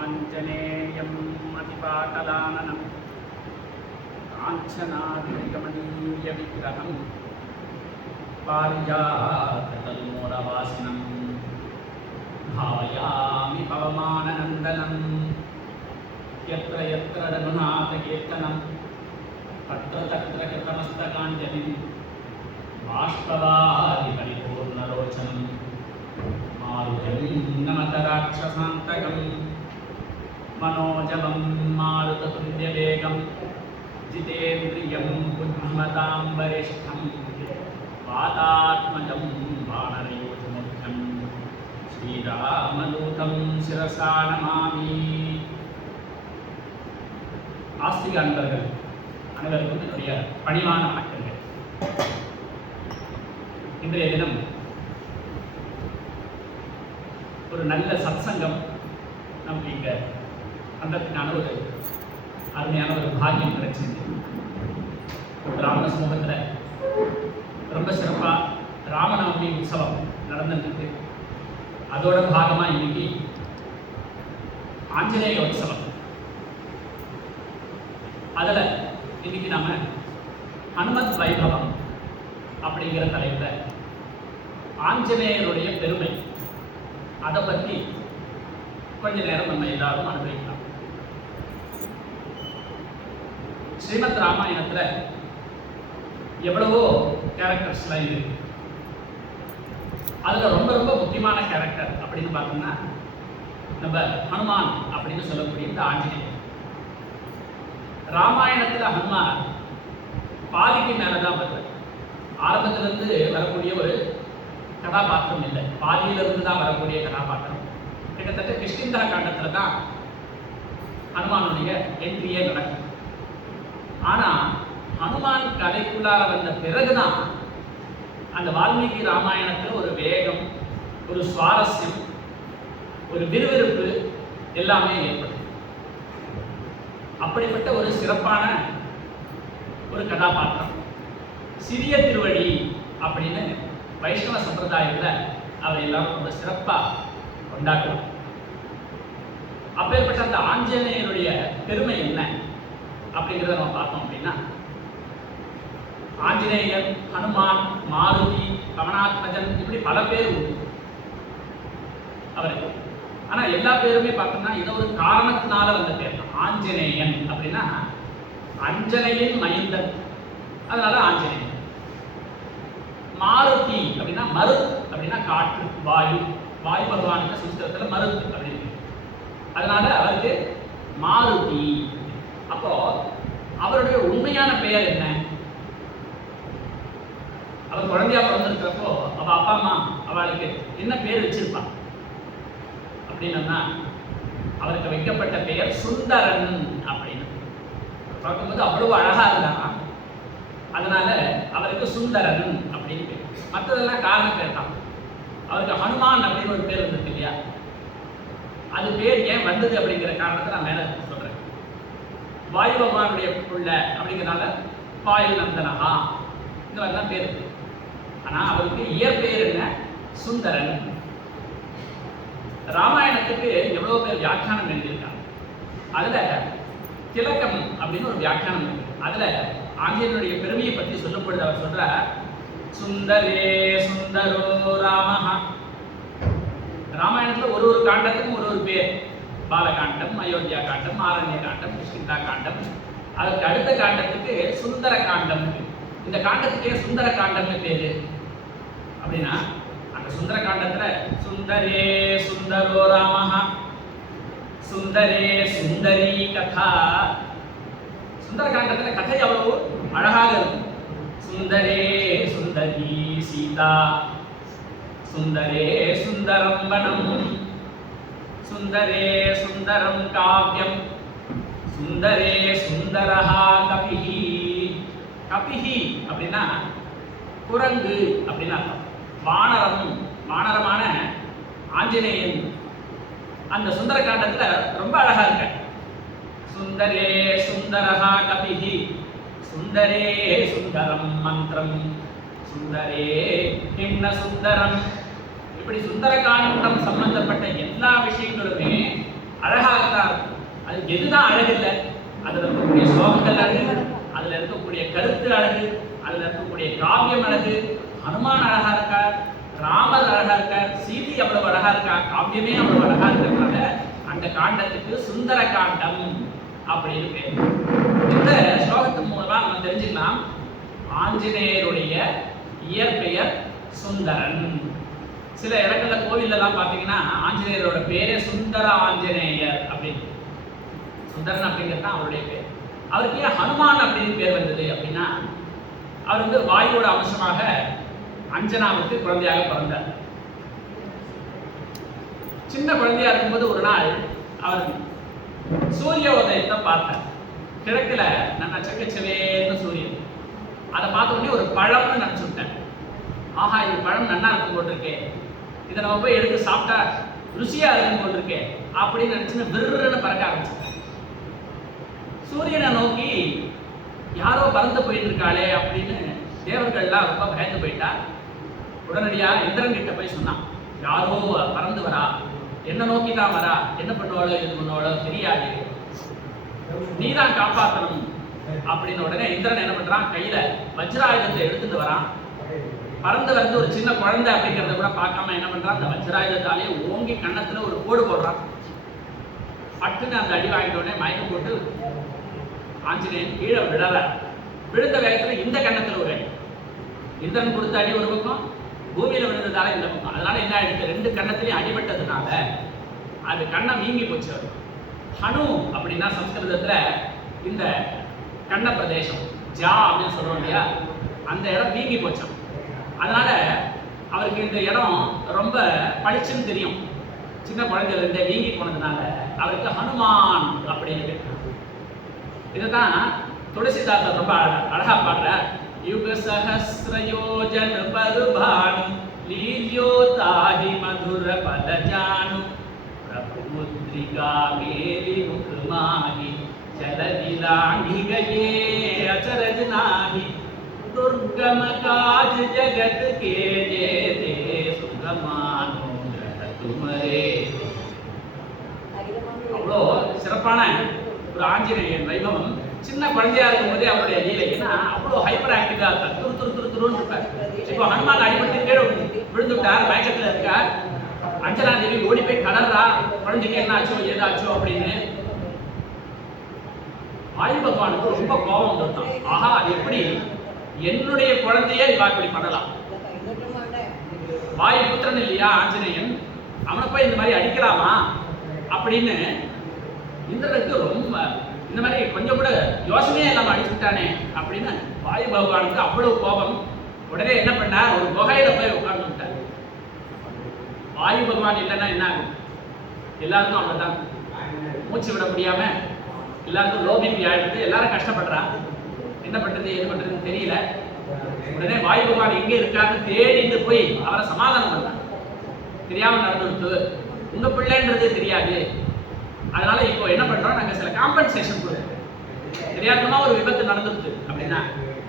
आञ्जनेयं मतिपाटलाननं काञ्चनाद्रिकमनीयविग्रहं पारिजाततरुमूलवासिनं भावयामि पवमाननन्दनं यत्र यत्र रघुनाथकीर्तनं तत्र तत्र कृतमस्तकाञ्जलिं बाष्पवारि परिपूर्णलोचनं मारुतिं नमत राक्षसान्तकं मनोजवं मारुततुल्यवेगं जितेन्द्रियं बुद्धिमतां वरिष्ठं वातात्मजं वानरयूथमुख्यं श्रीरामदूतं शिरसा नमामि. ஆஸ்திக அன்பர்கள் அனைவருக்கும் என்னுடைய பணிவான வணக்கங்கள். இன்றைய தினம் ஒரு நல்ல சத்சங்கம் நமக்கு இங்கே அந்தத்தினான ஒரு அருமையான ஒரு பாக்கியம் கிடைச்சிது. ராம சமூகத்தில் ரொம்ப சிறப்பாக ராமநவமி உற்சவம் நடந்துருக்கு. அதோட பாகமாக இன்னைக்கு ஆஞ்சநேய உற்சவம். அதில் இன்னைக்கு நாம ஹனுமத் வைபவம் அப்படிங்கிற தலைப்பில் ஆஞ்சநேயருடைய பெருமை அதை பற்றி கொஞ்ச நேரம் நம்ம எல்லாரும் அனுபவிக்கலாம். ஸ்ரீமத் ராமாயணத்தில் எவ்வளவோ கேரக்டர்ஸ்லாம் இருக்கு. அதில் ரொம்ப ரொம்ப முக்கியமான கேரக்டர் அப்படின்னு பார்த்தோம்னா நம்ம ஹனுமான் அப்படின்னு சொல்லக்கூடிய இந்த ஆஞ்சநேயர். ராமாயணத்தில் ஹனுமான் பாதிக்கு மேலே தான் வருவார். ஆரம்பத்திலிருந்து வரக்கூடிய ஒரு கதாபாத்திரம் இல்லை, பாதியிலிருந்து தான் வரக்கூடிய கதாபாத்திரம். கிட்டத்தட்ட கிஷ்கிந்தா காண்டத்தில் தான் ஹனுமானுடைய என்ட்ரியே நடக்கும். ஆனால் ஹனுமான் கதைக்குள்ளார வந்த பிறகுதான் அந்த வால்மீகி ராமாயணத்தில் ஒரு வேகம், ஒரு சுவாரஸ்யம், ஒரு விறுவிறுப்பு எல்லாமே ஏற்படும். அப்படிப்பட்ட ஒரு சிறப்பான ஒரு கதாபாத்திரம். சிறிய திருவடி அப்படின்னு வைஷ்ணவ சம்பிரதாயத்தில் அதை எல்லாரும் ரொம்ப சிறப்பாக கொண்டாடுவோம். அப்பேற்பட்ட அந்த ஆஞ்சநேயருடைய பெருமை என்ன அப்படிங்கிறத நம்ம பார்த்தோம் அப்படின்னா, ஆஞ்சநேயர், ஹனுமான், மாருதி, பவனாத்மஜன் இப்படி பல பேர் உண்டு அவருக்கு. ஆனால் எல்லா பேருமே பார்த்தோம்னா ஏதோ ஒரு காரணத்தினால வந்த பேர் தான். ஆஞ்சநேயன் அப்படின்னா அஞ்சனையின் மைந்தன், அதனால ஆஞ்சநேயன். மாருதி அப்படின்னா மருத் அப்படின்னா காற்று, வாயு. வாயு பகவானுக்கு சம்ஸ்கிருதத்தில் மருத் அப்படின்னு, அதனால அவருக்கு மாருதி. அப்போ அவருடைய உண்மையான பெயர் என்ன? அவர் குழந்தையா பிறந்திருக்கிறப்போ அவ அப்பா அம்மா அவளுக்கு என்ன பேர் வச்சிருப்பா அப்படின்னா, அவருக்கு வைக்கப்பட்ட பெயர் சுந்தரன் அப்படின்னு. பார்க்கும்போது அவ்வளவு அழகா இருந்தான், அதனால அவருக்கு சுந்தரன் அப்படின்னு பேர். மற்றதெல்லாம் காரணம் கேட்டான். அவருக்கு ஹனுமான் அப்படின்னு ஒரு பேர் இருந்தது இல்லையா, அது பேர் ஏன் வந்தது அப்படிங்கிற காரணத்தை நான் மேல சொல்றேன். வாயு பகவானுடைய புள்ள அப்படிங்கிறனால வாயு நந்தனஹா இந்த மாதிரி தான் பேர் இருக்கு. ஆனா அவருக்கு இயற்பெயர் என்ன? சுந்தரன். ராமாயணத்துக்கு எவ்வளவு பேர் வியாக்கியானம் எழுதியிருக்காங்க. அதுல திலகம் அப்படின்னு ஒரு வியாக்கியானம் இருக்கு. அதுல ஆஞ்சநேயனுடைய பெருமையை பற்றி சொல்லப்படுது. அவர் சொல்ற, சுந்தரே சுந்தரோ ராமஹா. ராமாயணத்துல ஒரு ஒரு காண்டத்துக்கும் ஒரு ஒரு பேர். பாலகாண்டம், அயோத்தியா காண்டம், ஆரண்ய காண்டம், கிஷ்கிந்தா காண்டம். அதற்கு அடுத்த காண்டத்துக்கு சுந்தர காண்டம். இந்த காண்டத்துக்கே சுந்தர காண்டம்னு பேரு அப்படின்னா, அந்த சுந்தர காண்டத்துல சுந்தரே சுந்தரோ ராமஹா, சுந்தரே சுந்தரி கதா. சுந்தர காண்டத்துல கதை அவ்வளவு அழகாக இருக்கும். சுந்தரே சுந்தரி சீதா, சுந்தரே சுந்தரம் வனம், சுந்தரே சுந்தரம் காவ்யம், சுந்தரே சுந்தரஹா கபிஹி. கபிஹி அப்படின்னா குரங்கு அப்படின்னு அர்த்தம். வானரம், வானரமான ஆஞ்சநேயன் அந்த சுந்தர காண்டத்துல ரொம்ப அழகா இருக்க. சுந்தரே சுந்தரஹா கபிஹி, சுந்தரே சுந்தரம் மந்திரம், சுந்தரே கிண்ண சுந்தரம். இப்படி சுந்தர காண்டம் சம்பந்தப்பட்ட எல்லா விஷயங்களுமே அழகாகத்தான் இருக்கும். அது எதுதான் அழகு இல்லை, அதுல இருக்கக்கூடிய ஸ்லோகங்கள் அழகு, அதுல இருக்கக்கூடிய கருத்து அழகு, அதுல இருக்கக்கூடிய காவியம் அழகு. ஹனுமான் அழகா இருக்கார், ராமர் அழகா இருக்கார், சீதை அவ்வளவு அழகா இருக்கா, காவியமே அவ்வளவு அழகா இருக்கிறதுனால அந்த காண்டத்துக்கு சுந்தர காண்டம் அப்படின்னு பேர். இந்த ஸ்லோகத்தின் மூலமா நம்ம தெரிஞ்சுக்கலாம் ஆஞ்சநேயருடைய இயற்பெயர் சுந்தரன். சில இடங்கள்ல கோவில்ல எல்லாம் பாத்தீங்கன்னா ஆஞ்சநேயரோட பேரே சுந்தர ஆஞ்சநேயர் அப்படின்னு. சுந்தரன் அப்படிங்கிறது தான் அவருடைய பேர். அவருக்கு ஏன் ஹனுமான் அப்படின்னு பேர் வந்தது அப்படின்னா, அவர் வந்து வாயுவோட அம்சமாக அஞ்சனாவுக்கு குழந்தையாக பிறந்தார். சின்ன குழந்தையா இருக்கும்போது ஒரு நாள் அவர் சூரிய உதயத்தை பார்த்தார். கிழக்குல நல்லா செக்கச்சவேன்னு சூரியன். அதை பார்த்த உடனே ஒரு பழம்னு நினைச்சு விட்டேன். ஆஹா, இது பழம் நன்னா இருக்கும் போட்டிருக்கே, இதை நம்ம போய் எடுத்து சாப்பிட்டா ருசியா இருக்கும் போட்டிருக்கே அப்படின்னு நினைச்சுன்னு விருன்னு பறக்க ஆரம்பிச்சேன். சூரியனை நோக்கி யாரோ பறந்து போயிட்டு இருக்காளே அப்படின்னு தேவர்கள்லாம் ரொம்ப பயந்து போயிட்டா. உடனடியா இந்திரன் கிட்ட போய் சொன்னான், யாரோ பறந்து வரா, என்ன நோக்கி தான் வரா, என்ன பண்ணுவாளோ இது பண்ணுவாளோ தெரியாது, நீதான் காப்பாற்றணும் அப்படின்னு. உடனே இந்திரன் என்ன பண்றான், கையில வஜ்ராயுதத்தை எடுத்துட்டு வரான். பறந்து வந்து ஒரு சின்ன குழந்தை அப்படிங்கிறத கூட பார்க்காம என்ன பண்றான், அந்த வஜ்ராயுதத்தாலே ஓங்கி கன்னத்துல ஒரு கோடு போடுறான். பட்டுன்னு அந்த அடி வாங்கிட்ட உடனே மயக்கம் போட்டு ஆஞ்சநேயன் கீழே விழற. விழுந்த வேகத்துல இந்த கன்னத்துல ஒரு அடி. இந்திரன் கொடுத்த அடி ஒரு பக்கம், பூமியில விழுந்ததால இந்த பக்கம். அதனால என்ன ஆயிடுச்சு, ரெண்டு கன்னத்திலையும் அடிபட்டதுனால அது கண்ணம் வீங்கி போச்சு. அவர் ஹனு அப்படின்னா சம்ஸ்கிருதத்துல இந்த கண்ண பிரதேசம் ஜா அப்படின்னு சொல்றோம் இல்லையா, அந்த இடம் வீங்கி போச்சோம். அதனால அவருக்கு இந்த இடம் ரொம்ப பளிச்சுன்னு தெரியும். சின்ன குழந்தையில இருந்தே வீங்கி போனதுனால அவருக்கு ஹனுமான் அப்படின்னு பேர். இதுதான் துளசிதாசர் ரொம்ப அழகா பாடுறார். யுக சஹஸ்ரயோஜன பருபானு லீல்யோதாஹி மதுர பதஜானு பிரபுமுத்ரிகா மேலி முக்மாஹி चलदिलांघि गए अचरज नाही दुर्गम काज जगत के जेते सुगमानुग्रह तुमरे. அவ்வளோ சிறப்பான ஒரு ஆஞ்சநேயன் வைபவம். சின்ன குழந்தையா இருக்கும் போதே அவருடைய லீலை, ஏன்னா அவ்வளோ ஹைப்பர் ஆக்டிவா இருக்கார், துரு துரு துரு துருன்னு இருப்பார். இப்போ ஹனுமான் அடிபட்டு கீழே விழுந்துட்டார், மயக்கத்தில் இருக்கார். அஞ்சனா தேவி ஓடி போய் கடறா, குழந்தைக்கு என்ன ஆச்சோ ஏதாச்சோ அப்படின்னு. வாயு பகவானுக்கு ரொம்ப கோபம் வந்துட்டான். ஆஹா, அது எப்படி என்னுடைய குழந்தைய இவா இப்படி பண்ணலாம், வாயு புத்திரன் இல்லையா ஆஞ்சநேயன், அவனை போய் இந்த மாதிரி அடிக்கலாமா அப்படின்னு இந்திரனுக்கு ரொம்ப இந்த மாதிரி கொஞ்சம் கூட யோசனையே இல்லாம அடிச்சுட்டானே அப்படின்னு வாயு பகவானுக்கு அவ்வளவு கோபம். உடனே என்ன பண்ணார், ஒரு குகையில போய் உட்கார்ந்து விட்டார். வாயு பகவான் இல்லைன்னா என்ன ஆகும், எல்லாருக்கும் அவ்வளவுதான், மூச்சு விட முடியாம எல்லாருக்கும் லோ பிபி ஆயிடுது, எல்லாரும் கஷ்டப்படுறா, என்ன பண்றது எது பண்றதுன்னு தெரியல. உடனே வாயு பகவான் எங்க இருக்காருன்னு தேடிட்டு போய் அவரை சமாதானம் பண்ணார். தெரியாம நடந்துட்டு உங்க பிள்ளைன்றது தெரியாது, அதனால இப்போ என்ன பண்றோம், நாங்க சில காம்பன்சேஷன் கொடுக்குறோம். தெரியாதமா ஒரு விபத்து நடந்துருது அப்படின்னா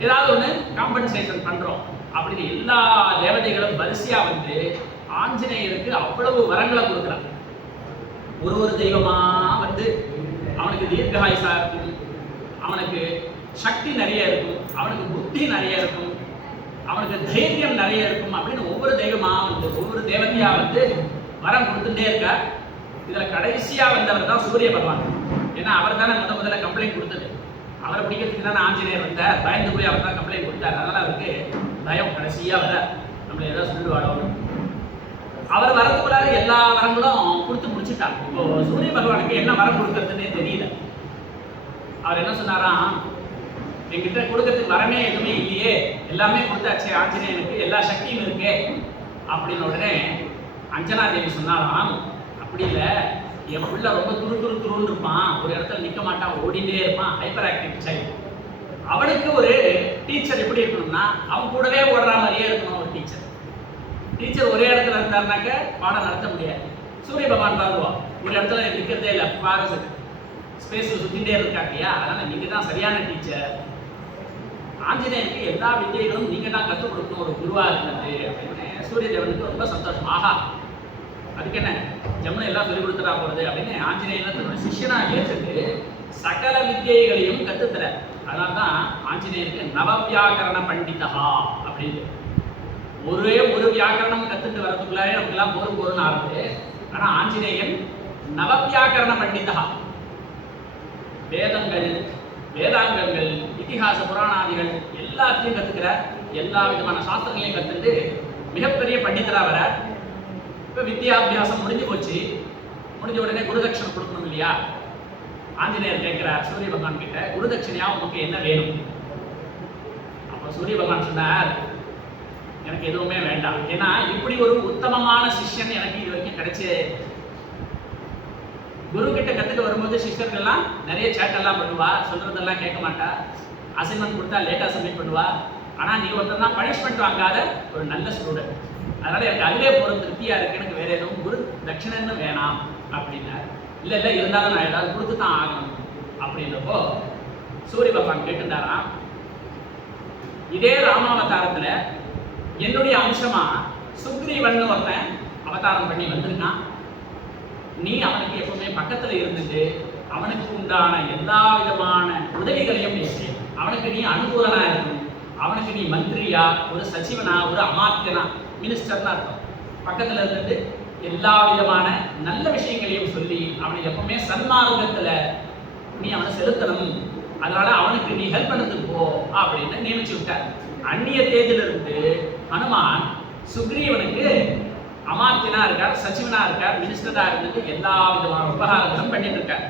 ஏதாவது ஒண்ணு காம்பன்சேஷன் பண்றோம் அப்படின்னு எல்லா தேவதைகளும் வரிசையா வந்து ஆஞ்சநேயருக்கு அவ்வளவு வரங்களை கொடுக்குறாங்க. ஒரு தெய்வமா வந்து அவனுக்கு தீர்காயுசா இருக்கும், அவனுக்கு சக்தி நிறைய இருக்கும், அவனுக்கு புத்தி நிறைய இருக்கும், அவனுக்கு தைரியம் நிறைய இருக்கும் அப்படின்னு ஒவ்வொரு தெய்வமா வந்து ஒவ்வொரு தேவதையா வந்து வரம் கொடுத்துட்டே இருக்கார். இதுல கடைசியா வந்தவர் தான் சூரிய பகவான். ஏன்னா அவர் தானே முதல்ல கம்ப்ளைண்ட் கொடுத்தது. அவரை பிடிக்கிறதுக்கு தானே ஆஞ்சநேயர் வந்தார், பயந்து போய் அவர் தான் கம்ப்ளைண்ட் கொடுத்தார். அதனால அவருக்கு பயம் கடைசியா வர நம்மள ஏதாவது சொல்லிடுவாடோ. அவர் வரதுக்குள்ளார எல்லா வரங்களும் கொடுத்து முடிச்சுட்டார். இப்போ சூரிய பகவானுக்கு என்ன வரம் கொடுக்கறதுன்னே தெரியல. அவர் என்ன சொன்னாராம், என்கிட்ட கொடுக்கறதுக்கு வரமே எதுவுமே இல்லையே, எல்லாமே கொடுத்தாச்சு ஆஞ்சநேயனுக்கு, எல்லா சக்தியும் இருக்கே அப்படின்னு. உடனே அஞ்சனா தேவி சொன்னாராம், அப்படி இல்லை, என் பிள்ளை ரொம்ப துரு துரு துருன்னு இருப்பான், ஒரு இடத்துல நிற்க மாட்டான், ஓடிட்டே இருப்பான், ஹைப்பர் ஆக்டிவ் சைல்டு. அவனுக்கு ஒரு டீச்சர் எப்படி இருக்கணும்னா அவன் கூடவே ஓடுற மாதிரியே இருக்கணும் ஒரு டீச்சர். டீச்சர் ஒரே இடத்துல இருந்தாருனாக்க பாடம் நடத்த முடியாது. சூரிய பகவான் பாருவோம், ஒரு இடத்துல நிற்கிறதே இல்லை, பாரு ஸ்பேஸ் சுத்திட்டே இருக்காங்க இல்லையா, அதனால நீங்க தான் சரியான டீச்சர். ஆஞ்சநேயருக்கு எல்லா வித்தியைகளும் நீங்க தான் கற்றுக் கொடுக்கணும் ஒரு குருவா இருந்தது அப்படின்னு சூரிய தேவனுக்கு ரொம்ப சந்தோஷம். ஆஹா, அது இதுக்கு என்ன ஜம்முனை எல்லாம் சொல்லிக் கொடுத்துடா போறது அப்படின்னு ஆஞ்சநேயன் தன்னோட சிஷ்யனா ஏற்றுட்டு சகல வித்தியைகளையும் கத்துத்தர. அதனால்தான் ஆஞ்சநேயருக்கு நவவியாக்கரண பண்டிதா அப்படின்னு. ஒரே ஒரு வியாக்கரணம் கத்துட்டு வரதுக்குள்ளாரே நமக்கு எல்லாம் போருன்னு ஆகுது. ஆனா ஆஞ்சநேயன் நவவியாக்கரண பண்டிதா. வேதங்கள், வேதாங்கங்கள், இதிகாச புராணாதிகள் எல்லாத்தையும் கத்துக்கிறார். எல்லா விதமான சாஸ்திரங்களையும் கத்துட்டு மிகப்பெரிய பண்டிதரா வர. இப்ப வித்யாபியாசம் முடிஞ்சு போச்சு. முடிஞ்ச உடனே குருதட்சணை கொடுக்கணும் இல்லையா? ஆஞ்சநேயர் கேட்கிறார் சூரிய பகவான் கிட்ட, குருதட்சணையா உனக்கு என்ன வேணும்? அப்ப சூரிய பகவான் சொன்னார், எனக்கு எதுவுமே வேண்டாம். ஏன்னா இப்படி ஒரு உத்தமமான சிஷ்யன் எனக்கு இது வரைக்கும் கிடைச்சே. குரு கிட்ட கத்துட்டு வரும்போது சிஷ்யர்கள்லாம் நிறைய சேட்டெல்லாம் பண்ணுவா, சொல்றதெல்லாம் கேட்க மாட்டா, அசைன்மெண்ட் கொடுத்தா லேட்டா சப்மிட் பண்ணுவா. ஆனா நீ ஒருத்தர் தான் பனிஷ்மெண்ட் வாங்காத ஒரு நல்ல ஸ்டூடெண்ட். அதனால எனக்கு அதுவே போற திருப்தியா இருக்கு, எனக்கு வேற எதுவும் குரு தட்சிணன்னு வேணாம் அப்படின்னாரு. இல்ல இல்ல இருந்தாலும் நான் ஏதாவது கொடுத்து தான் ஆகணும் அப்படின்றப்போ சூரிய பகவான் கேட்டுட்டாராம், இதே ராமாவதாரத்துல என்னுடைய அம்சமா சுக்ரீவன் ஒருத்தன் அவதாரம் பண்ணி வந்திருக்கான். நீ அவனுக்கு எப்பவுமே பக்கத்துல இருந்துட்டு அவனுக்கு உண்டான எல்லா விதமான உதவிகளையும் நீ செய்ய. அவனுக்கு நீ அனுகூலனா இருக்கணும். அவனுக்கு நீ மந்திரியா, ஒரு சச்சிவனா, ஒரு அமாத்தியனா, மினிஸ்டர்னா இருக்கும். பக்கத்துல இருந்துட்டு எல்லா விதமான நல்ல விஷயங்களையும் சொல்லி அவனை எப்பவுமே சன்மார்க்கத்துல நீ அவனை செலுத்தணும். அதனால அவனுக்கு நீ ஹெல்ப் பண்ணதுக்கு போ அப்படின்னு நியமிச்சு விட்டார். அந்நிய தேதியிலிருந்து ஹனுமான் சுக்ரீவனுக்கு அமாத்தியனா இருக்கார், சச்சிவனா இருக்கார், மினிஸ்டரா இருந்துட்டு எல்லா விதமான உபகாரங்களும் பண்ணிட்டு இருக்கார்.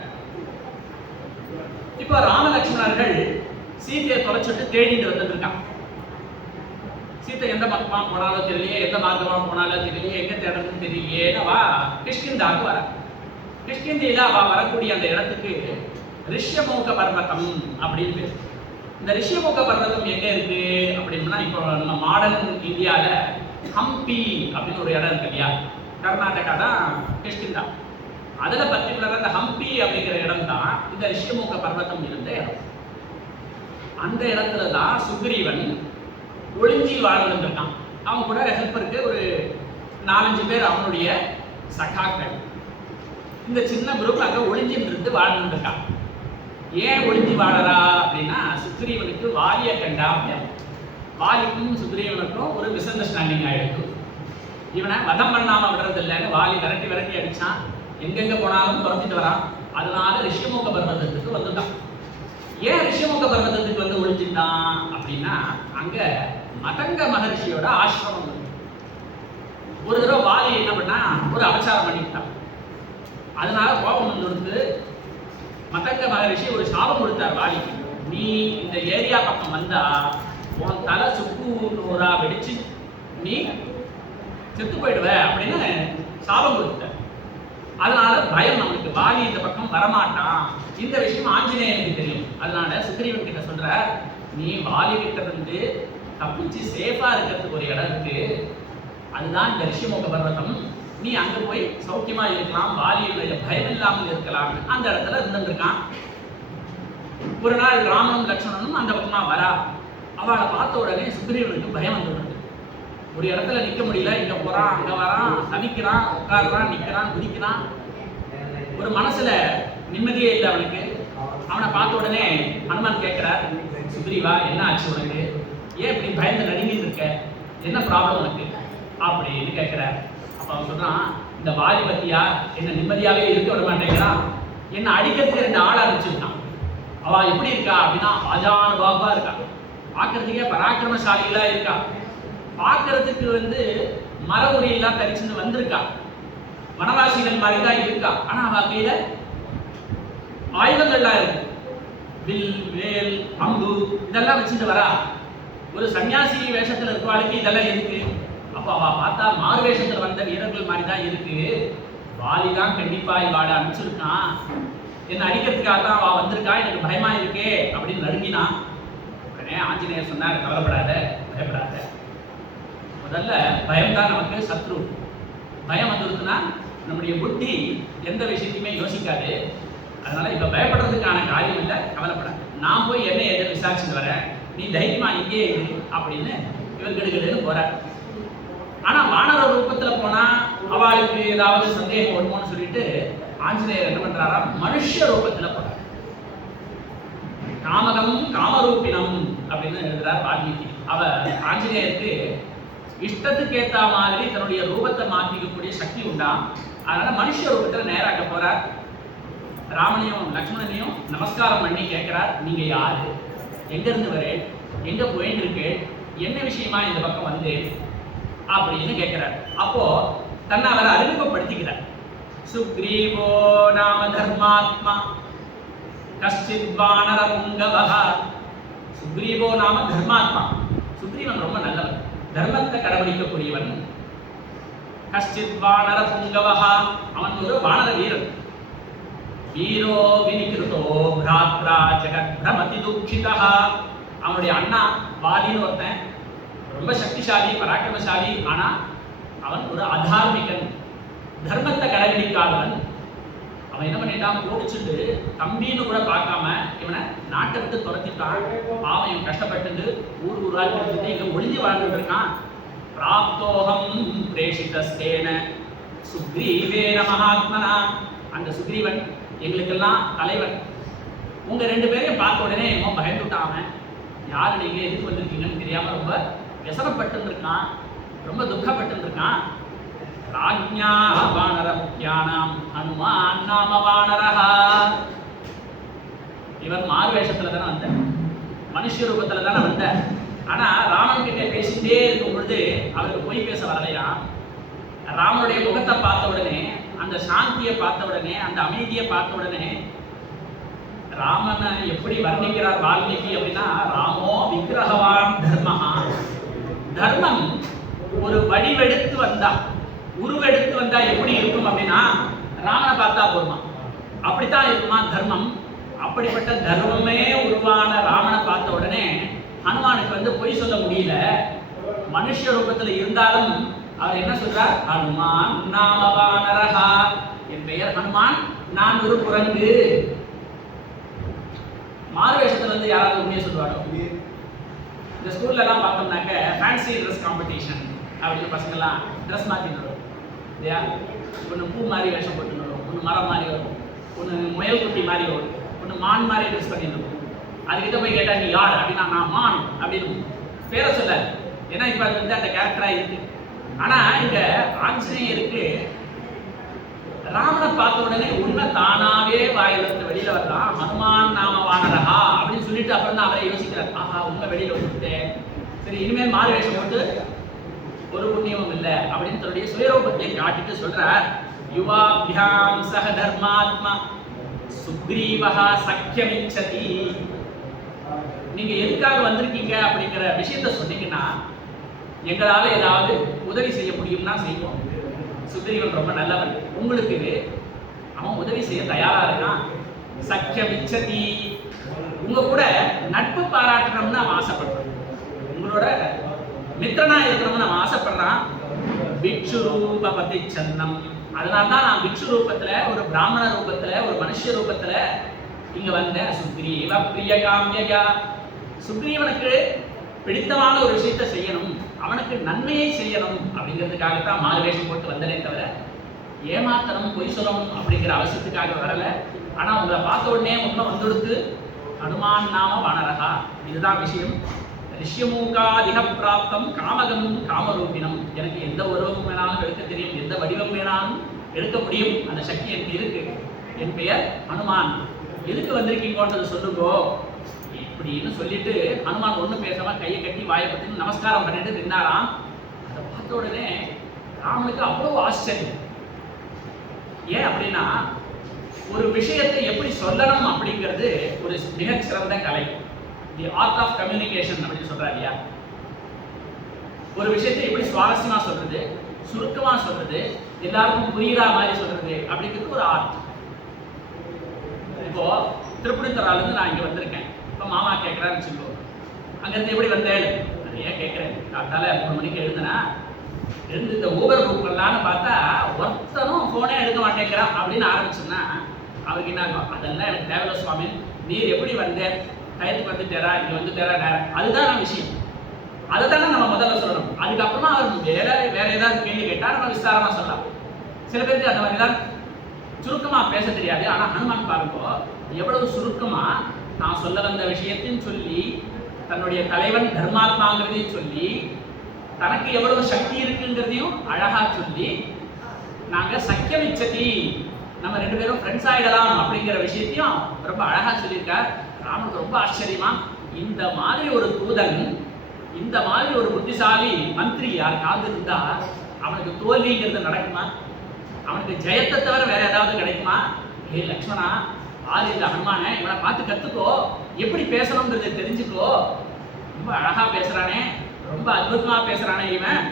இப்போ ராமலட்சுமணர்கள் சீதையை தொலைச்சிட்டு தேடிட்டு வந்துட்டு இருக்கான். சீத்தை எந்த பக்கமா போனாலும் தெரியலையே, எந்த மார்க்கமா போனாலும் தெரியலையே, எங்க தேடுறதுன்னு தெரியலையே. அவ கிஷ்கிந்தாவுக்கு வர. கிஷ்கிந்தியில அவ வரக்கூடிய அந்த இடத்துக்கு ரிஷ்யமுக பர்வதம் அப்படின்னு பேரு. இந்த ரிஷ்யமுக பர்வதம் எங்க இருக்கு அப்படின்னா, இப்போ நம்ம மாடர்ன் இந்தியால ஹம்பி அப்படின்னு ஒரு இடம் இருக்கு இல்லையா? கர்நாடகா தான் கிஷ்கிந்தா. அதுல பர்டிகுலரா இந்த ஹம்பி அப்படிங்கிற இடம் தான் இந்த ரிஷ்யமுக பர்வதம் இருந்த இடம். அந்த இடத்துல தான் சுக்ரீவன் ஒளிஞ்சி வாழ்ந்துட்டு இருக்கான். அவன் கூட ஹெல்ப்பருக்கு ஒரு 4-5 பேர் அவனுடைய சகாக்கள். இந்த சின்ன குரூப் அங்க ஒளிஞ்சிட்டு இருந்து வாழ்ந்துட்டு இருக்கான். ஏன் ஒளிஞ்சி வாழறா அப்படின்னா, சுக்ரீவனுக்கு வாலியை கண்டா அப்படின். வாலிக்கும் சுக்ரீவனுக்கும் ஒரு மிஸ் அண்டர்ஸ்டாண்டிங் ஆயிடுச்சு. இவனை வதம் பண்ணாம விடுறது இல்லைன்னு வாலி விரட்டி அடிச்சான். எங்கெங்க போனாலும் துரத்திட்டு வரான். அதனால ரிஷிமுக பர்வதத்துக்கு வந்துட்டான். ஏன் ரிஷிமுக பர்வதத்துக்கு வந்து ஒழிஞ்சிட்டான் அப்படின்னா, அங்க மதங்க மகர்ஷியோட ஆசிரமம் இருக்கு. ஒரு தடவை வாலி என்ன பண்ணா, ஒரு அபச்சாரம் பண்ணிட்டான். அதனால கோபம் வந்து மதங்க மகரிஷி ஒரு சாபம் கொடுத்தார் வாலிக்கு. நீ இந்த ஏரியா பக்கம் வந்தா உன் தலை சுக்கு வெடிச்சு நீ செத்து போயிடுவ அப்படின்னு சாபம் கொடுத்த. அதனால பயம் அவனுக்கு, வாலி இந்த பக்கம் வரமாட்டான். இந்த விஷயம் ஆஞ்சநேயனுக்கு தெரியும். அதனால சுக்ரீவன் கிட்ட சொல்ற, நீ வாலி கிட்ட இருந்து தப்பிச்சு சேஃபா இருக்கிறதுக்கு ஒரு இடம் இருக்கு, அதுதான் இந்த ரிஷிமுக பர்வதம். நீ அங்க போய் சௌக்கியமா இருக்கலாம், வாலியுடைய பயம் இல்லாமல் இருக்கலாம். அந்த இடத்துல இருந்துருக்கான். ஒரு நாள் ராமனும் லட்சுமணனும் அந்த பக்கமா வரா. அவளை பார்த்த உடனே சுக்ரீவனுக்கு பயம் வந்துடுது. ஒரு இடத்துல நிக்க முடியல, இங்க போறான் அங்க வரான், தவிக்கிறான், உட்காடுறான், நிக்கிறான், குதிக்கிறான். ஒரு மனசுல நிம்மதியே இல்லை அவனுக்கு. அவனை பார்த்த உடனே ஹனுமான் கேட்கிறார், சுக்ரீவா என்ன ஆச்சு உனக்கு? ஏன் இப்படி பயந்து நடுங்கிட்டு இருக்க? என்ன ப்ராப்ளம் உனக்கு அப்படின்னு கேட்கிறார். அப்ப அவன் சொல்றான், இந்த வாலி பத்தியா என்ன நிம்மதியாவே இருக்க விட மாட்டேங்கிறான், என்ன அடிக்கிறதுக்கு 2 ஆளை அனுப்பிச்சுட்டான். அவ எப்படி இருக்கா அப்படின்னா அஜானுபாவா இருக்கா, பார்க்கறதுக்கே பராக்கிரமசாலிகளா இருக்கா, பார்க்கறதுக்கு மர உரியெல்லாம் தரிச்சுட்டு வந்திருக்கா, வனவாசிகள் மாதிரி தான் இருக்கா. ஆனா அவ கையில ஆயுதங்கள்லாம் இருக்கு, வில், வேல், அம்பு இதெல்லாம் வச்சுட்டு வரா. ஒரு சன்னியாசி வேஷத்துல இருக்கவாளுக்கு இதெல்லாம் இருக்கு. அப்ப அவ பார்த்தா மாறு வேஷத்துல வந்த வீரர்கள் மாதிரி தான் இருக்கு. வாலிதான் கண்டிப்பா இவாட அனுப்பிச்சிருக்கான், என்ன அடிக்கிறதுக்காக தான் அவ வந்திருக்கா, எனக்கு பயமா இருக்கே அப்படின்னு நடுங்கினான். உடனே ஆஞ்சநேயர் சொன்னார், கவலைப்படாத, பயப்படாத. முதல்ல பயம்தான் நமக்கு சத்ரு. பயம் வந்துருக்குன்னா நம்முடைய புத்தி எந்த விஷயத்தையுமே யோசிக்காது. அதனால இப்ப பயப்படுறதுக்கான காரியம் இல்லை, கவலைப்படாது. நான் போய் என்ன எதை விசாரிச்சுட்டு வரேன், நீ தைரியமா இங்கே இரு அப்படின்னு இவர் கெடுக்கடுன்னு போறார். ஆனா வானர ரூபத்துல போனா அவளுக்கு ஏதாவது சந்தேகம் வருமோன்னு சொல்லிட்டு ஆஞ்சநேயர் என்ன பண்றாரா, மனுஷ ரூபத்துல போறார். காமகம் காமரூபினம் அப்படின்னு எழுதுறார் வால்மீகி. ஆஞ்சநேயருக்கு இஷ்டத்துக்கு ஏத்த மாதிரி தன்னுடைய ரூபத்தை மாத்திக்கக்கூடிய சக்தி உண்டா. அதனால மனுஷ ரூபத்துல நேராக போறார். ராமனையும் லக்ஷ்மணனையும் நமஸ்காரம் பண்ணி கேட்கிறார், நீங்க யாரு, எங்க இருந்து வரேன், எங்க போயிட்டு இருக்கு, என்ன விஷயமா இந்த பக்கம் வந்து அப்படின்னு கேட்கிறார். அப்போ தன்னை அவர் அறிமுகப்படுத்திக்கிறார். சுக்ரீவோ நாம தர்மாத்மா கஷ்டித் வானர புங்கவஹ. சுக்ரீவோ நாம தர்மாத்மா, சுக்ரீவன் ரொம்ப நல்லவன், தர்மத்தை கடைபிடிக்கக்கூடியவன். கஷ்டித் வானர புங்கவஹ, அவன் ஒரு வானர வீரன். வீரோ வினிகிருதோ பிராத்ரா ஜெகத் பிரமதி துக்ஷிதா, அவனுடைய அண்ணா வாலின்னு ஒருத்தன் ரொம்ப சக்திசாலி பராக்கிரமசாலி, ஆனா அவன் ஒரு அதார்மிகன், தர்மத்தை கடைபிடிக்காதவன். அவன் என்ன பண்ணிட்டான், கோடிச்சுட்டு தம்பின்னு கூட பார்க்காம இவனை நாட்டை விட்டு துரத்திட்டான். அவன் கஷ்டப்பட்டு ஊர் ஊரா இங்க ஒளிஞ்சு வாழ்ந்துட்டு இருக்கான். பிராப்தோகம் பிரேஷிதஸ்தேன சுக்ரீவேன மகாத்மனா, அந்த சுக்ரீவன் எங்களுக்கெல்லாம் தலைவன். உங்க ரெண்டு பேரையும் பார்த்த உடனே என்னமோ பயந்துட்டான். அவன் யாரு, நீங்க எதுக்கு வந்திருக்கீங்கன்னு தெரியாம ரொம்ப விசனப்பட்டு இருக்கான், ரொம்ப துக்கப்பட்டு இருக்கான். ராஜ்ஞா வானர முக்கியானாம் ஹனுமான் நாம வானரஹா. இவர் மாறு வேஷத்துல தானே வந்த, மனுஷ ரூபத்துல தானே வந்த. ஆனா ராமன் கிட்ட பேசிட்டே இருக்கும் பொழுது அவருக்கு பொய் பேச வரலையா. ராமனுடைய முகத்தை பார்த்த உடனே, அந்த சாந்தியை பார்த்த உடனே, அந்த அமைதியை பார்த்த உடனே ராமனை எப்படி வர்ணிக்கிறார் வால்மீகி அப்படின்னா, ராமோ விக்கிரகவான் தர்மஹா. தர்மம் ஒரு வடிவெடுத்து வந்தா, உருவெடுத்து வந்தா எப்படி இருக்கும் அப்படின்னா, ராமனை பார்த்தா போதுமா, அப்படித்தான் இருக்குமா தர்மம். அப்படிப்பட்ட தர்மமே உருவான ராமனை பார்த்த உடனே ஹனுமானுக்கு வந்து பொய் சொல்ல முடியல. மனுஷ ரூபத்தில் இருந்தாலும் அவர் என்ன சொல்றார், ஹனுமான் நாம வானரஹா, என் பெயர் ஹனுமான், நான் ஒரு குரங்கு. மாறு வேஷத்துல இருந்து யாராவது உண்மையை சொல்லுவாரோ. இந்த ஸ்கூல்ல எல்லாம் பார்த்தோம்னாக்க ஃபேன்சி ட்ரெஸ் காம்படிஷன் அப்படின்னு பசங்கள்லாம் ட்ரெஸ் மாற்றிட்டு வரும் இல்லையா. ஒன்று பூ மாதிரி வேஷம் போட்டுன்னு வரும், ஒன்று மரம் மாதிரி வரும், ஒன்று முயல் குட்டி மாதிரி வரும், ஒன்று மான் மாதிரி ட்ரெஸ் பண்ணிட்டு வரும். அதுக்கிட்ட போய் கேட்டா நீ யார் அப்படின்னா, நான் மான் அப்படின்னு பேரை சொல்ல. ஏன்னா இப்போ அது வந்து அந்த கேரக்டராக இருக்கு. ஆனால் இங்க ஆஞ்சநேயருக்கு ராமனை பார்த்த உடனே உண்மை தானாவே வாயிலிருந்து வெளியில வரலாம். ஹனுமான் நாம வானரஹா அப்படின்னு சொல்லிட்டு அப்புறம் தான் அவரை யோசிக்கிறார், ஆஹா உண்மை வெளியில வந்துட்டேன், சரி இனிமேல் மாறு வேஷம் போட்டு ஒரு புண்ணியமும் இல்லை அப்படின்னு தன்னுடைய சுயரூபத்தை காட்டிட்டு சொல்றார். யுவாபியாம் சக தர்மாத்மா சுக்ரீவஹா சக்கியமிச்சதி. நீங்க எதுக்காக வந்திருக்கீங்க அப்படிங்கிற விஷயத்த சொன்னீங்கன்னா எங்களால ஏதாவது உதவி செய்ய முடியும்னா செய்வோம். சுக்ரீவன் ரொம்ப நல்லவன், உங்களுக்கு அவன் உதவி செய்ய தயாரா இருக்கான். சக்கியமிச்சதி, உங்க கூட நட்பு பாராட்டணும்னு அவன் ஆசைப்படுறான், உங்களோட மித்திரனா இருக்கணும்னு அவன் ஆசைப்படுறான். பிக்ஷு ரூப பதி சன்னம், அதனால்தான் நான் பிக்ஷு ரூபத்துல, ஒரு பிராமண ரூபத்துல, ஒரு மனுஷ ரூபத்துல இங்க வந்தேன். சுக்ரீவ பிரிய காமியா, சுக்ரீவனுக்கு பிடித்தமான ஒரு விஷயத்தை செய்யணும், அவனுக்கு நன்மையை செய்யணும் அப்படிங்கிறதுக்காகத்தான் மாறு வேஷம் போட்டு வந்தனே தவிர ஏமாத்தணும் பொய் சொல்லணும் அப்படிங்கிற அவசியத்துக்காக வரல. ஆனா உங்களை பார்த்த உடனே உண்மை வந்துடுத்து, ஹனுமான் நாம வானரஹா, இதுதான் விஷயம். ரிஷ்யமூகாதிக பிராப்தம் காமகம் காமரூபினம், எனக்கு எந்த உருவம் வேணாலும் எடுக்க தெரியும், எந்த வடிவம் வேணாலும் எடுக்க முடியும், அந்த சக்தி எனக்கு இருக்கு. என் பெயர் ஹனுமான், எதுக்கு வந்திருக்கீங்கன்றது சொல்லுங்கோ இப்படின்னு சொல்லிட்டு ஹனுமான் ஒன்றும் பேசாம கையை கட்டி வாயை பற்றி நமஸ்காரம் பண்ணிட்டு நின்னாராம். அதை பார்த்த உடனே ராமனுக்கு அவ்வளவு ஆச்சரியம். ஏன் அப்படின்னா, ஒரு விஷயத்தை எப்படி சொல்லணும் அப்படிங்கிறது ஒரு மிகச்சிறந்த கலை. தி ஆர்ட் ஆஃப் கம்யூனிகேஷன் அப்படின்னு சொல்றாரு இல்லையா. ஒரு விஷயத்தை எப்படி சுவாரஸ்யமா சொல்றது, சுருக்கமா சொல்றது, எல்லாருக்கும் புரியுற மாதிரி சொல்றது அப்படிங்கிறது ஒரு ஆர்ட். இப்போ திருப்பணித்தரால இருந்து நான் இங்க வந்திருக்கேன். இப்போ மாமா கேட்கறாருன்னு சொல்லுவோம், அங்கிருந்து எப்படி வந்தேன், நான் ஏன் கேட்கிறேன், காத்தால 3 மணிக்கு எழுதுனா எழுந்து இந்த ஊபர் புக் பண்ணலான்னு பார்த்தா ஒருத்தனும் போனே எடுக்க மாட்டேங்கிறான் அப்படின்னு ஆரம்பிச்சுன்னா அவருக்கு என்ன இருக்கும், அதெல்லாம் எனக்கு தேவையில்ல சுவாமி, நீர் எப்படி வந்தேன், டயத்துக்கு வந்துட்டாரா, இங்கே வந்துட்டாரா நேரம், அதுதான் நான் விஷயம். அதை தானே நம்ம முதல்ல சொல்லணும். அதுக்கப்புறமா அவர் வேற ஏதாவது கேள்வி கேட்டா நம்ம விஸ்தாரமா சொல்லலாம். சில பேருக்கு அந்த மாதிரி தான் சுருக்கமா பேச தெரியாது. ஆனா ஹனுமான் பாருங்க எவ்வளவு சுருக்கமா நான் சொல்ல வந்த விஷயத்தையும் சொல்லி, தன்னுடைய தலைவன் தர்மாத்மாங்கிறதையும் சொல்லி, தனக்கு எவ்வளவு சக்தி இருக்குங்கிறதையும் அழகா சொல்லி, நாங்க சக்கியமிச்சதி நம்ம 2 பேரும் ஃப்ரெண்ட்ஸ் ஆயிடலாம் அப்படிங்கிற விஷயத்தையும் ரொம்ப அழகா சொல்லியிருக்கார். ராமனுக்கு ரொம்ப ஆச்சரியமா, இந்த மாதிரி ஒரு தூதன், இந்த மாதிரி ஒரு புத்திசாலி மந்திரி யாருக்காவது இருந்தா அவனுக்கு தோல்விங்கிறது நடக்குமா? அவனுக்கு ஜெயத்தை தவிர வேற ஏதாவது கிடைக்குமா? ஏ லக்ஷ்மணா, ஆறு இந்த ஹனுமான இவனை பார்த்து கத்துக்கோ, எப்படி பேசணும்ன்றதை தெரிஞ்சுக்கோ. ரொம்ப அழகா பேசுறானே, ரொம்ப அற்புதமா பேசுறானே இவன்.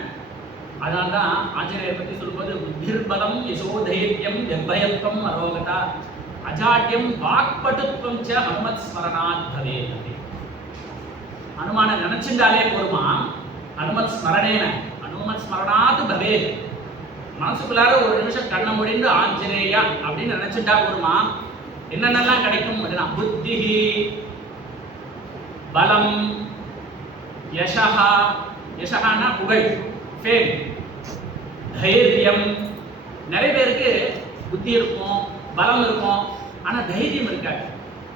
அதனால்தான் ஆஞ்சநேயரை பத்தி சொல்லும்போது புத்திர்பலம் யசோதைரியம் நிர்பயத்வம் அரோகதா அஜாட்யம் வாக்பட்டுத்வம் ச ஹனுமத் ஸ்மரணாத் பவேத். ஹனுமான நினைச்சிருந்தாலே போருமா, ஹனுமத் ஸ்மரணேன ஹனுமத் ஸ்மரணாத் பவேத். மனசுக்குள்ளார ஒரு நிமிஷம் கண்ணை முடிந்து ஆஞ்சநேயா அப்படின்னு நினைச்சுட்டா போருமா, என்னென்னலாம் கிடைக்கும் அப்படின்னா புத்தி, பலம், யசஹா, யசஹானா புகழ், ஃபேம், தைரியம். நிறைய பேருக்கு புத்தி இருக்கும், பலம் இருக்கும், ஆனா தைரியம் இருக்காது.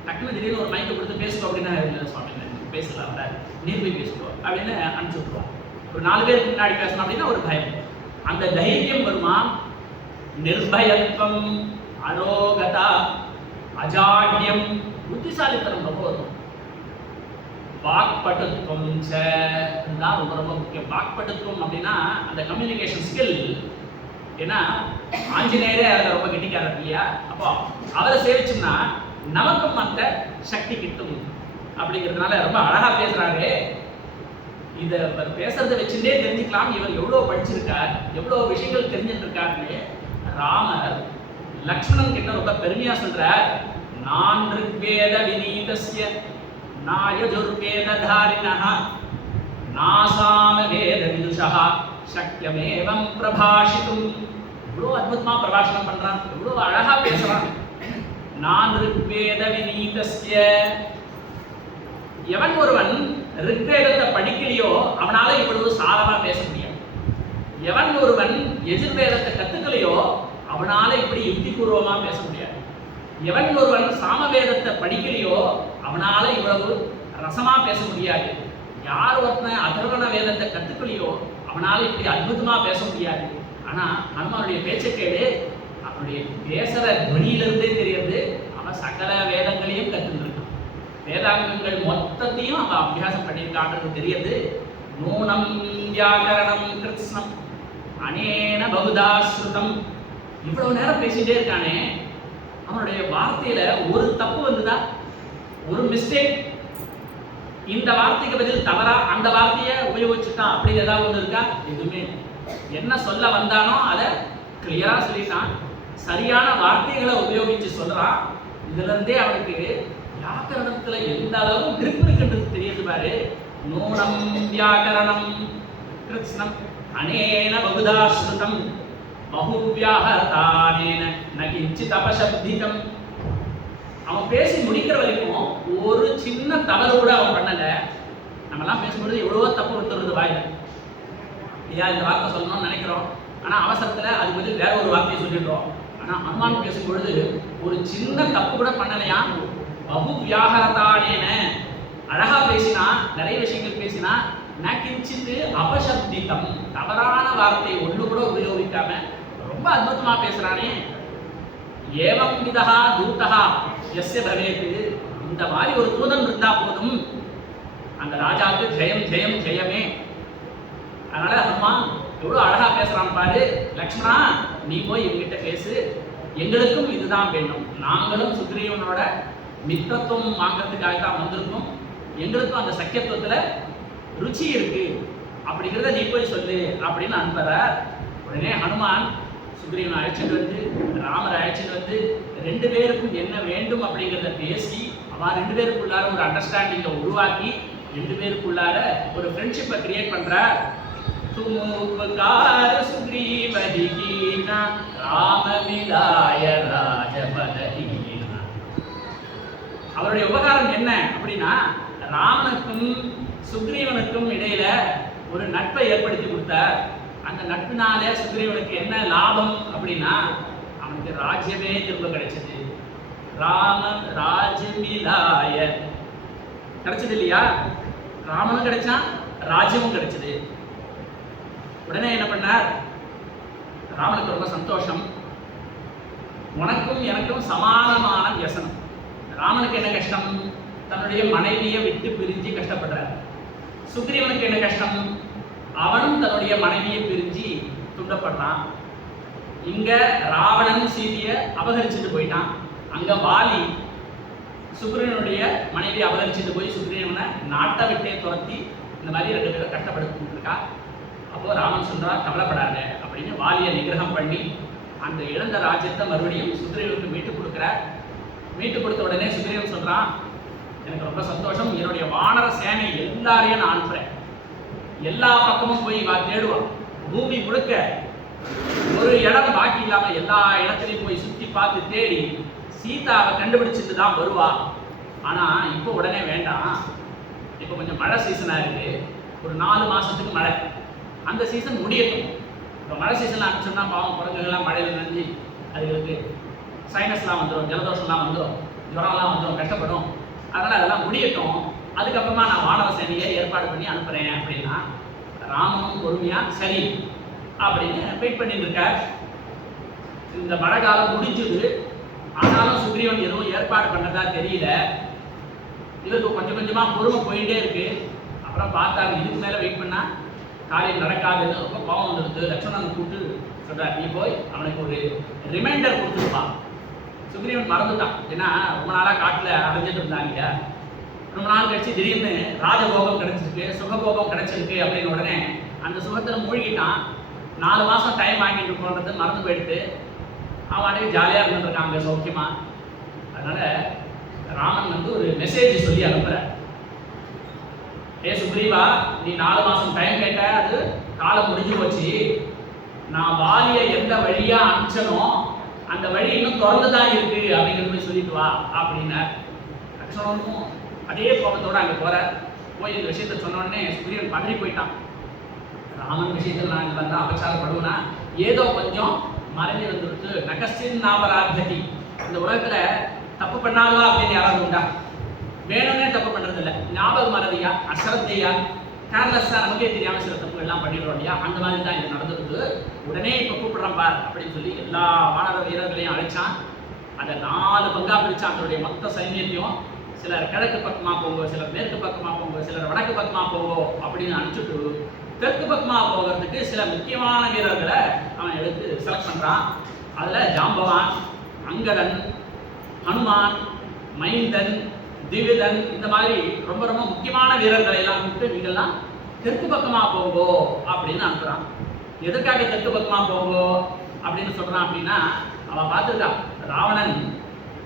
டக்குனு திடீர்னு ஒரு மைக்கை கொடுத்து பேசுவோம் அப்படின்னா சுவாமி பேசலாம், வர நீர் போய் பேசுவோம் அப்படின்னு அனுப்பிச்சு விட்டுருவோம். ஒரு 4 பேருக்கு முன்னாடி பேசணும் அப்படின்னா ஒரு பயம். அந்த தைரியம் வருமா, நிர்பயத்வம், அரோகதா, அஜாட்யம், புத்திசாலித்தனம் ரொம்ப வரும். வாக்பட்டுத்வம் தான் ரொம்ப ரொம்ப முக்கியம். வாக்பட்டுத்வம் அப்படின்னா அந்த கம்யூனிகேஷன் ஸ்கில். ஏன்னா ஆஞ்சநேயரே அதில் ரொம்ப கெட்டிக்காரர் இல்லையா? அப்போ அவரை சேவிச்சோம்னா நமக்கும் அந்த சக்தி கிட்டும் அப்படிங்கிறதுனால ரொம்ப அழகா பேசுறாரு. இதை பேசுறதை வச்சுட்டே தெரிஞ்சுக்கலாம் இவர் எவ்வளவு படிச்சிருக்கார், எவ்வளவு விஷயங்கள் தெரிஞ்சுட்டு இருக்காருன்னு. ராமர் லக்ஷ்மணன் கிட்ட ரொம்ப பெருமையா சொல்றார். நான் ரிக்வேத விநீதஸ்ய நாயஜுர்வேததாரிணஹ நாசாம வேத விதுஷஹ சக்யமேவம் பிரபாஷிதும். இவ்வளோ அற்புதமா பிரபாஷணம் பண்றான், எவ்வளோ அழகா பேசுறான். நான் ரிக்வேத விநீதஸ்ய, எவன் ஒருவன் ரிக்வேதத்தை படிக்கலையோ அவனால இவ்வளவு சாரமா பேச முடியாது. எவன் ஒருவன் எஜுர்வேதத்தை கத்துக்கலையோ அவனால இப்படி யுக்திபூர்வமா பேச முடியாது. எவன் ஒருவன் சாமவேதத்தை படிக்கலையோ அவனால இவ்வளவு ரசமா பேச முடியாது. யார் ஒருத்தன் அதர்வண வேதத்தை கத்துக்கலையோ அவனால இப்படி அற்புதமா பேச முடியாது. ஆனா ஹனுமானுடைய பேச்சை கேடு, அவனுடைய பேசுற துணியிலிருந்தே தெரியுது அவன் சகல வேதங்களையும் கற்றுருக்கான். வேதாங்கங்கள் மொத்தத்தையும் அவன் அபியாசம் பண்ணியிருக்கான்றது தெரியுது. நூனம் வியாகரணம் கிருத்ஸ்னம் அனேன பகுதாஸ்ருதம். இவ்வளவு நேரம் பேசிட்டே இருக்கானே, அவனுடைய வார்த்தையில ஒரு தப்பு வந்துதா, ஒரு மிஸ்டேக், இந்த வார்த்தைக்கு பதில் தவறா அந்த வார்த்தையை உபயோகிச்சுட்டான் அப்படி ஏதாவது ஒன்று இருக்கா? எதுவுமே. என்ன சொல்ல வந்தானோ அதை கிளியரா சொல்லிட்டான். சரியான வார்த்தைகளை உபயோகிச்சு சொல்றான். இதுல இருந்தே அவனுக்கு வியாக்கரணத்துல எந்த அளவு கிரிப் இருக்குன்றது தெரியுது பாரு. நூனம் வியாக்கரணம் கிருத்ஸ்னம் அனேன பகுதாஸ்ருதம் பகுவியாஹதானேன ந கிஞ்சித் அபசப்திதம். அவன் பேசி முடிக்கிற வரைக்கும் ஒரு சின்ன தவறு கூட அவன் பண்ணல. நம்மலாம் பேசும்போது எவ்வளவோ தப்பு விட்டுறது வாயில. ஐயா இந்த வார்த்தை சொல்லணும்னு நினைக்கிறோம், ஆனா அவசரத்துல அது பதில் வேற ஒரு வார்த்தையை சொல்லிடுறோம். ஆனா ஹனுமான் பேசும்பொழுது ஒரு சின்ன தப்பு கூட பண்ணலையா. பகு வியாகரதானேன அழகா பேசினா, நிறைய விஷயங்கள் பேசினா. ந கிஞ்சித் அபசப்திதம், தவறான வார்த்தை ஒண்ணு கூட உபயோகிக்காம ரொம்ப அற்புதமா பேசுறானே. ஏவம் விதஹா தூதஹா யஸ்ய பவேத். இந்த மாதிரி ஒரு தூதன் இருந்தா போதும் அந்த ராஜாவுக்கு ஜெயம் ஜெயம் ஜெயமே. அதனால ஹனுமான் எவ்வளவு அழகா பேசுறான் பாரு. லக்ஷ்மணா நீ போய் எங்கிட்ட பேசு, எங்களுக்கும் இதுதான் வேண்டும். நாங்களும் சுக்ரீவனோட மித்திரத்துவம் வாங்கிறதுக்காக தான் வந்திருக்கோம். எங்களுக்கும் அந்த சக்கியத்துவத்துல ருச்சி இருக்கு அப்படிங்கிறத நீ போய் சொல்லு அப்படின்னு அனுப்புற. உடனே ஹனுமான் சுக்ரீவனை அழைச்சிட்டு வந்து ராமரை அழைச்சிட்டு வந்து 2 பேருக்கும் என்ன வேண்டும் அப்படிங்கிறத பேசி அவன் 2 பேருக்குள்ளார ஒரு அண்டர்ஸ்டாண்டிங்கை உருவாக்கி 2 பேருக்குள்ளார ஒரு ஃப்ரெண்ட்ஷிப்பை கிரியேட் பண்ற. துமுபகார சுக்ரீவஹிகீனா ராமவிலாய ராஜபதஹீனா. அவருடைய உபகாரம் என்ன அப்படின்னா ராமனுக்கும் சுக்ரீவனுக்கும் இடையில ஒரு நட்பை ஏற்படுத்தி கொடுத்தார். அந்த நட்பினாலே சுக்ரீவனுக்கு என்ன லாபம் அப்படின்னா அவனுக்கு ராஜ்யமே திரும்ப கிடைச்சது. ராமன் ராஜ்யமிலாய கிடைச்சது இல்லையா? ராமனும் கிடைச்சான், ராஜ்யமும் கிடைச்சது. உடனே என்ன பண்ணார்? ராமனுக்கு ரொம்ப சந்தோஷம். உனக்கும் எனக்கும் சமானமான வியசனம். ராமனுக்கு என்ன கஷ்டம்? தன்னுடைய மனைவியை விட்டு பிரிஞ்சு கஷ்டப்படுறார். சுக்ரீவனுக்கு என்ன கஷ்டம்? அவனும் தன்னுடைய மனைவியை பிரிஞ்சு துன்பப்படுறான். இங்க ராவணன் சீதையை அபகரிச்சுட்டு போயிட்டான். அங்க வாலி சுக்ரீவனுடைய மனைவியை அபகரிச்சுட்டு போய் சுக்ரீவனை நாட்டை விட்டே துரத்தி இந்த மாதிரி 2 பேரும் கஷ்டப்படுத்திட்டு இருக்கா. அப்போ ராமன் சொல்றா, கவலைப்படாத அப்படின்னு வாலியை நிகிரகம் பண்ணி அந்த இழந்த ராஜ்யத்தை மறுபடியும் சுக்ரீவனுக்கு மீட்டு கொடுக்குறார். மீட்டு கொடுத்த உடனே சுக்ரீவன் சொல்றான், எனக்கு ரொம்ப சந்தோஷம், என்னுடைய வானர சேனை எல்லாரையும் நான் அனுப்புறேன். எல்லா பக்கமும் போய் தேடுவான். பூமி முழுக்க ஒரு இடம் பாக்கி இல்லாம எல்லா இடத்துலையும் போய் சுத்தி பார்த்து தேடி சீதாவை கண்டுபிடிச்சிட்டு தான் வருவா. ஆனா இப்போ உடனே வேண்டாம், இப்போ கொஞ்சம் மழை சீசனா இருக்கு, ஒரு 4 மாசத்துக்கு மழை, அந்த சீசன் முடியட்டும். இப்போ மழை சீசன் அனுப்பிச்சோம்னா பாவம் குரங்குகள்லாம் மழையில் நனைஞ்சி அதுகளுக்கு சைனஸ்லாம் வந்துடும், ஜலதோஷம்லாம் வந்துடும், ஜுரம்லாம் வந்துடும், கஷ்டப்படும். அதனால் அதெல்லாம் முடியட்டும், அதுக்கப்புறமா நான் வானர சேனையை ஏற்பாடு பண்ணி அனுப்புகிறேன் அப்படின்னா ராமனும் பொறுமையாக சரி அப்படின்னு வெயிட் பண்ணிட்டு இருக்கார். இந்த மழை காலம் முடிஞ்சது. ஆனாலும் சுக்ரீவன் எதுவும் ஏற்பாடு பண்ணதா தெரியல. இவருக்கு கொஞ்சம் கொஞ்சமாக பொறுமை போயிட்டே இருக்கு. அப்புறம் பார்த்தாரு, இதுக்கு மேலே வெயிட் பண்ணால் காரியம் நடக்காதுன்னு ரொம்ப கோபம் வந்துடுது. லட்சுமணன் கூப்பிட்டு சொல்கிறார், நீ போய் அவனுக்கு ஒரு ரிமைண்டர் கொடுத்துருப்பான். சுக்ரீவன் மறந்துட்டான். ஏன்னா ரொம்ப நாளாக காட்டில் அடைஞ்சிட்டு இருந்தாங்க. ரொம்ப நாள் கழிச்சு திடீர்னு ராஜபோகம் கிடைச்சிருக்கு, சுகபோகம் கிடைச்சிருக்கு அப்படின்னு உடனே அந்த சுகத்தில் மூழ்கிட்டான். 4 மாதம் டைம் வாங்கிட்டு இருக்கோன்றது மறந்து போயிடுது. அவன் அன்றைக்கு ஜாலியாக இருந்துருக்காங்க சௌக்கியமா. அதனால ராமன் ஒரு மெசேஜ் சொல்லி அனுப்புகிறார். ஏ சுக்ரீவா, நீ 4 மாதம் டைம் கேட்ட, அது காலம் முடிஞ்சு போச்சு. நான் வாலியை எந்த வழியா அனுப்பிச்சனோ அந்த வழி இன்னும் திறந்து தான் இருக்கு அப்படிங்கிறது போய் சொல்லிட்டு வா அப்படின்னா லட்சுமணனும் அதே கோபத்தோட அங்கே போற. போய் இந்த விஷயத்த சொன்ன உடனே சுக்ரீவன் பதறி போயிட்டான். ராமன் விஷயத்தில் நான் இங்கே வந்தால் அபச்சாரப்படுவேனா? ஏதோ கொஞ்சம் மறைஞ்சு வந்துருக்கு. நகஸ்டின் நாபராத்தி. இந்த உலகத்துல தப்பு பண்ணாதவா அப்படின்னு யாராவது உண்டா? வேணும்னே தப்பு பண்றது இல்லை. ஞாபகம் மறதியா, அசரத்தையா, கேர்லெஸ்ஸா, நமக்கே தெரியாம சில தப்புகள் எல்லாம் பண்ணிடுறோம் இல்லையா? அந்த மாதிரி தான் இது நடந்திருக்கு. உடனே இப்போ கூப்பிடுறான் பார் அப்படின்னு சொல்லி எல்லா வானர வீரர்களையும் அழைச்சான். அதை 4 பங்கா பிரிச்சான். அதனுடைய மொத்த சைன்யத்தையும் சிலர் கிழக்கு பக்கமாக போங்க, சிலர் மேற்கு பக்கமாக போங்க, சிலர் வடக்கு பக்கமாக போங்க அப்படின்னு அனுப்பிச்சுட்டு தெற்கு பக்கமாக போகிறதுக்கு சில முக்கியமான வீரர்களை அவன் எடுத்து செலக்ட் பண்ணுறான். அதில் ஜாம்பவான், அங்கதன், ஹனுமான், மைந்தன், திவிதன், இந்த மாதிரி ரொம்ப ரொம்ப முக்கியமான வீரர்களை எல்லாம் கூப்பிட்டு நீங்கள்லாம் தெற்கு பக்கமாக போங்கோ அப்படின்னு அனுப்புகிறான். எதுக்காக தெற்கு பக்கமாக போங்கோ அப்படின்னு சொல்கிறான் அப்படின்னா, அவன் பார்த்துருக்கான் ராவணன்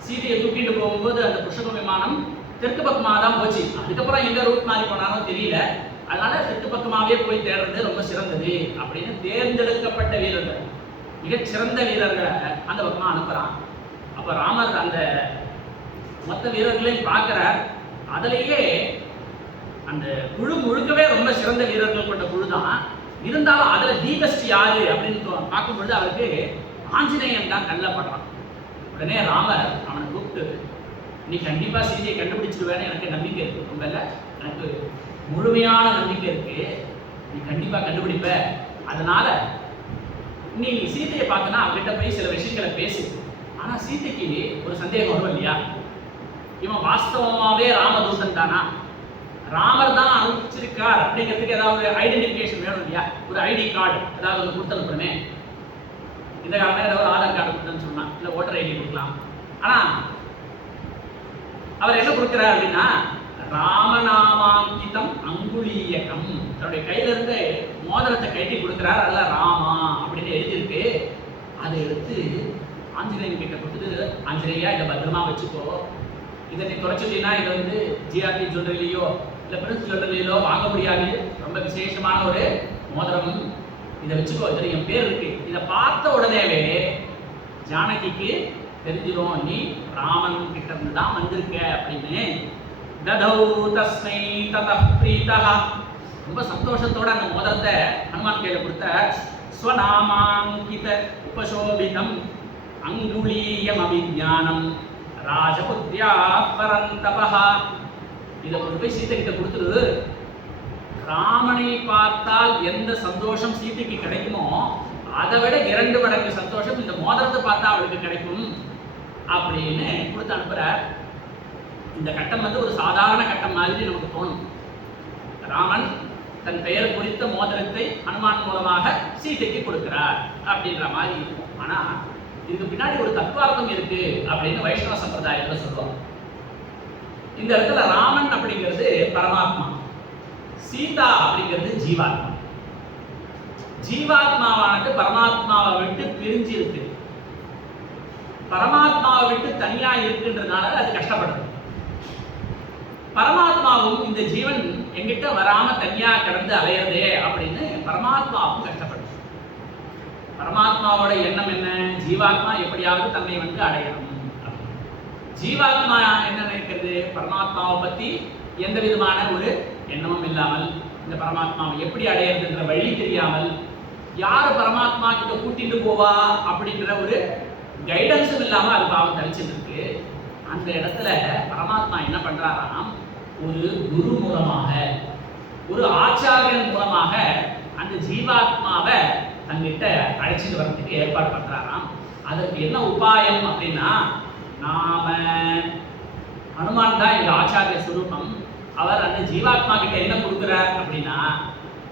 சீதையை தூக்கிட்டு போகும்போது அந்த புஷ்பக விமானம் தெற்கு பக்கமாக தான் போச்சு. அதுக்கப்புறம் எங்கே ரூட் மாறி போனாலும் தெரியல. அதனால தெற்கு பக்கமாகவே போய் தேடுறது ரொம்ப சிறந்தது அப்படின்னு தேர்ந்தெடுக்கப்பட்ட வீரர்கள், மிகச்சிறந்த வீரர்களை அந்த பக்கமாக அனுப்புகிறான். அப்போ ராமர் அந்த மொத்த வீரர்களையும் பார்க்குறார். அதிலேயே அந்த குழு முழுக்கவே ரொம்ப சிறந்த வீரர்கள் கொண்ட குழு தான். இருந்தாலும் அதில் தி பெஸ்ட் யாரு அப்படின்னு பார்க்கும்பொழுது அவருக்கு ஆஞ்சநேயன் தான் கண்ணில் படுறான். உடனே ராமர் அவனை கூப்பிட்டு, நீ கண்டிப்பாக சீதையை கண்டுபிடிச்சிடுவேன்னு எனக்கு நம்பிக்கை இருக்கு, உங்களை எனக்கு முழுமையான நம்பிக்கை இருக்கு, நீ கண்டிப்பாக கண்டுபிடிப்ப. அதனால நீ சீதையை பார்த்தனா அவர்கிட்ட போய் சில விஷயங்களை பேசு. ஆனால் சீதைக்கு ஒரு சந்தேகம் வரும் இல்லையா? இவன் வாஸ்தவமாகவே ராமதூதன் தானா, ராமர் தான் அனுப்பிச்சிருக்கார் அப்படிங்கிறதுக்கு ஏதாவது ஐடென்டிஃபிகேஷன் வேணும் இல்லையா? ஒரு ஐடி கார்டு ஏதாவது ஒன்று கொடுத்து அனுப்புறமே. இந்த காலத்தில் ஏதாவது ஆதார் கார்டு கொடுத்தேன்னு சொன்னான், இல்லை ஓட்டர் ஐடி கொடுக்கலாம். ஆனால் அவர் என்ன கொடுக்குறார் அப்படின்னா, ராமநாமாங்கிதம் அங்குலீயகம், தன்னுடைய கையில இருந்து மோதிரத்தை கட்டி கொடுக்குறார். அதில் ராமா அப்படின்னு எழுதியிருக்கு. அதை எடுத்து ஆஞ்சநேயன் கிட்ட கொடுத்துட்டு, ஆஞ்சநேயா இதை பத்திரமா வச்சுக்கோ, இதை நீ குறைச்சிட்டீங்கன்னா இதை ஜிஆர்டி ஜுவல்லரிலையோ இல்லை பிரின்ஸ் ஜுவல்லரிலையோ வாங்க முடியாது, ரொம்ப விசேஷமான ஒரு மோதிரம், இதை வச்சுக்கோ, இதில் என் பேர் இருக்கு. இதை பார்த்த உடனேவே ஜானகிக்கு தெரிஞ்சிடும் நீ ராமன் கிட்ட இருந்து தான் வந்திருக்க அப்படின்னு. ததௌ தஸ்மை ததः ப்ரீதः. ரொம்ப சந்தோஷத்தோட அந்த மோதிரத்தை ஹனுமான் கையில கொடுத்த. ஸ்வநாமாங்கித உபசோபிதம் அங்குலீயம் அபிஞானம் ராஜபுத்யா பரந்தபஹ. இதை கொண்டு போய் சீதை கிட்ட கொடுத்துரு. ராமனை பார்த்தால் எந்த சந்தோஷம் சீதைக்கு கிடைக்குமோ அதை விட 2 மடங்கு சந்தோஷம் இந்த மோதிரத்தை பார்த்தா அவளுக்கு கிடைக்கும் அப்படின்னு கொடுத்து அனுப்புற. இந்த கட்டம் வந்து ஒரு சாதாரண கட்டம் மாதிரி நமக்கு தோணும். ராமன் தன் பெயர் குறித்த மோதிரத்தை ஹனுமான் மூலமாக சீதைக்கு கொடுக்கிறார் அப்படின்ற மாதிரி இருக்கும். ஆனா இதுக்கு பின்னாடி ஒரு தத்துவார்த்தம் இருக்கு அப்படின்னு வைஷ்ணவ சம்பிரதாயத்துல சொல்லுவாங்க. இந்த இடத்துல ராமன் அப்படிங்கிறது பரமாத்மா, சீதா அப்படிங்கிறது ஜீவாத்மா. ஜீவாத்மாவானது பரமாத்மாவை விட்டு பிரிஞ்சு இருக்கு. பரமாத்மாவை விட்டு தனியா இருக்குன்றதுனால அது கஷ்டப்படுது. பரமாத்மாவும் இந்த ஜீவன் எங்கிட்ட வராம தனியா கிடந்து அலையிறதே அப்படின்னு பரமாத்மாவும் கஷ்டப்படுது. பரமாத்மாவோட எண்ணம் என்ன? ஜீவாத்மா எப்படியாவது தன்னை வந்து அடையணும். ஜீவாத்மா என்ன நினைக்கிறது? பரமாத்மாவை பத்தி எந்த விதமான ஒரு எண்ணமும் இல்லாமல், இந்த பரமாத்மாவை எப்படி அடையிறதுன்ற வழி தெரியாமல், யாரு பரமாத்மா கிட்ட கூட்டிட்டு போவா அப்படின்ற ஒரு கைடன்ஸும் இல்லாம அது பாவம் தனிச்சுட்டு இருக்கு. அந்த இடத்துல பரமாத்மா என்ன பண்றாராம்? ஒரு குரு மூலமாக, ஒரு ஆச்சாரியன் மூலமாக அந்த ஜீவாத்மாவை தங்கிட்ட அழைச்சிட்டு வர்றதுக்கு ஏற்பாடு பண்றாராம். அதற்கு என்ன உபாயம் அப்படின்னா, நாம ஹனுமான் தான் எங்க ஆச்சாரிய சுரூபம். அவர் அந்த ஜீவாத்மா கிட்ட என்ன கொடுக்குறார் அப்படின்னா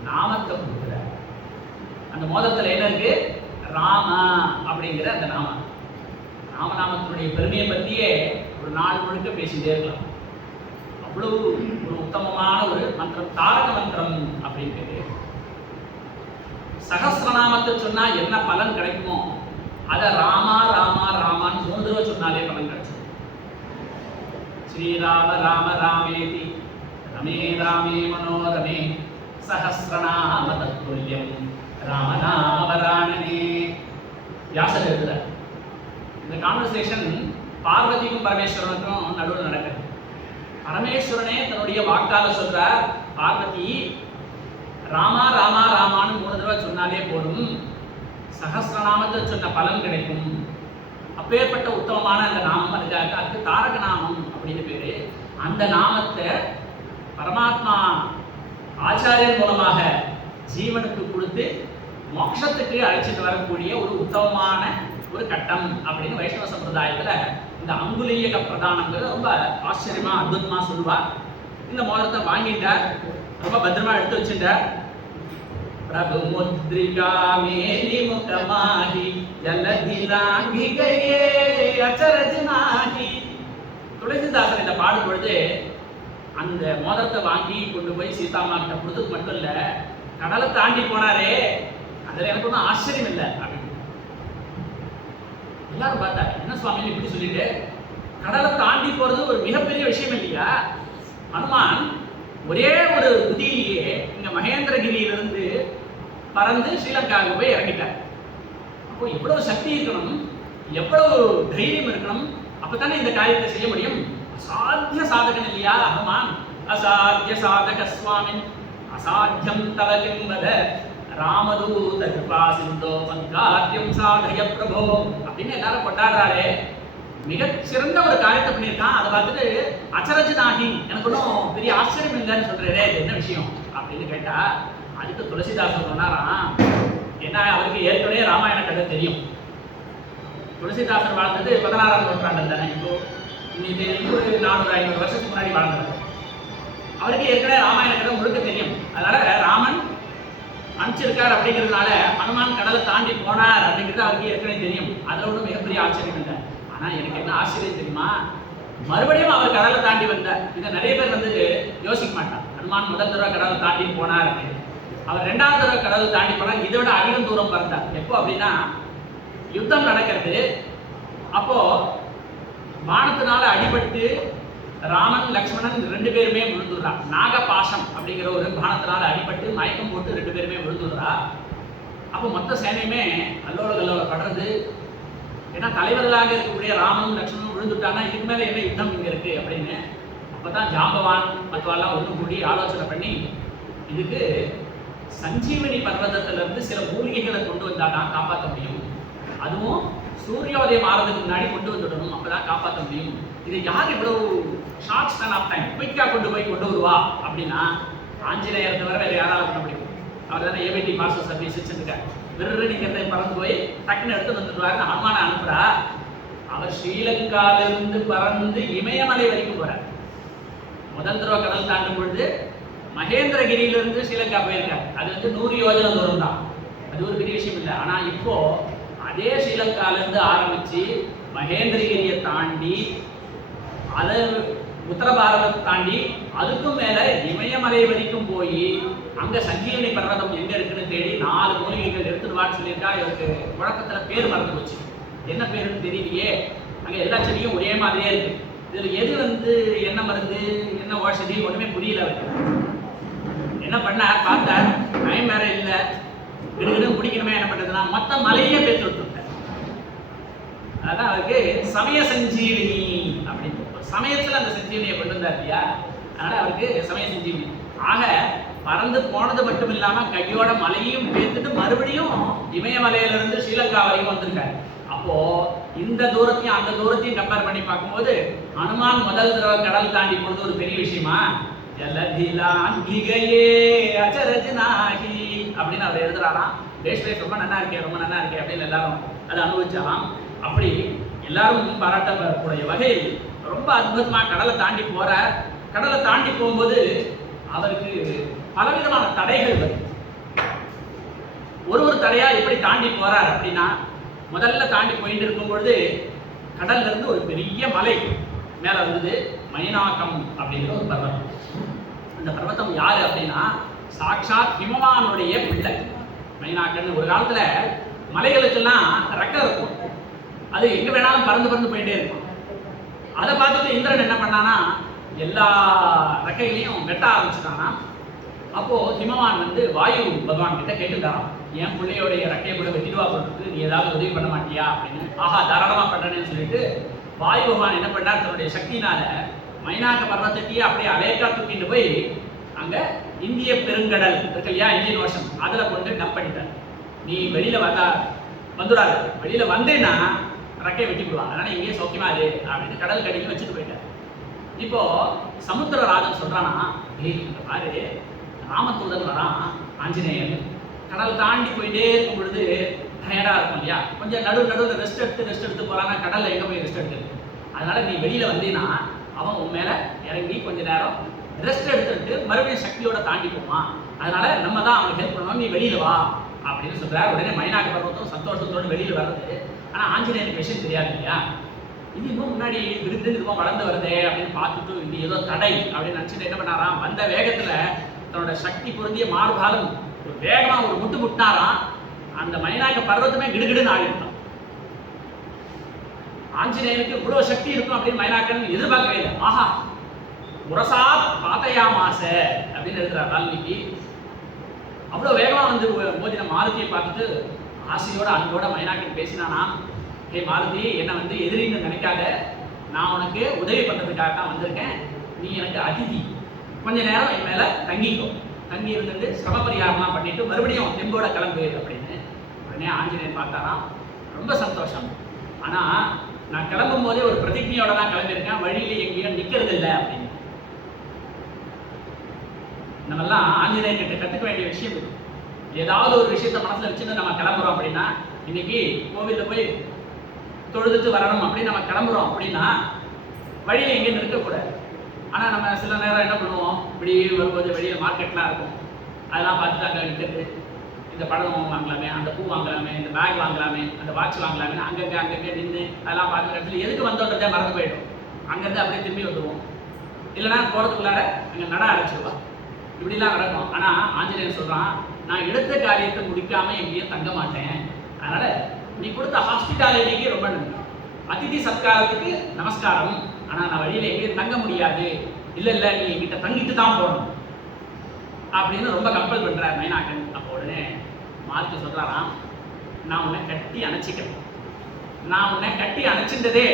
நாமத்தை கொடுக்குறார். அந்த மோதிரத்துல என்ன இருக்கு? ராம அப்படிங்கிற அந்த நாமம். ராமநாமத்தினுடைய பெருமையை பற்றியே ஒரு நாள் முழுக்க பேசிட்டே இருக்கலாம். அவ்வளவு ஒரு உத்தமமான ஒரு மந்திரம், தாரக மந்திரம் அப்படின்னு பேரு. சகஸ்ரநாமத்தை சொன்னா என்ன பலன் கிடைக்குமோ அதை ராமா ராமா ராமான்னு 3 தடவை சொன்னாலே பலன் கிடைச்சது. ஸ்ரீராம ராம ராமேதி ரமே ராமே மனோரமே சஹஸ்ரநாம தத்துல்யம் ராமநாமராணனே. வியாசர் எழுதுறார். இந்த கான்வர்சேஷன் பார்வதிக்கும் பரமேஸ்வரனுக்கும் நடுவில் நடக்குது. பரமேஸ்வரனே தன்னுடைய வாக்கால சொல்றார், பார்வதி ராமா ராமா ராமான்னு 3 தடவை சொன்னாலே போதும், சகஸ்ரநாமத்தை சொன்ன பலன் கிடைக்கும். அப்பேற்பட்ட உத்தமமான அந்த நாமம், அதுக்கு தாரக நாமம் அப்படின்னு பேரு. அந்த நாமத்தை பரமாத்மா ஆச்சாரியன் மூலமாக ஜீவனுக்கு கொடுத்து மோட்சத்துக்கு அழைச்சிட்டு வரக்கூடிய ஒரு உத்தமமான ஒரு கட்டம் அப்படின்னு வைஷ்ணவ சம்பிரதாயத்துல இந்த அங்குலீயக பிரதானங்கிறது ரொம்ப ஆச்சரியமா அற்புதமா சொல்லுவார். இந்த மோதிரத்தை வாங்கிட்டார், ரொம்ப பத்திரமா எடுத்து வச்சுட்டார். பிரபு முத்ரிகா மேலி முகமாகி ஜலதிலாங்கி கயே அச்சரஜனாகி. துளசிதாசன் இந்த பாடும் பொழுது அந்த மோதிரத்தை வாங்கி கொண்டு போய் சீதாமா கிட்ட கொடுத்தது மட்டும் இல்ல, கடலை தாண்டி போனாரே அதுல எனக்கு ஒன்றும் ஆச்சரியம் இல்லை அப்படின்னு எல்லாரும் பார்த்தா, என்ன சுவாமி இப்படி சொல்லிட்டு, கடலை தாண்டி போறது ஒரு மிகப்பெரிய விஷயம் இல்லையா? ஹனுமான் ஒரே ஒரு குதியிலேயே இங்க மகேந்திரகிரியிலிருந்து பறந்து ஸ்ரீலங்காவுக்கு போய் இறங்கிட்டார். அப்போ எவ்வளவு சக்தி இருக்கணும், எவ்வளவு தைரியம் இருக்கணும், அப்பதானே இந்த காரியத்தை செய்ய முடியும். அசாத்திய சாதகன் இல்லையா ஹனுமான்? அசாத்திய சாதக சுவாமி அசாத்தியம் தவ கிம் வத ராமதூத கிருபா சிந்தோ மத்காத்யம் சாதய பிரபோ அப்படின்னு எல்லாரும் கொண்டாடுறாரு. மிகச்சிறந்த ஒரு காரியத்தை பண்ணியிருக்கான். அதை பார்த்துட்டு அச்சரஜனாகி எனக்கு ஒன்றும் பெரிய ஆச்சரியம் இல்லைன்னு சொல்றேன், இது என்ன விஷயம் அப்படின்னு கேட்டா, அதுக்கு துளசிதாசன் சொன்னாராம், ஏன்னா அவருக்கு ஏற்கனவே ராமாயண கதை தெரியும். துளசிதாசன் வாழ்ந்தது 16ஆம் நூற்றாண்டு தானே, இப்போ இன்னைக்கு ஒரு 400-500 வருஷத்துக்கு முன்னாடி வாழ்ந்தார். அவருக்கு ஏற்கனவே ராமாயண கதை முழுக்க தெரியும். அதனால ராமன் அனுப்பிச்சிருக்கார் அப்படிங்கிறதுனால ஹனுமான் கடலை தாண்டி போனார் அப்படிங்கிறது அவருக்கு ஏற்கனவே தெரியும். அதுல ஒன்றும் மிகப்பெரிய ஆச்சரியம் இல்லை. ஆனா எனக்கு என்ன ஆச்சரியம் தெரியுமா, மறுபடியும் அவர் கடலை தாண்டி வந்தார். இதை நிறைய பேர் வந்து யோசிக்க மாட்டார். ஹனுமான் முதல் தடவை கடலை தாண்டி போனார், அவர் 2வது தடவை கடலை தாண்டி போனார், இதை விட அதிகம் தூரம் பறந்தார். எப்போ அப்படின்னா யுத்தம் நடக்கிறது. அப்போ வானத்தினால அடிபட்டு ராமன் லக்ஷ்மணன் 2 பேருமே விழுந்துடுறா. நாகபாசம் அப்படிங்கிற ஒரு பானத்தினால அடிபட்டு மயக்கம் போட்டு 2 பேருமே விழுந்துடுறா. அப்போ மொத்த சேனையுமே அல்லோல கல்லோல படுறது. ஏன்னா தலைவர்களாக இருக்கக்கூடிய ராமனும் லக்ஷ்மணனும் விழுந்துட்டாங்கன்னா இதுக்கு மேல என்ன யுத்தம் இங்க இருக்கு அப்படின்னு. அப்ப அப்பதான் ஜாம்பவான் மற்றவெல்லாம் ஒன்று கூடி ஆலோசனை பண்ணி இதுக்கு சஞ்சீவனி பர்வதத்திலிருந்து சில மூலிகைகளை கொண்டு வந்தாதான் காப்பாற்ற முடியும், அதுவும் சூரியோதயம் ஆறதுக்கு முன்னாடி கொண்டு வந்துடணும், அப்பதான் காப்பாற்ற முடியும். இதை யார் இவ்வளவு ஷார்ட் ஸ்பேன் ஆஃப் டைம் குயிக்கா கொண்டு வருவா அப்படின்னா ஆஞ்சநேயர் தவிர வேற யாரால பண்ண முடியும்? அவர் தானே ஏபிடி மாஸ்டர் சர்வீஸ் வச்சிருக்காரு. விருதுங்கிறத பறந்து போய் டக்குன்னு எடுத்து வந்துடுவாருன்னு அனுமான அனுப்புறா. அவர் ஸ்ரீலங்காவிலிருந்து பறந்து இமயமலை வரைக்கும் போறார். முதல் தடவை கடல் தாண்டும் பொழுது மகேந்திரகிரியிலிருந்து ஸ்ரீலங்கா போயிருக்காரு. அது 100 யோஜனை தூரம் தான், அது ஒரு பெரிய விஷயம் இல்லை. ஆனா இப்போ அதே ஸ்ரீலங்காவிலிருந்து ஆரம்பிச்சு மகேந்திரகிரியை தாண்டி அதை உத்தர பாரதத்தை தாண்டி அதுக்கும் மேல இமயமலை வரைக்கும் போய் அங்க சஞ்சீவனி பர்வதம் எங்க இருக்குன்னு தேடி 4 மூலிகைகள் எடுத்துடுவான்னு சொல்லியிருக்கா. இவருக்கு குழப்பத்துல பேர் மறந்து போச்சு, என்ன பேருன்னு தெரியலையே. அங்க எல்லா செடியும் ஒரே மாதிரியே இருக்கு. இதுல எது என்ன மருந்து என்ன ஓஷதி ஒண்ணுமே புரியல. அவருக்கு என்ன பண்ண பார்த்தா டைம் வேற இல்லை, கிடுகிடும் குடிக்கணுமே. என்ன பண்றதுன்னா மொத்த மலையே பேத்து விட்டுருக்க. அதான் அவருக்கு சமய சஞ்சீவினி அப்படின்னு சமயத்துல அந்த சஞ்சீவனியை கொண்டு வந்தார் இல்லையா, அதனால அவருக்கு சமய சஞ்சீவனி. ஆக பறந்து போனது மட்டும் இல்லாம கையோட மலையும் பேத்துட்டு மறுபடியும் இமயமலையிலிருந்து ஸ்ரீலங்கா வரைக்கும் வந்திருக்காரு. அப்போ இந்த தூரத்தையும் அந்த தூரத்தையும் கம்பேர் பண்ணி பார்க்கும்போது அனுமான் முதல் தடவை கடல் தாண்டி போனது ஒரு பெரிய விஷயமா? அப்படின்னு அவர் எழுதுறாராம். தேஷ்வேஷ் ரொம்ப நல்லா இருக்கே, ரொம்ப நல்லா இருக்கே அப்படின்னு எல்லாரும் அதை அனுபவிச்சாலாம். அப்படி எல்லாரும் பாராட்டக்கூடிய வகையில் ரொம்ப அற்புதமா கடலை தாண்டி போற. கடலை தாண்டி போகும்போது அவருக்கு பலவிதமான தடைகள் வரும். ஒரு தடையா எப்படி தாண்டி போறார் அப்படின்னா, முதல்ல தாண்டி போயிட்டு இருக்கும் பொழுது கடல்ல இருந்து ஒரு பெரிய மலை மேல வந்தது, மைனாக்கம் அப்படிங்கிற ஒரு பர்வதம். அந்த பர்வதம் யாரு அப்படின்னா சாட்சாத் ஹிமவானுடைய பிள்ளை மைனாக்கன்னு. ஒரு காலத்துல மலைகளுக்கெல்லாம் ரெக்கை இருக்கும், அது எங்க வேணாலும் பறந்து பறந்து போயிட்டே இருக்கும். அதை பார்த்துட்டு இந்திரன் என்ன பண்ணானா எல்லா ரெக்கைகளையும் வெட்ட ஆரம்பிச்சுட்டானா. அப்போ ஹிமவான் வாயு பகவான் கிட்ட கேட்டுட்டாராம், என் பிள்ளையோடைய ரெக்கையை கூட வெட்டிடுவா போட்டு நீ ஏதாவது உதவி பண்ண மாட்டியா அப்படின்னு. ஆஹா தாராளமா பண்றேன்னு சொல்லிட்டு வாயு பகவான் என்ன பண்ணார், தன்னுடைய சக்தினால மைனாக்க பர்வதத்தையே அப்படியே அலேக்கா தூக்கிட்டு போய் அங்க இந்திய பெருங்கடல் இருக்கு இல்லையா, இந்தியன் ஓஷன், அதுல கொண்டு டம்ப் பண்ணிட்டார். நீ வெளியில வந்துடாது, வெளியில வந்தேன்னா ரெக்கையை வெட்டி விடுவாங்க, அதனால இங்கேயே சௌக்கியமா அது அப்படின்னு கடல் கடிக்கு வச்சுட்டு போயிட்டார். இப்போ சமுத்திரராஜன் சொல்றானா, இந்த மாதிரி ராமதூதன் வரான் ஆஞ்சநேயன், கடல் தாண்டி போயிட்டே இருக்கும் பொழுது டயர்டா இருக்கும் இல்லையா, கொஞ்சம் நடுவில் ரெஸ்ட் எடுத்து போறானா, கடல்ல எங்க போய் ரெஸ்ட் எடுக்கிறது, அதனால நீ வெளியில வந்தீங்கன்னா அவன் உன் மேல இறங்கி கொஞ்ச நேரம் ரெஸ்ட் எடுத்துட்டு மறுபடியும் சக்தியோட தாண்டி போவான், அதனால நம்ம தான் அவனுக்கு ஹெல்ப் பண்ணுவோம், நீ வெளியில வா அப்படின்னு சொல்றாரு. உடனே மைனாக்க பர்வதம் சந்தோஷத்தோடு வெளியில வர்றது. ஆனா ஆஞ்சநேயனுக்கு விஷயம் தெரியாது இல்லையா, இது இன்னும் முன்னாடி விருது இதுவும் வளர்ந்து வருது அப்படின்னு பார்த்துட்டு இது ஏதோ தடை அப்படின்னு நினைச்சுட்டு என்ன பண்ணாராம், வந்த வேகத்துல தன்னோட சக்தி பொருந்திய மார்பாலும் ஒரு வேகமா ஒரு முட்டு முட்டினாராம். அந்த மைனாக்க பர்வதமே கிடுகிடுன்னு ஆகிருந்தான். ஆஞ்சநேயனுக்கு இவ்வளவு சக்தி இருக்கும் அப்படின்னு மைனாக்கன் எதிர்பார்க்கவே இல்லை. ஆஹா உரசா பாத்தையாமாச அப்படின்னு எழுதுறார் வால்மீகி. அவ்வளவு வேகமா மோதின மாருதியை பார்த்துட்டு ஆசையோட அன்போட மைனாக்கன் பேசினானா, ஹே மாருதி, என்னை எதிரின்னு நினைக்காத, நான் உனக்கு உதவி பண்றதுக்காக தான் வந்திருக்கேன், நீ எனக்கு அதிதி, கொஞ்ச நேரம் என் மேல தங்கிக்கோ, தங்கி இருந்துட்டு சிரம பரிகாரம்லாம் பண்ணிட்டு மறுபடியும் தெம்போட கிளம்பு அப்படின்னு. உடனே ஆஞ்சநேயன் பார்த்தாராம், ரொம்ப சந்தோஷம், ஆனா நான் கிளம்பும் போதே ஒரு பிரதிஜையோட தான் கிளம்பியிருக்கேன், வழியில எங்கேயும் நிக்கிறது இல்லை அப்படின்னு. நம்மெல்லாம் ஆஞ்சநேயர் கிட்ட கத்துக்க வேண்டிய விஷயம் இது. ஏதாவது ஒரு விஷயத்த மனசுல வச்சுட்டு நம்ம கிளம்புறோம் அப்படின்னா, இன்னைக்கு கோவில்ல போய் தொழுதுட்டு வரணும் அப்படின்னு நம்ம கிளம்புறோம் அப்படின்னா வழியில எங்கேயும் நிற்கக்கூடாது. ஆனா நம்ம சில நேரம் என்ன பண்ணுவோம், இப்படி வரும்போது வெளியில மார்க்கெட்லாம் இருக்கும், அதெல்லாம் பார்த்துட்டு அங்கே நிற்கிறது, இந்த பழம் வாங்கலாமே, அந்த பூ வாங்கலாமே, இந்த பேக் வாங்கலாமே, அந்த வாட்ச் வாங்கலாமே, அங்கங்கே நின்று அதெல்லாம் பார்க்குற இடத்துல எதுக்கு வந்தோன்றதே மறந்து போயிடும். அங்கேருந்து அப்படியே திரும்பி வந்துடுவோம், இல்லைன்னா போகிறதுக்குள்ளார அங்கே நட அடைச்சிடுவா, இப்படிலாம் நடக்கும். ஆனா ஆஞ்சநேயர் சொல்றான், நான் எடுத்த காரியத்தை முடிக்காம எங்கேயும் தங்க மாட்டேன், அதனால நீ கொடுத்த ஹாஸ்பிட்டாலிட்டிக்கு ரொம்ப நன்றி, அதிதி சத்காரத்துக்கு நமஸ்காரம், ஆனா நான் வழியில எங்கேயும் தங்க முடியாது, இல்ல நீ என்கிட்ட தங்கிட்டு தான் போகணும் அப்படின்னு ரொம்ப கம்பல் பண்றார் மைனாக்கன். அப்போ உடனே மாருதி சொல்றாராம், நான் உன்னை கட்டி அணைச்சிக்கிறேன், நான் உன்னை கட்டி அணைச்சின்றதே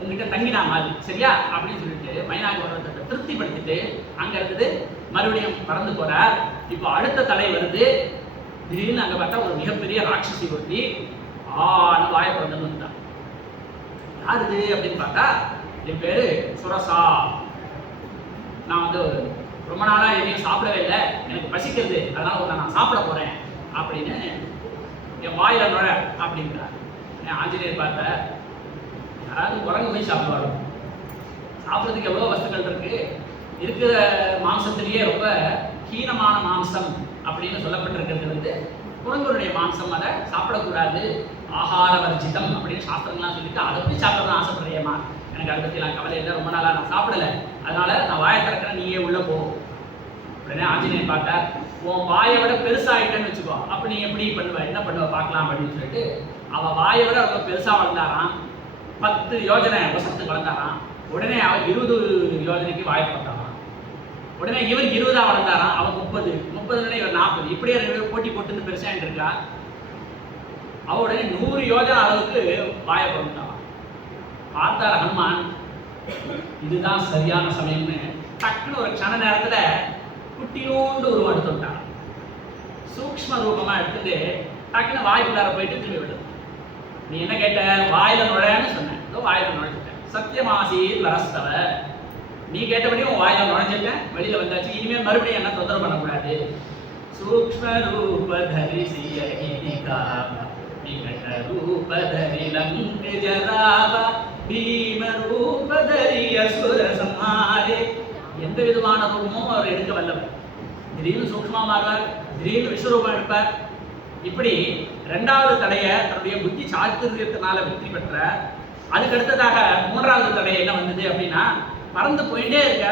உங்ககிட்ட தங்கினா மாதிரி சரியா அப்படின்னு சொல்லிட்டு மைனாக்க பர்வதத்தை திருப்திப்படுத்திட்டு அங்க இருந்தது மறுபடியும் பறந்து போறார். இப்போ அடுத்த தடை வருது. திடீர்னு அங்க பார்த்தா ஒரு மிகப்பெரிய ராட்சசி ஒருத்தி வாய பிறந்து வந்தான். யாருது அப்படின்னு பார்த்தா, என் பேரு சுரசா, நான் வந்து ரொம்ப நாளா எதையும் சாப்பிடவே இல்லை, எனக்கு பசிக்கிறது, அதனால நான் சாப்பிட போறேன் அப்படின்னு என் வாயில நுழ அப்படிங்கிறார். ஆஞ்சநேயர் பார்த்த, யாராவது குரங்கு போய் சாப்பிடுவாங்க, சாப்பிட்றதுக்கு எவ்வளோ வஸ்துக்கள் இருக்கு, இருக்கிற மாம்சத்திலேயே ரொம்ப ஹீனமான மாம்சம் அப்படின்னு சொல்லப்பட்டிருக்கிறது வந்து குரங்குடைய மாம்சம், அதை சாப்பிடக்கூடாது, ஆகார வர்ஜிதம் அப்படின்னு சாஸ்திரங்கள்லாம் சொல்லிட்டு அதை போய் சாப்பிடலாம் ஆசைப்படுறியம்மா, எனக்கு அதை பற்றி நான் கவலை இல்லை, ரொம்ப நாளாக நான் சாப்பிடலை, அதனால நான் வாயை திறக்கிறேன், நீயே உள்ள போ. உடனே ஆஞ்சநேயர் பார்த்தா, உன் வாயை விட பெருசாகிட்டேன்னு வச்சுக்கோ, அப்போ நீ எப்படி பண்ணுவ, என்ன பண்ணுவ பார்க்கலாம் அப்படின்னு சொல்லிட்டு அவள் வாயை விட ரொம்ப பெருசாக வளர்ந்தாராம். 10 யோஜனை வசத்துக்கு வளர்ந்தாராம். உடனே அவன் 20 யோஜனைக்கு வாயை பார்த்தாராம். உடனே இவர் 20 வளர்ந்தாராம், அவன் 30, 30 இவர் 40, இப்படியே 2 போட்டி போட்டு பெருசாகிட்டு இருக்கா. அவ உடனே 100 யோஜனை அளவுக்கு வாயை பிறந்தாராம். பார்த்தார் ஹனுமான், இதுதான் சரியான சமயம்னு டக்குன்னு ஒரு க்ஷண நேரத்துல குட்டியோண்டு உருவம் எடுத்துட்டான். சூக்ஷ்ம ரூபமா எடுத்துட்டு டக்குன்னு வாய்க்குள்ளார போயிட்டு திரும்பி விடு. நீ என்ன கேட்ட, வாயில நுழையான்னு சொன்னேன், வாயில நுழைஞ்சிட்டேன். சத்தியமாசி வரஸ்தவ, நீ கேட்டபடி உன் வாயில நுழைஞ்சிட்டேன், வெளியில வந்தாச்சு, இனிமேல் மறுபடியும் என்ன தொந்தரவு பண்ணக்கூடாது. சூக்ஷ்ம ரூபதரி சியகிதிகா விகட ரூபதரி லங்க ஜராவ பீம ரூபதரி அசுர சம்ஹாரே. எந்த விதமான ரூபமும் அவர் எடுக்க வல்லவர். திடீர்னு சூக்ஷ்மா மாறுவார், திடீர்னு விஸ்வரூபம் எடுப்பார். இப்படி 2வது தடையை தன்னுடைய புத்தி சாத்துரியத்தினால வெற்றி பெற்ற. அதுக்கு அடுத்ததாக 3வது தடை என்ன வந்தது அப்படின்னா, பறந்து போயிட்டே இருக்க,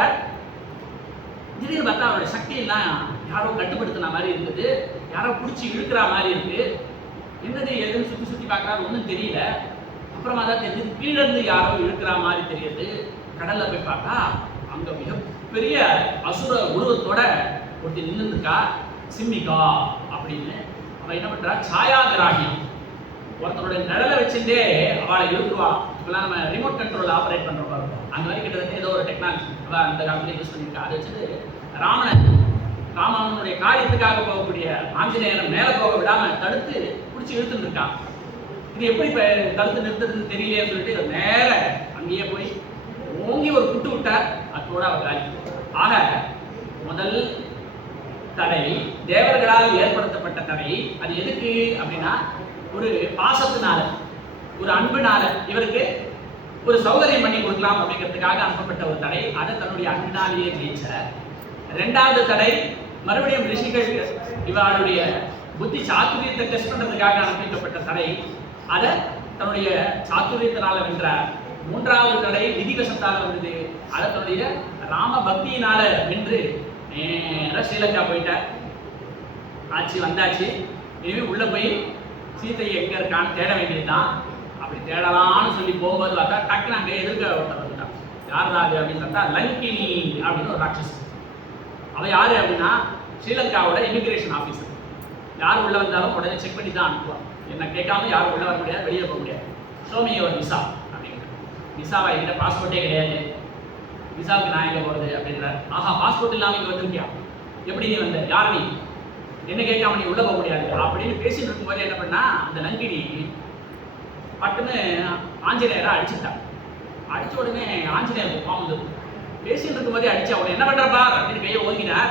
திடீர்னு பார்த்தா அவருடைய சக்தி எல்லாம் யாரோ கட்டுப்படுத்தின மாதிரி இருந்தது, யாரோ பிடிச்சி இழுக்கிற மாதிரி இருக்கு. என்னது எதுன்னு சுற்றி சுற்றி பார்க்குறாரு, ஒன்றும் தெரியல. அப்புறமா தான் தெரிஞ்சது, கீழே இருந்து யாரோ இழுக்கிற மாதிரி தெரியுது. கடல்ல போய் பார்த்தா அங்க மிகப்பெரிய அசுர உருவத்தோட ஒருத்தி நின்றுருக்கா, சிம்மிகா அப்படின்னு. அவன் என்ன பண்றா, சாயாகிராகியம், ஒருத்தருடைய நிழலை வச்சுட்டே அவளை இழுத்துருவா. இப்பெல்லாம் நம்ம ரிமோட் கண்ட்ரோல் ஆப்ரேட் பண்ற மாதிரி இருக்கும், அந்த மாதிரி கிட்டத்தட்ட ஏதோ ஒரு டெக்னாலஜி அவள் அந்த காலத்துல யூஸ் பண்ணியிருக்கா. அதை வச்சுட்டு ராமனுடைய காரியத்துக்காக போகக்கூடிய ஆஞ்சநேயரை மேலே போக விடாம தடுத்து பிடிச்சி இழுத்துட்டு இருக்கான். இது எப்படி தடுத்து நிறுத்துறதுன்னு தெரியலையே சொல்லிட்டு நேர அங்கேயே போய் ஓங்கி ஒரு குட்டு விட்டார். அதோட அவர் காலி. ஆக முதல் தடை தேவர்களால் ஏற்படுத்தப்பட்ட தடை. அது எதுக்கு அப்படின்னா, ஒரு பாசத்தினால, ஒரு அன்புனால இவருக்கு ஒரு சௌகரியம் பண்ணி கொடுக்கலாம் அப்படிங்கிறதுக்காக அனுப்பப்பட்ட ஒரு தடை. அதை தன்னுடைய அன்பினாலேயே ஜெயிச்ச. 2வது தடை மறுபடியும் ரிஷிகள் இவருடைய புத்தி சாத்துரியத்தை டெஸ்ட் பண்றதுக்காக அனுப்பிக்கப்பட்ட தடை. அதை தன்னுடைய சாத்துரியத்தினால வென்றார். 3வது தடை விதிவசத்தால வந்தது. அதை தன்னுடைய ராம பக்தியினால வென்று நேர ஸ்ரீலங்கா போயிட்டார். ஆட்சி வந்தாச்சு, இனிமே உள்ள போய் சீத்தை எங்க இருக்கான்னு தேட வேண்டியதுதான். அப்படி தேடலாம்னு சொல்லி போகும்போது பார்த்தா டக்குன்னு அங்கே எதிர்க்க ஒருத்தர் வந்துட்டான். யார் ராஜு அப்படின்னு பார்த்தா லங்கினி அப்படின்னு ஒரு ராட்சஸ். அவன் யாரு அப்படின்னா, ஸ்ரீலங்காவோட இமிகிரேஷன் ஆஃபீஸர். யார் உள்ள வந்தாலும் உடனே செக் பண்ணி தான் அனுப்புவான். என்ன கேட்காம யாரும் உள்ள வர முடியாது, வெளியே போக முடியாது. ஷோமி ஒரு விசா அப்படிங்கிற. விசாவா என்கிட்ட பாஸ்போர்ட்டே கிடையாது, விசாவுக்கு நான் எங்கே போகிறது அப்படின்றார். ஆஹா, பாஸ்போர்ட் இல்லாமல் இங்கே வந்திருக்கியா, எப்படி நீ வந்த, யார் நீ, என்ன கேட்காம நீ உள்ள போக முடியாது அப்படின்னு பேசிட்டு இருக்கும்போது என்ன பண்ணா, அந்த லங்கினி பட்டுன்னு ஆஞ்சநேயரை அடிச்சுட்டான். அடிச்ச உடனே ஆஞ்சநேயர் கோபம் வந்து பேசிட்டு இருக்கும் போதே அடிச்சு அவனை என்ன பண்றப்பா அப்படின்னு கையை ஓங்கினார்.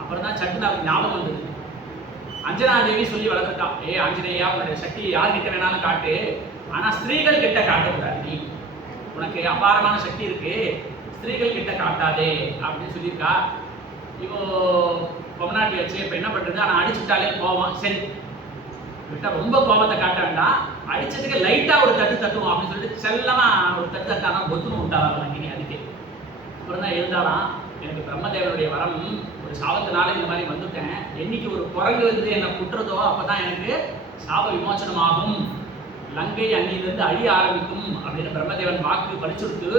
அப்புறம் தான் சட்டுன்னு அவருக்கு ஞாபகம் வந்தது. அஞ்சனா தேவி சொல்லி வளர்த்துட்டான், ஆஞ்சநேயா உன்னுடைய சக்தியை யார்கிட்ட வேணாலும் காட்டு, ஆனா ஸ்திரீகள் கிட்ட காட்டக்கூடாது, நீ உனக்கு அபாரமான சக்தி இருக்கு, ஸ்திரீகள் கிட்ட காட்டாதே அப்படின்னு சொல்லியிருக்கா. இவோ பொம்னாட்டி வச்சு இப்ப என்ன பண்றது, ஆனா அடிச்சுட்டாலே கோவம், சரி விட்டா ரொம்ப கோபத்தை காட்ட வேண்டாம், அடிச்சதுக்கு லைட்டா ஒரு தட்டு தட்டுவோம் அப்படின்னு சொல்லிட்டு செல்லமா ஒரு தட்டு தட்டானா ஒத்துணும் விட்டாராம் லங்கினி. அதுக்கு அப்புறம் தான் எழுந்தாலாம், எனக்கு பிரம்மதேவனுடைய வரம், ஒரு சாபத்தினால இந்த மாதிரி வந்துட்டேன், என்னைக்கு ஒரு குரங்கு வந்து என்னை குட்டுறதோ அப்பதான் எனக்கு சாப விமோச்சனமாகும், லங்கை அன்னிலிருந்து அழிய ஆரம்பிக்கும் அப்படின்னு பிரம்மதேவன் வாக்கு பறிச்சுடுத்து,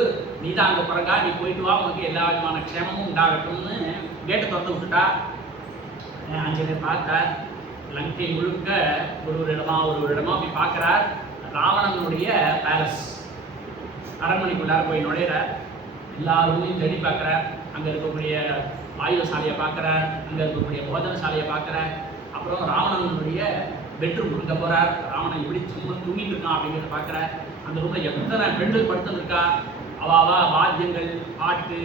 நீ தான் அங்கே குரங்கா, நீ போயிட்டு வா, உனக்கு எல்லா விதமான க்ஷேமமும் உண்டாகட்டும்னு கேட்டை திறந்து விட்டுட்டா. ஆஞ்சநேயர் பார்த்தார், லங்கை முழுக்க ஒரு இடமா போய் பார்க்கிறார். ராவணனுடைய பேலஸ் அரண்மனைக்குள்ளார போய் நுழையிறார். எல்லா ரூமையும் தேடி பார்க்குறார். அங்கே இருக்கக்கூடிய ஆயுத சாலையை பார்க்குறார், அங்கே இருக்கக்கூடிய போஜன சாலையை பார்க்குறார். அப்புறம் ராவணனுடைய பெட்ரூம் அங்கே போகிறார். ராவணன் எப்படி சும்மா தூங்கிட்டு இருக்கான் அப்படிங்கிறத பார்க்குறார். அந்த ரூமில் எத்தனை பெண்கள் படுத்துன்னு இருக்கா. அவாவா வாத்தியங்கள், பாட்டு,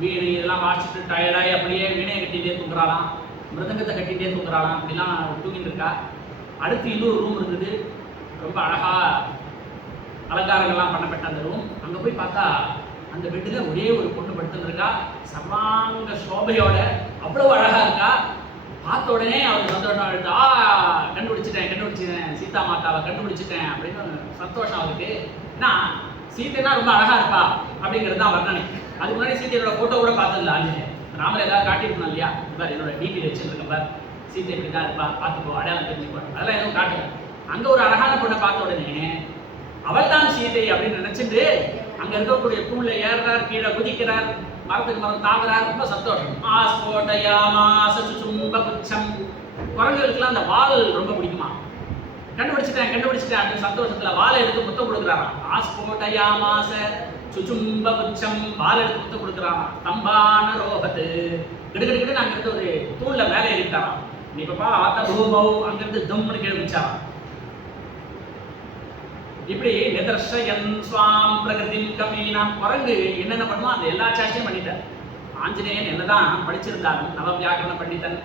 வீடு இதெல்லாம் வாசிச்சுட்டு டயர்டாகி அப்படியே வீணையை கட்டிகிட்டே தூங்குறாளாம், மிருதங்கத்தை கட்டிகிட்டே தூங்குறாளாம், அப்படிலாம் தூங்கிட்டு இருக்கா. அடுத்து இன்னொரு ரூம் இருந்தது, ரொம்ப அழகாக அலங்காரங்கள்லாம் பண்ணப்பட்ட அந்த ரூம். அங்கே போய் பார்த்தா அந்த பெட்டில் ஒரே ஒரு பொண்ணு படுத்துன்னு இருக்கா, சர்வாங்க சோபையோட அவ்வளவு அழகாக இருக்கா. பார்த்த உடனே அவருக்கு சந்தோஷம் எடுத்து, கண்டுபிடிச்சிட்டேன் சீதா மாதாவை கண்டுபிடிச்சிட்டேன் அப்படின்னு சந்தோஷம் அவருக்கு. ஏன்னா சீதைனா ரொம்ப அழகா இருப்பா அப்படிங்கிறது தான் வர்ணனை. அதுக்கு முன்னாடி சீதையோட போட்டோ கூட பார்த்ததில்ல ஆஞ்சநேயர். ராமர் ஏதாவது காட்டியிருக்கணும் இல்லையா, இவர் என்னோட டிபி வச்சுருக்கப்பார், சீதை இப்படி தான் இருப்பா, பார்த்துக்கோ, அடையாளம் தெரிஞ்சுக்கோ, அதெல்லாம் எதுவும் காட்டல. அங்கே ஒரு அழகான பொண்ணை பார்த்த உடனே அவள் தான் சீதை அப்படின்னு நினைச்சிட்டு அங்கே இருக்கக்கூடிய தூண்ல ஏறுறார், கீழே குதிக்கிறார், மரத்துக்கு மரம் தாவறார், ரொம்ப சந்தோஷம். குரங்குகளுக்குலாம் அந்த வால் ரொம்ப பிடிக்குமா, கண்டுபிடிச்சிட்டேன் அப்படின்னு சந்தோஷத்துல வாழை எடுத்து முத்தம் கொடுக்குறாராம். ஆஸ்போட்டயாமாச சுச்சும்ப புச்சம், வாழை எடுத்து முத்தம் கொடுக்குறாராம். தம்பான ரோபத்து கிடுகிட்டு நாங்க இருந்து ஒரு தூண்ல மேலே ஏறிட்டாராம். நீ இப்ப ஆத்த பூமௌ அங்கிருந்து தம்னு கீழே வச்சாராம். இப்படி நிதர்ஷயன் ஸ்வாம் பிரகிருதி கமீனா, குரங்கு என்னென்ன பண்ணுவோம் அந்த எல்லா சாட்சியும் பண்ணிட்டார். ஆஞ்சநேயன் என்னதான் படிச்சிருந்தாலும் நவ வியாக்கரண பண்டிதன்,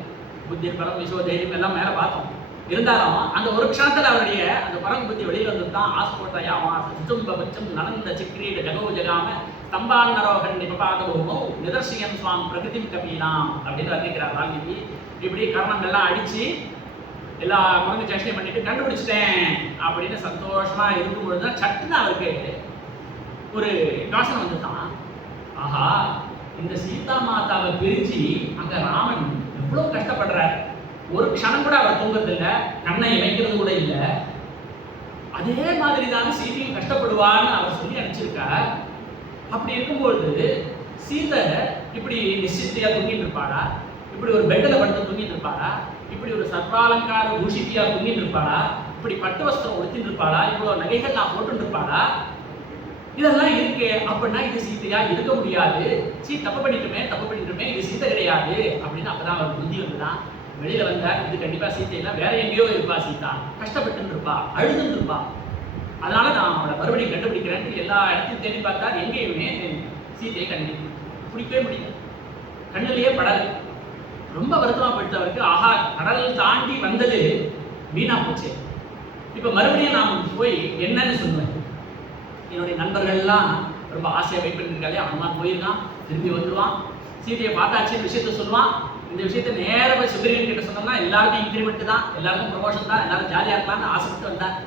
புத்தி பலம் விஸ்வ தைரியம் எல்லாம் மேல பார்த்தோம். இருந்தாலும் அந்த ஒரு க்ஷணத்துல அவருடைய அந்த குரங்கு புத்தி வெளியில் வந்து தான் ஆஸ்போட்டயாமா சுச்சும்ப பட்சம் நனந்த சிக்ரீட ஜகோ ஜகாம ஸ்தம்பான் நரோகன் நிபபாதபோமோ நிதர்ஷயன் ஸ்வாம் பிரகிருதி கமீனாம் அப்படின்னு வர்ணிக்கிறார் வால்மீகி. இப்படி கர்ணங்கள்லாம் அடிச்சு எல்லா குரங்கு சாட்சியம் பண்ணிட்டு கண்டுபிடிச்சிட்டேன் அப்படின்னு சந்தோஷமா இருக்கும் பொழுதுதான் சட்டுன்னு அவருக்கு ஒரு யோசனை வந்துதான், ஆஹா இந்த சீதா மாதாவை பிரிச்சு அங்க ராமன் எவ்வளவு கஷ்டப்படுறாரு, ஒரு க்ஷணம் கூட அவர் தூங்குறது இல்லை, கண்ணை இமைக்கிறது கூட இல்லை. அதே மாதிரி தானே சீதையும் கஷ்டப்படுவான்னு அவர் சொல்லி அனுப்பிச்சிருக்கார். அப்படி இருக்கும்பொழுது சீதை இப்படி நிச்சயத்தையா தூங்கிட்டு இருப்பாளா, இப்படி ஒரு பெட்டில் படுத்து தூங்கிட்டு இருப்பாளா, இப்படி ஒரு சர்வாலங்கார பூஷித்தியா தூங்கிட்டு இருப்பாளா, இப்படி பட்டு வஸ்திரம் ஒடுத்திட்டு இருப்பாளா, இவ்வளவு நகைகள் நான் போட்டு இருப்பாளா, இதெல்லாம் இருக்கு அப்படின்னா இது சீதையா இருக்க முடியாது. தப்பு பண்ணிட்டுமே இது சீதை கிடையாது அப்படின்னு அப்பதான் அவர் புத்தி வந்துதான் வெளியில வந்தார். இது கண்டிப்பா சீதை இல்லை, வேற எங்கேயோ இருப்பா, சீதா கஷ்டப்பட்டு இருப்பா, அழுதுன்னு இருப்பா, அதனால நான் அவளை மறுபடியும் கண்டுபிடிக்கிறேன். எல்லா இடத்தையும் தேடி பார்த்தா எங்கேயுமே சீதையை பிடிக்கவே முடியல, கண்ணிலேயே படல. ரொம்ப வருத்தமா போயிட்டு அவருக்கு, ஆஹா கடல் தாண்டி வந்தது வீணா போச்சு, இப்ப மறுபடியும் நான் போய் என்னன்னு சொல்லுவேன். என்னுடைய நண்பர்கள்லாம் ரொம்ப ஆசையா வெயிட் பண்ணிருக்காளே, அவன் போயிருக்கான், திரும்பி வந்துடுவான், சீதையை பார்த்தாச்சு விஷயத்த சொல்லுவான். இந்த விஷயத்த நேர போய் சுக்ரீவன் கிட்ட சொன்னோம்னா எல்லாருக்கும் இன்கிரிமெண்ட் தான், எல்லாருக்கும் ப்ரொமோஷன் தான், எல்லாரும் ஜாலியா இருக்கலாம்னு ஆசைப்பட்டு வந்தார்.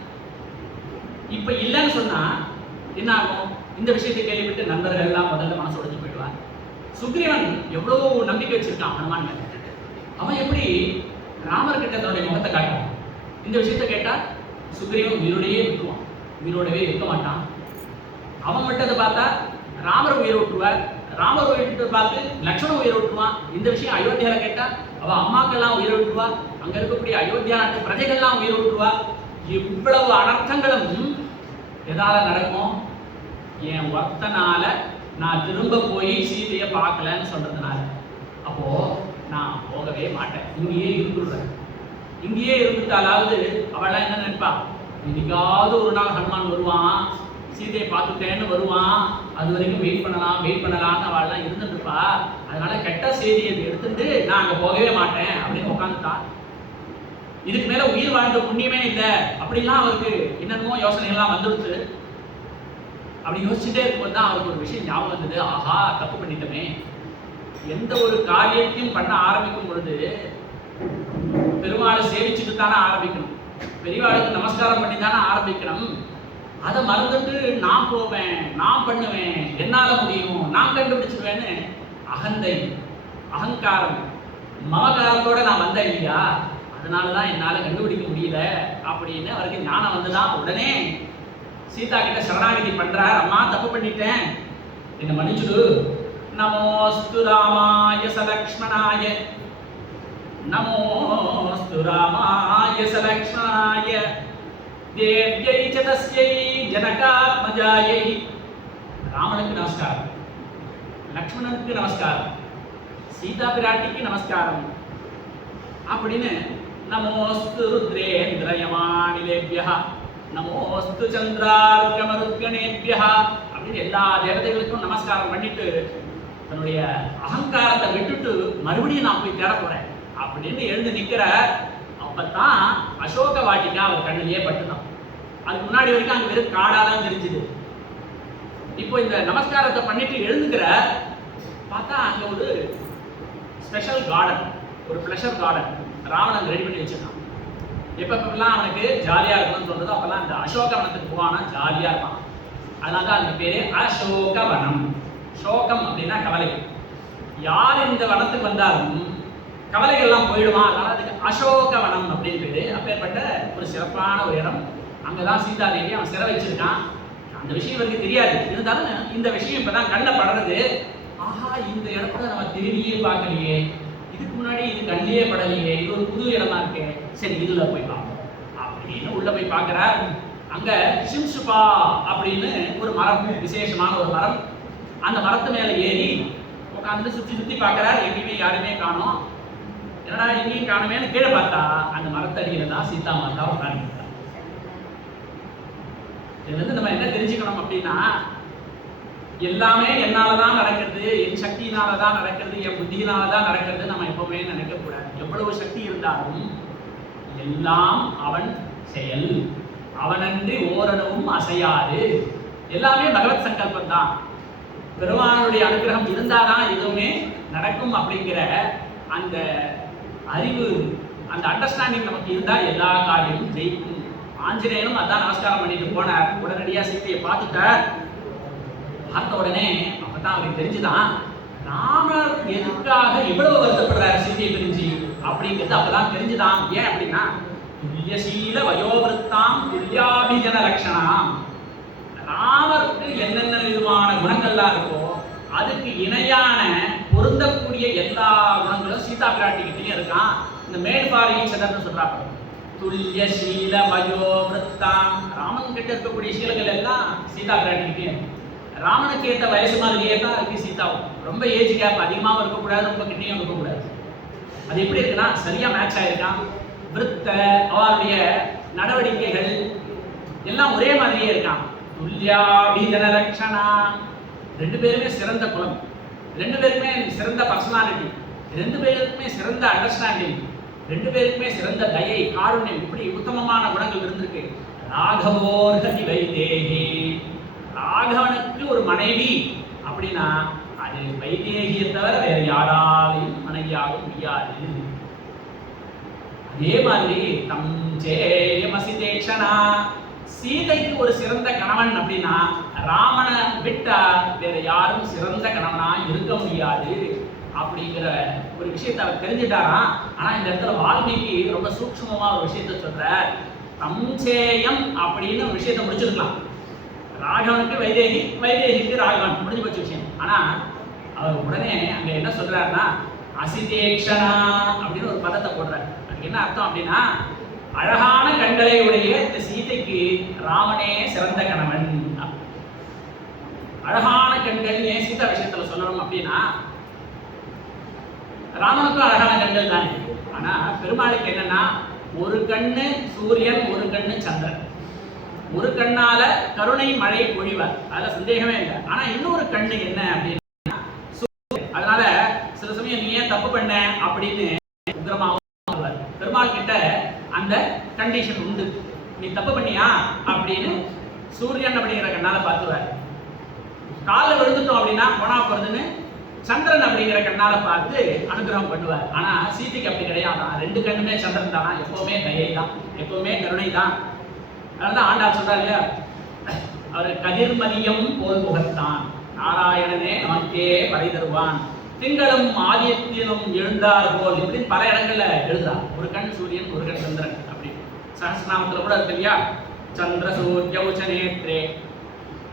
இப்ப இல்லைன்னு சொன்னா என்ன ஆகும், இந்த விஷயத்தை கேள்விப்பட்டு நண்பர்கள் எல்லாம் முதல்ல மனசு உடைஞ்சு போயிடுவார். சுக்ரீவன் எவ்வளவு நம்பிக்கை வச்சிருக்கான் ஹனுமான் மேல, அவன் எப்படி ராமர் கிட்ட தன்னுடைய முகத்தை காட்டுவான். இந்த விஷயத்த கேட்டா சுக்ரீவன் உயிரோடையே விட்டுருவான், உயிரோடவே இருக்க மாட்டான். அவன் மட்டும் அதை பார்த்தா ராமர் உயிரை விட்டுருவார், ராமர் உயிரிட்டு பார்த்து லக்ஷ்மணன் உயிரை விட்டுருவான். இந்த விஷயம் அயோத்தியால கேட்டா அவ அம்மாக்கெல்லாம் உயிரை விட்டுருவா, அங்க இருக்கக்கூடிய அயோத்தியா நாட்டு பிரஜைகள்லாம் உயிரை விட்டுருவா. இவ்வளவு அனர்த்தங்களும் எதால நடக்கும், என் ஒருத்தனால நான் திரும்ப போய் சீதையை பார்க்கலன்னு சொல்றதுனால. அப்போ நான் போகவே மாட்டேன், இங்கேயே இருந்துடுறேன். இங்கேயே இருந்துட்டாலாவது அவள்லாம் என்ன நினைப்பா, இன்னைக்காவது ஒரு நாள் ஹனுமான் வருவான், சீதையை பார்த்துட்டேன்னு வருவான், அது வரைக்கும் வெயிட் பண்ணலாம்னு அவள்லாம் இருந்துட்டுப்பா, அதனால கெட்ட செய்தியை எடுத்துட்டு நான் அங்கே போகவே மாட்டேன் அப்படின்னு உட்காந்துட்டான். இதுக்கு மேல உயிர் வாழ்ந்த புண்ணியமே இல்லை அப்படிலாம் அவருக்கு என்னென்னமோ யோசனைகள்லாம் வந்துடுச்சு. அப்படி யோசிச்சுட்டே இருக்கும்போது தான் அவருக்கு ஒரு விஷயம் ஞாபகம் வந்தது, ஆஹா தப்பு பண்ணிட்டோமே. எந்த ஒரு காரியத்தையும் பண்ண ஆரம்பிக்கும் பொழுது பெருமாளை சேவிச்சுட்டு தானே ஆரம்பிக்கணும், பெரியவாளுக்கு நமஸ்காரம் பண்ணி தானே ஆரம்பிக்கணும். அதை மறந்துட்டு நான் போவேன், நான் பண்ணுவேன், என்னால முடியும், நான் கண்டுபிடிச்சிருவேன்னு அகந்தை, அகங்காரம், மமகாரத்தோட நான் வந்தேன் இல்லையா, அதனாலதான் என்னால கண்டுபிடிக்க முடியல அப்படின்னு அவருக்கு ஞானம் வந்துதான். உடனே சீதா கிட்ட சரணாகதி பண்றார், அம்மா தப்பு பண்ணிட்டேன், என்ன மன்னிச்சுடு. நமோஸ்து ராமாய சலக்ஷ்மணாய, நமோஸ்து ராமாய சலக்ஷ்மணாய, தேவ்யை ச தஸ்யை ஜனகாத்மஜாயை. ராமனுக்கு நமஸ்காரம், லக்ஷ்மணனுக்கு நமஸ்காரம், சீதா பிராட்டிக்கு நமஸ்காரம் அப்படின்னு நமோஸ்து ருத்ரேந்திரயமானிலேபியா நமோஸ்து சந்திரார்கமருத்கணேபியா அப்படின்னு எல்லா தேவதைகளுக்கும் நமஸ்காரம் பண்ணிட்டு தன்னுடைய அகங்காரத்தை விட்டுட்டு மறுபடியும் நான் போய் தேட போறேன் அப்படின்னு எழுந்து நிக்கிற. அப்பதான் அசோக வாட்டிக்கா அவர் கண்ணிலேயே பட்டுதான். அதுக்கு முன்னாடி வரைக்கும் அங்க வெறும் காடாதான் தெரிஞ்சுது. இப்போ இந்த நமஸ்காரத்தை பண்ணிட்டு எழுந்துக்கிற பார்த்தா அங்க ஒரு ஸ்பெஷல் கார்டன், ஒரு பிளஷர் கார்டன் ராவணன் ரெடி பண்ணி வச்சிருக்கான். எப்பெல்லாம் அவனுக்கு ஜாலியா இருக்கணும்னு தோணுதோ அப்பெல்லாம் அந்த அசோகவனத்துக்கு போவானா ஜாலியா இருப்பான். அதனால தான் அதுக்கு பேரு அசோகவனம். சோகம் அப்படின்னா கவலை. யார் இந்த வனத்துக்கு வந்தாலும் கவலைகள்லாம் போயிடுமா, அதனால அதுக்கு அசோகவனம் அப்படின்னு பேரு. அப்பேற்பட்ட ஒரு சிறப்பான ஒரு இடம். அங்கதான் சீதாதேவி அவன் சிறை வச்சிருக்கான். அந்த விஷயம் இவருக்கு தெரியாது. இருந்தாலும் இந்த விஷயம் இப்பதான் கண்ணில் படுறது. ஆஹா, இந்த இடத்துல நம்ம தேடியே பார்க்கலையே, இதுக்கு முன்னாடி இது கண்ணிலே படலையே, இது ஒரு புது இடமா இருக்கே, சரி இதுல போய் பார்ப்போம் அப்படின்னு உள்ள போய் பார்க்கிறார். அங்க சிம்சுபா அப்படின்னு ஒரு மரம், விசேஷமான ஒரு மரம். அந்த மரத்து மேல ஏறி உட்காந்து சுத்தி சுத்தி பார்க்கிறார். எங்கேயுமே யாருமே காணோம். என்னடா எங்கேயும் காணுமேனு கீழே பார்த்தா அந்த மரத்தடியில தான் சீதா மாதா உட்கார்ந்து. இதுல இருந்து நம்ம என்ன தெரிஞ்சுக்கணும் அப்படின்னா, எல்லாமே என்னாலதான் நடக்கிறது, என் சக்தியினாலதான் நடக்கிறது, என் புத்தியினாலதான் நடக்கிறது நம்ம எப்பவுமே நினைக்க கூடாது. எவ்வளவு சக்தி இருந்தாலும் எல்லாம் அவன் செயல், அவனன்றி ஓரளவும் அசையாது. எல்லாமே பகவத் சங்கல்பம் தான். பெருமானுடைய அனுகிரகம் இருந்தாதான் எதுவுமே நடக்கும் அப்படிங்கிற அந்த அறிவு, அந்த அண்டர்ஸ்டாண்டிங் நமக்கு இருந்தா எல்லா காரியமும் ஜெயிக்கும். ஆஞ்சநேயனும் அதான் நமஸ்காரம் பண்ணிட்டு போனார். உடனடியா சீத்தையை பார்த்துட்டார். பார்த்த உடனே அப்பதான் அவருக்கு தெரிஞ்சுதான் ராமர் எதுக்காக இவ்வளவு வருத்தப்படுறாரு சீத்தையை பிரிஞ்சு அப்படிங்கிறது அப்பதான் தெரிஞ்சுதான். ஏன் அப்படின்னா, துல்லியசீல வயோவிருத்தாம் துல்யாபிஜன லட்சணம். ராமருக்கு என்னென்ன விதமான குணங்கள்லாம் இருக்கோ அதுக்கு இணையான பொருந்தக்கூடிய எல்லா குணங்களும் சீதா பிராட்டிகிட்டையும் இருக்கான். இந்த மேட் ஃபார் ஈச் அதர்னு சொல்றாங்க. துல்லியசீல வயோவிருத்தாம், ராமன் கிட்ட இருக்கக்கூடிய சீலங்கள் எல்லாம் சீதா பிராட்டிகிட்டையும். ராமனுக்கு ஏற்ற வயசு மாதிரியே தான் இருக்கு சீதாவும். ரொம்ப ஏஜ் கேப் அதிகமாகவும் இருக்கக்கூடாது, ரொம்ப கிட்டையும் இருக்கக்கூடாது. அது எப்படி இருக்குன்னா சரியா மேட்ச் ஆயிருக்கான். விருத்த, அவருடைய நடவடிக்கைகள் எல்லாம் ஒரே மாதிரியே இருக்கான். துல்யாபிஜன லட்சணா, ரெண்டு பேருமே சிறந்த குலம், ரெண்டு பேருமே சிறந்த பர்சனாலிட்டி, ரெண்டு பேருக்குமே சிறந்த அண்டர்ஸ்டாண்டிங், ரெண்டு பேருக்குமே சிறந்த தயை, காருண்யம், இப்படி உத்தமமான குணங்கள் இருந்திருக்கு. ராகவோர்கதி வைதேகி, ராகவனுக்கு ஒரு மனைவி அப்படின்னா அது வைதேகியை தவிர வேற யாராலையும் மனைவியாக முடியாது. அதே மாதிரி தம் ஜேயமசிதேக்ஷனா, சீதைக்கு ஒரு சிறந்த கணவன் அப்படின்னா ராமனை விட்டா வேற யாரும் சிறந்த கணவனா இருக்க முடியாது அப்படிங்கிற ஒரு விஷயத்தை அவர் தெரிஞ்சுட்டாராம். ஆனா இந்த இடத்துல வால்மீகி ரொம்ப சூக்ஷ்மமா ஒரு விஷயத்த சொல்ற. தம்சேயம் அப்படின்னு ஒரு விஷயத்தை முடிச்சிருக்கலாம். ராகவனுக்கு வைதேகி, வைதேகிக்கு ராகவன், முடிஞ்சு போச்ச விஷயம். ஆனா அவர் உடனே அங்க என்ன சொல்றாருன்னா அசிதேக்ஷனா அப்படின்னு ஒரு பதத்தை போடுறார். அதுக்கு என்ன அர்த்தம் அப்படின்னா, அழகான கண்களை உடைய இந்த சீதைக்கு ராமனே சிறந்த கணவன். அழகான கண்கள் ஏன் சீதா விஷயத்துல சொல்லணும் அப்படின்னா, ராமனுக்கும் அழகான கண்கள் தானே. ஆனா பெருமாளுக்கு என்னன்னா, ஒரு கண்ணு சூரியன், ஒரு கண்ணு சந்திரன், ஒரு கண்ணால கருணை மழை பொழிவார், அதுல சந்தேகமே இல்லை. ஆனா இன்னொரு கண்ணு என்ன அப்படின்னா சூரியன். அதனால சில சமயம் நீ ஏன் தப்பு பண்ண அப்படின்னு உக்கிரமாவும் பெருமாள் கிட்ட அந்த கண்டிஷன் உண்டு. நீ தப்பு பண்ணியா அப்படின்னு சூரியன் அப்படிங்கிற கண்ணால பார்த்துவார். காலில் விழுந்துட்டோம் அப்படின்னா போனா போறதுன்னு சந்திரன் அப்படிங்கிற கண்ணால பார்த்து அனுகிரகம் பண்ணுவார். ஆனா சீதைக்கு அப்படி கிடையாது. ரெண்டு கண்ணுமே சந்திரன் தானா, எப்பவுமே தயை தான், எப்பவுமே கருணை தான். அதனாலதான் ஆண்டாள் சொல்றாரு இல்லையா, அவர் கதிர்மதியம் போல் முகத்தான், நாராயணனே நமக்கே வரை தருவான், திங்களும் ஆதித்யனும் எழுந்தார் போல், இப்படின்னு பல இடங்கள்ல எழுதுறான். ஒரு கண் சூரியன், ஒரு கண் சந்திரன் அப்படி. சஹஸ்ரநாமத்துல கூட இருக்கு இல்லையா, சந்திர சூர்யௌச்ச நேத்ரே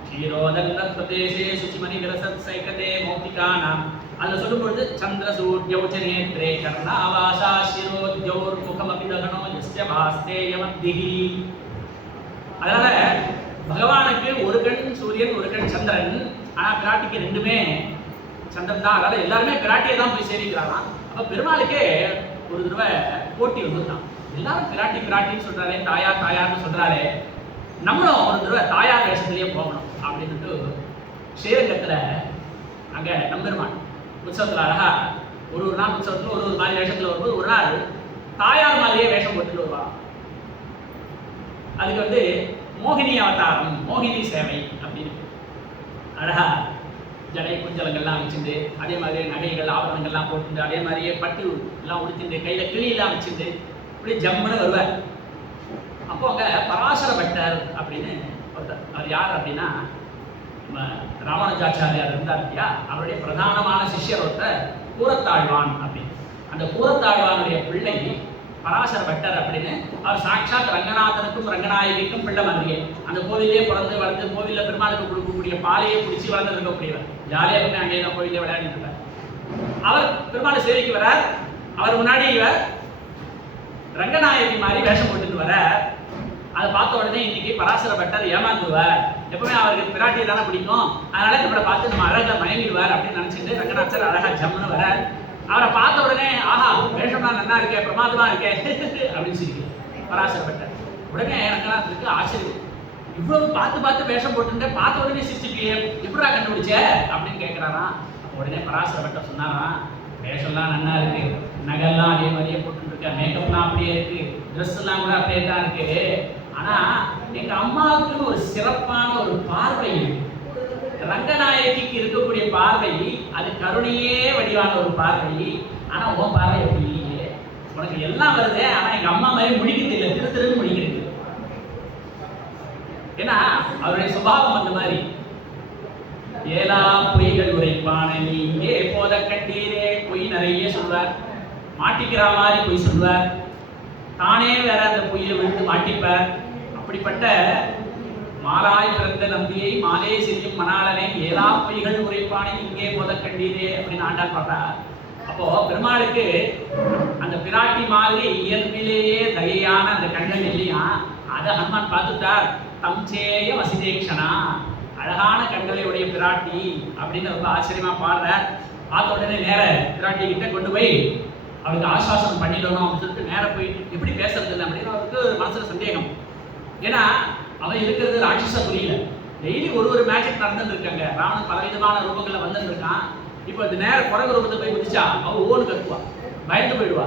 ஷீரோதன்ன பிரதேசே சுச்சிமணி விரசத் சைகதே மௌக்திகானாம். அதுல சொல்லும் பொழுது சந்திர சூர்யௌச்ச நேத்ரே கர்ணாவாசா ஷிரோத்யோர் முகமபி தகனோ யஸ்ய பாஸ்தேய மத்திஹி. அதனால பகவானுக்கு ஒரு கண் சூரியன், ஒரு கண் சந்திரன். ஆனா பிராட்டிக்கு ரெண்டுமே சந்திரன் தான். அதனால எல்லாருமே பிராட்டியை தான் போய் சேவிக்கிறாராம். அப்ப பெருமாளுக்கே ஒரு தடவை போட்டி வந்துட்டான். எல்லாரும் பிராட்டி பிராட்டின்னு சொல்றாரே, தாயார் தாயார்னு சொல்றாரே, நம்மளும் ஒரு தடவை தாயார் வேஷத்திலேயே போகணும் அப்படின்ட்டு ஸ்ரீரங்கத்துல அங்க நம்பெருமான் உற்சவத்துல அழகா ஒரு நாள் உற்சவத்துல ஒரு மாதிரி வேஷத்துல வரும்போது ஒரு நாள் தாயார் மாதிரியே வேஷம் போட்டுட்டு வருவான். அதுக்கு மோகினி அவதாரம், மோகினி சேவை அப்படின்னு அழகா ஜடை குஞ்சலங்கள்லாம் வச்சுட்டு, அதே மாதிரி நகைகள் ஆபரணங்கள்லாம் போட்டு, அதே மாதிரியே பட்டு எல்லாம் உடுத்திட்டு, கையில கிளியெல்லாம் வச்சுட்டு இப்படி ஜம்முன்னு வருவார். அப்போ அங்க பராசர பட்டர் அப்படின்னு ஒருத்தர். அவர் யார் அப்படின்னா ராமானுஜாச்சாரியார் இருந்தார் இல்லையா, அவருடைய பிரதானமான சிஷ்யர் ஒருத்தர் கூரத்தாழ்வான் அப்படின்னு. அந்த கூரத்தாழ்வானுடைய பிள்ளை பராசர பட்டர் அப்படின்னு. அவர் சாட்சாத் ரங்கநாதனுக்கும் ரங்கநாயகிக்கும் பிள்ளை மாதிரியே, அந்த கோவிலே பிறந்து வளர்ந்து கோவில்ல பெருமாளுக்கு கொடுக்கக்கூடிய பாலையை பிடிச்சி வளர்ந்து இருக்கக்கூடியவர். ஜாலியாக இருந்து அங்கே தான் கோவிலே விளையாடிட்டு இருப்பார். அவர் பெருமாளை சேவைக்கு வரார். அவர் முன்னாடி இவர் ரங்கநாயகி மாதிரி வேஷம் போட்டுட்டு வர. அதை பார்த்த உடனே இன்னைக்கு பராசர பட்டர் ஏமாந்துவார். எப்பவுமே அவருக்கு பிராட்டியை தானே பிடிக்கும், அதனால நம்மளை பார்த்து நம்ம அழகா மயங்கிடுவார் அப்படின்னு நினைச்சிட்டு ரங்கநாதர் அழகா ஜம்முன்னு வர. அவரை பார்த்த உடனே ஆஹா வேஷம்லாம் நல்லா இருக்கே, பிரமாதமா இருக்கே அப்படின்னு சொல்லி பராசரப்பட்டார். உடனே ரங்கநாதருக்கு ஆச்சரியம், இவ்வளவு பார்த்து பார்த்து வேஷம் போட்டு பார்த்த உடனே சிரிச்சுட்டியே, எப்படா கண்டுபிடிச்ச அப்படின்னு கேட்கிறாராம். உடனே பராசரப்பட்டர் சொன்னாராம், வேஷம்லாம் நல்லா இருக்கு, நகைலாம் அதே மாதிரியே போட்டு இருக்க, மேக்கப்லாம் அப்படியே இருக்கு, ட்ரெஸ் எல்லாம் கூட அப்படியே தான் இருக்கு. ஆனா எங்க அம்மாவுக்கு ஒரு சிறப்பான ஒரு பார்வை இருக்கு. ரங்கநாயகிக்கு இருக்கக்கூடிய பார்வை அது கருணையே வடிவான ஒரு பார்வை. ஆனா உன் பார்வை எப்படி இல்லையே, உனக்கு எல்லாம் வருது, ஆனா எங்க அம்மா மாதிரி முடிக்கிறது இல்லை, திரு திருன்னு முடிக்கிறது. ஏன்னா அவருடைய சுபாவம் அந்த மாதிரி. ஏலா பொய்கள் உரைப்பான நீங்கே போத கண்டீரே, பொய் நிறைய சொல்வார், மாட்டிக்கிற மாதிரி பொய் சொல்வார், தானே வேற அந்த பொய்யில விழுந்து மாட்டிப்பார். அப்படிப்பட்ட மாலாய் பிறந்த நம்பியை மாலே செய்யும் மணாளனை ஏலா பொய்கள் உரைப்பானை இங்கே போத கண்டீரே அப்படின்னு ஆண்டாள் பாடுறா. அப்போ பெருமாளுக்கு அந்த பிராட்டி மாதிரி இயல்பிலேயே தயையான அந்த கண்கள் இல்லையா, அதை ஹனுமான் பார்த்துட்டார். தம்சேய வசிதேக்ஷனா, அழகான கண்களை உடைய பிராட்டி அப்படின்னு ரொம்ப ஆச்சரியமா பாடுற. பார்த்த உடனே நேர பிராட்டி கிட்ட கொண்டு போய் அவளுக்கு ஆசுவாசனம் பண்ணிடணும் அப்படின்னு சொல்லிட்டு நேர போய் எப்படி பேசுறது இல்லை அப்படின்னு அவருக்கு மனசுல சந்தேகம். ஏன்னா அவன் இருக்கிறது ராட்சச புரியல, டெய்லி ஒரு மேஜிக் நடந்துட்டு இருக்காங்க. ராவணன் பலவிதமான ரூபங்கள்ல வந்துட்டு இருக்கான். இப்போ இந்த நேர குரங்கு ரூபத்தை போய் குதிச்சா அவ ஓடு கத்துவா, பயந்து போயிடுவா.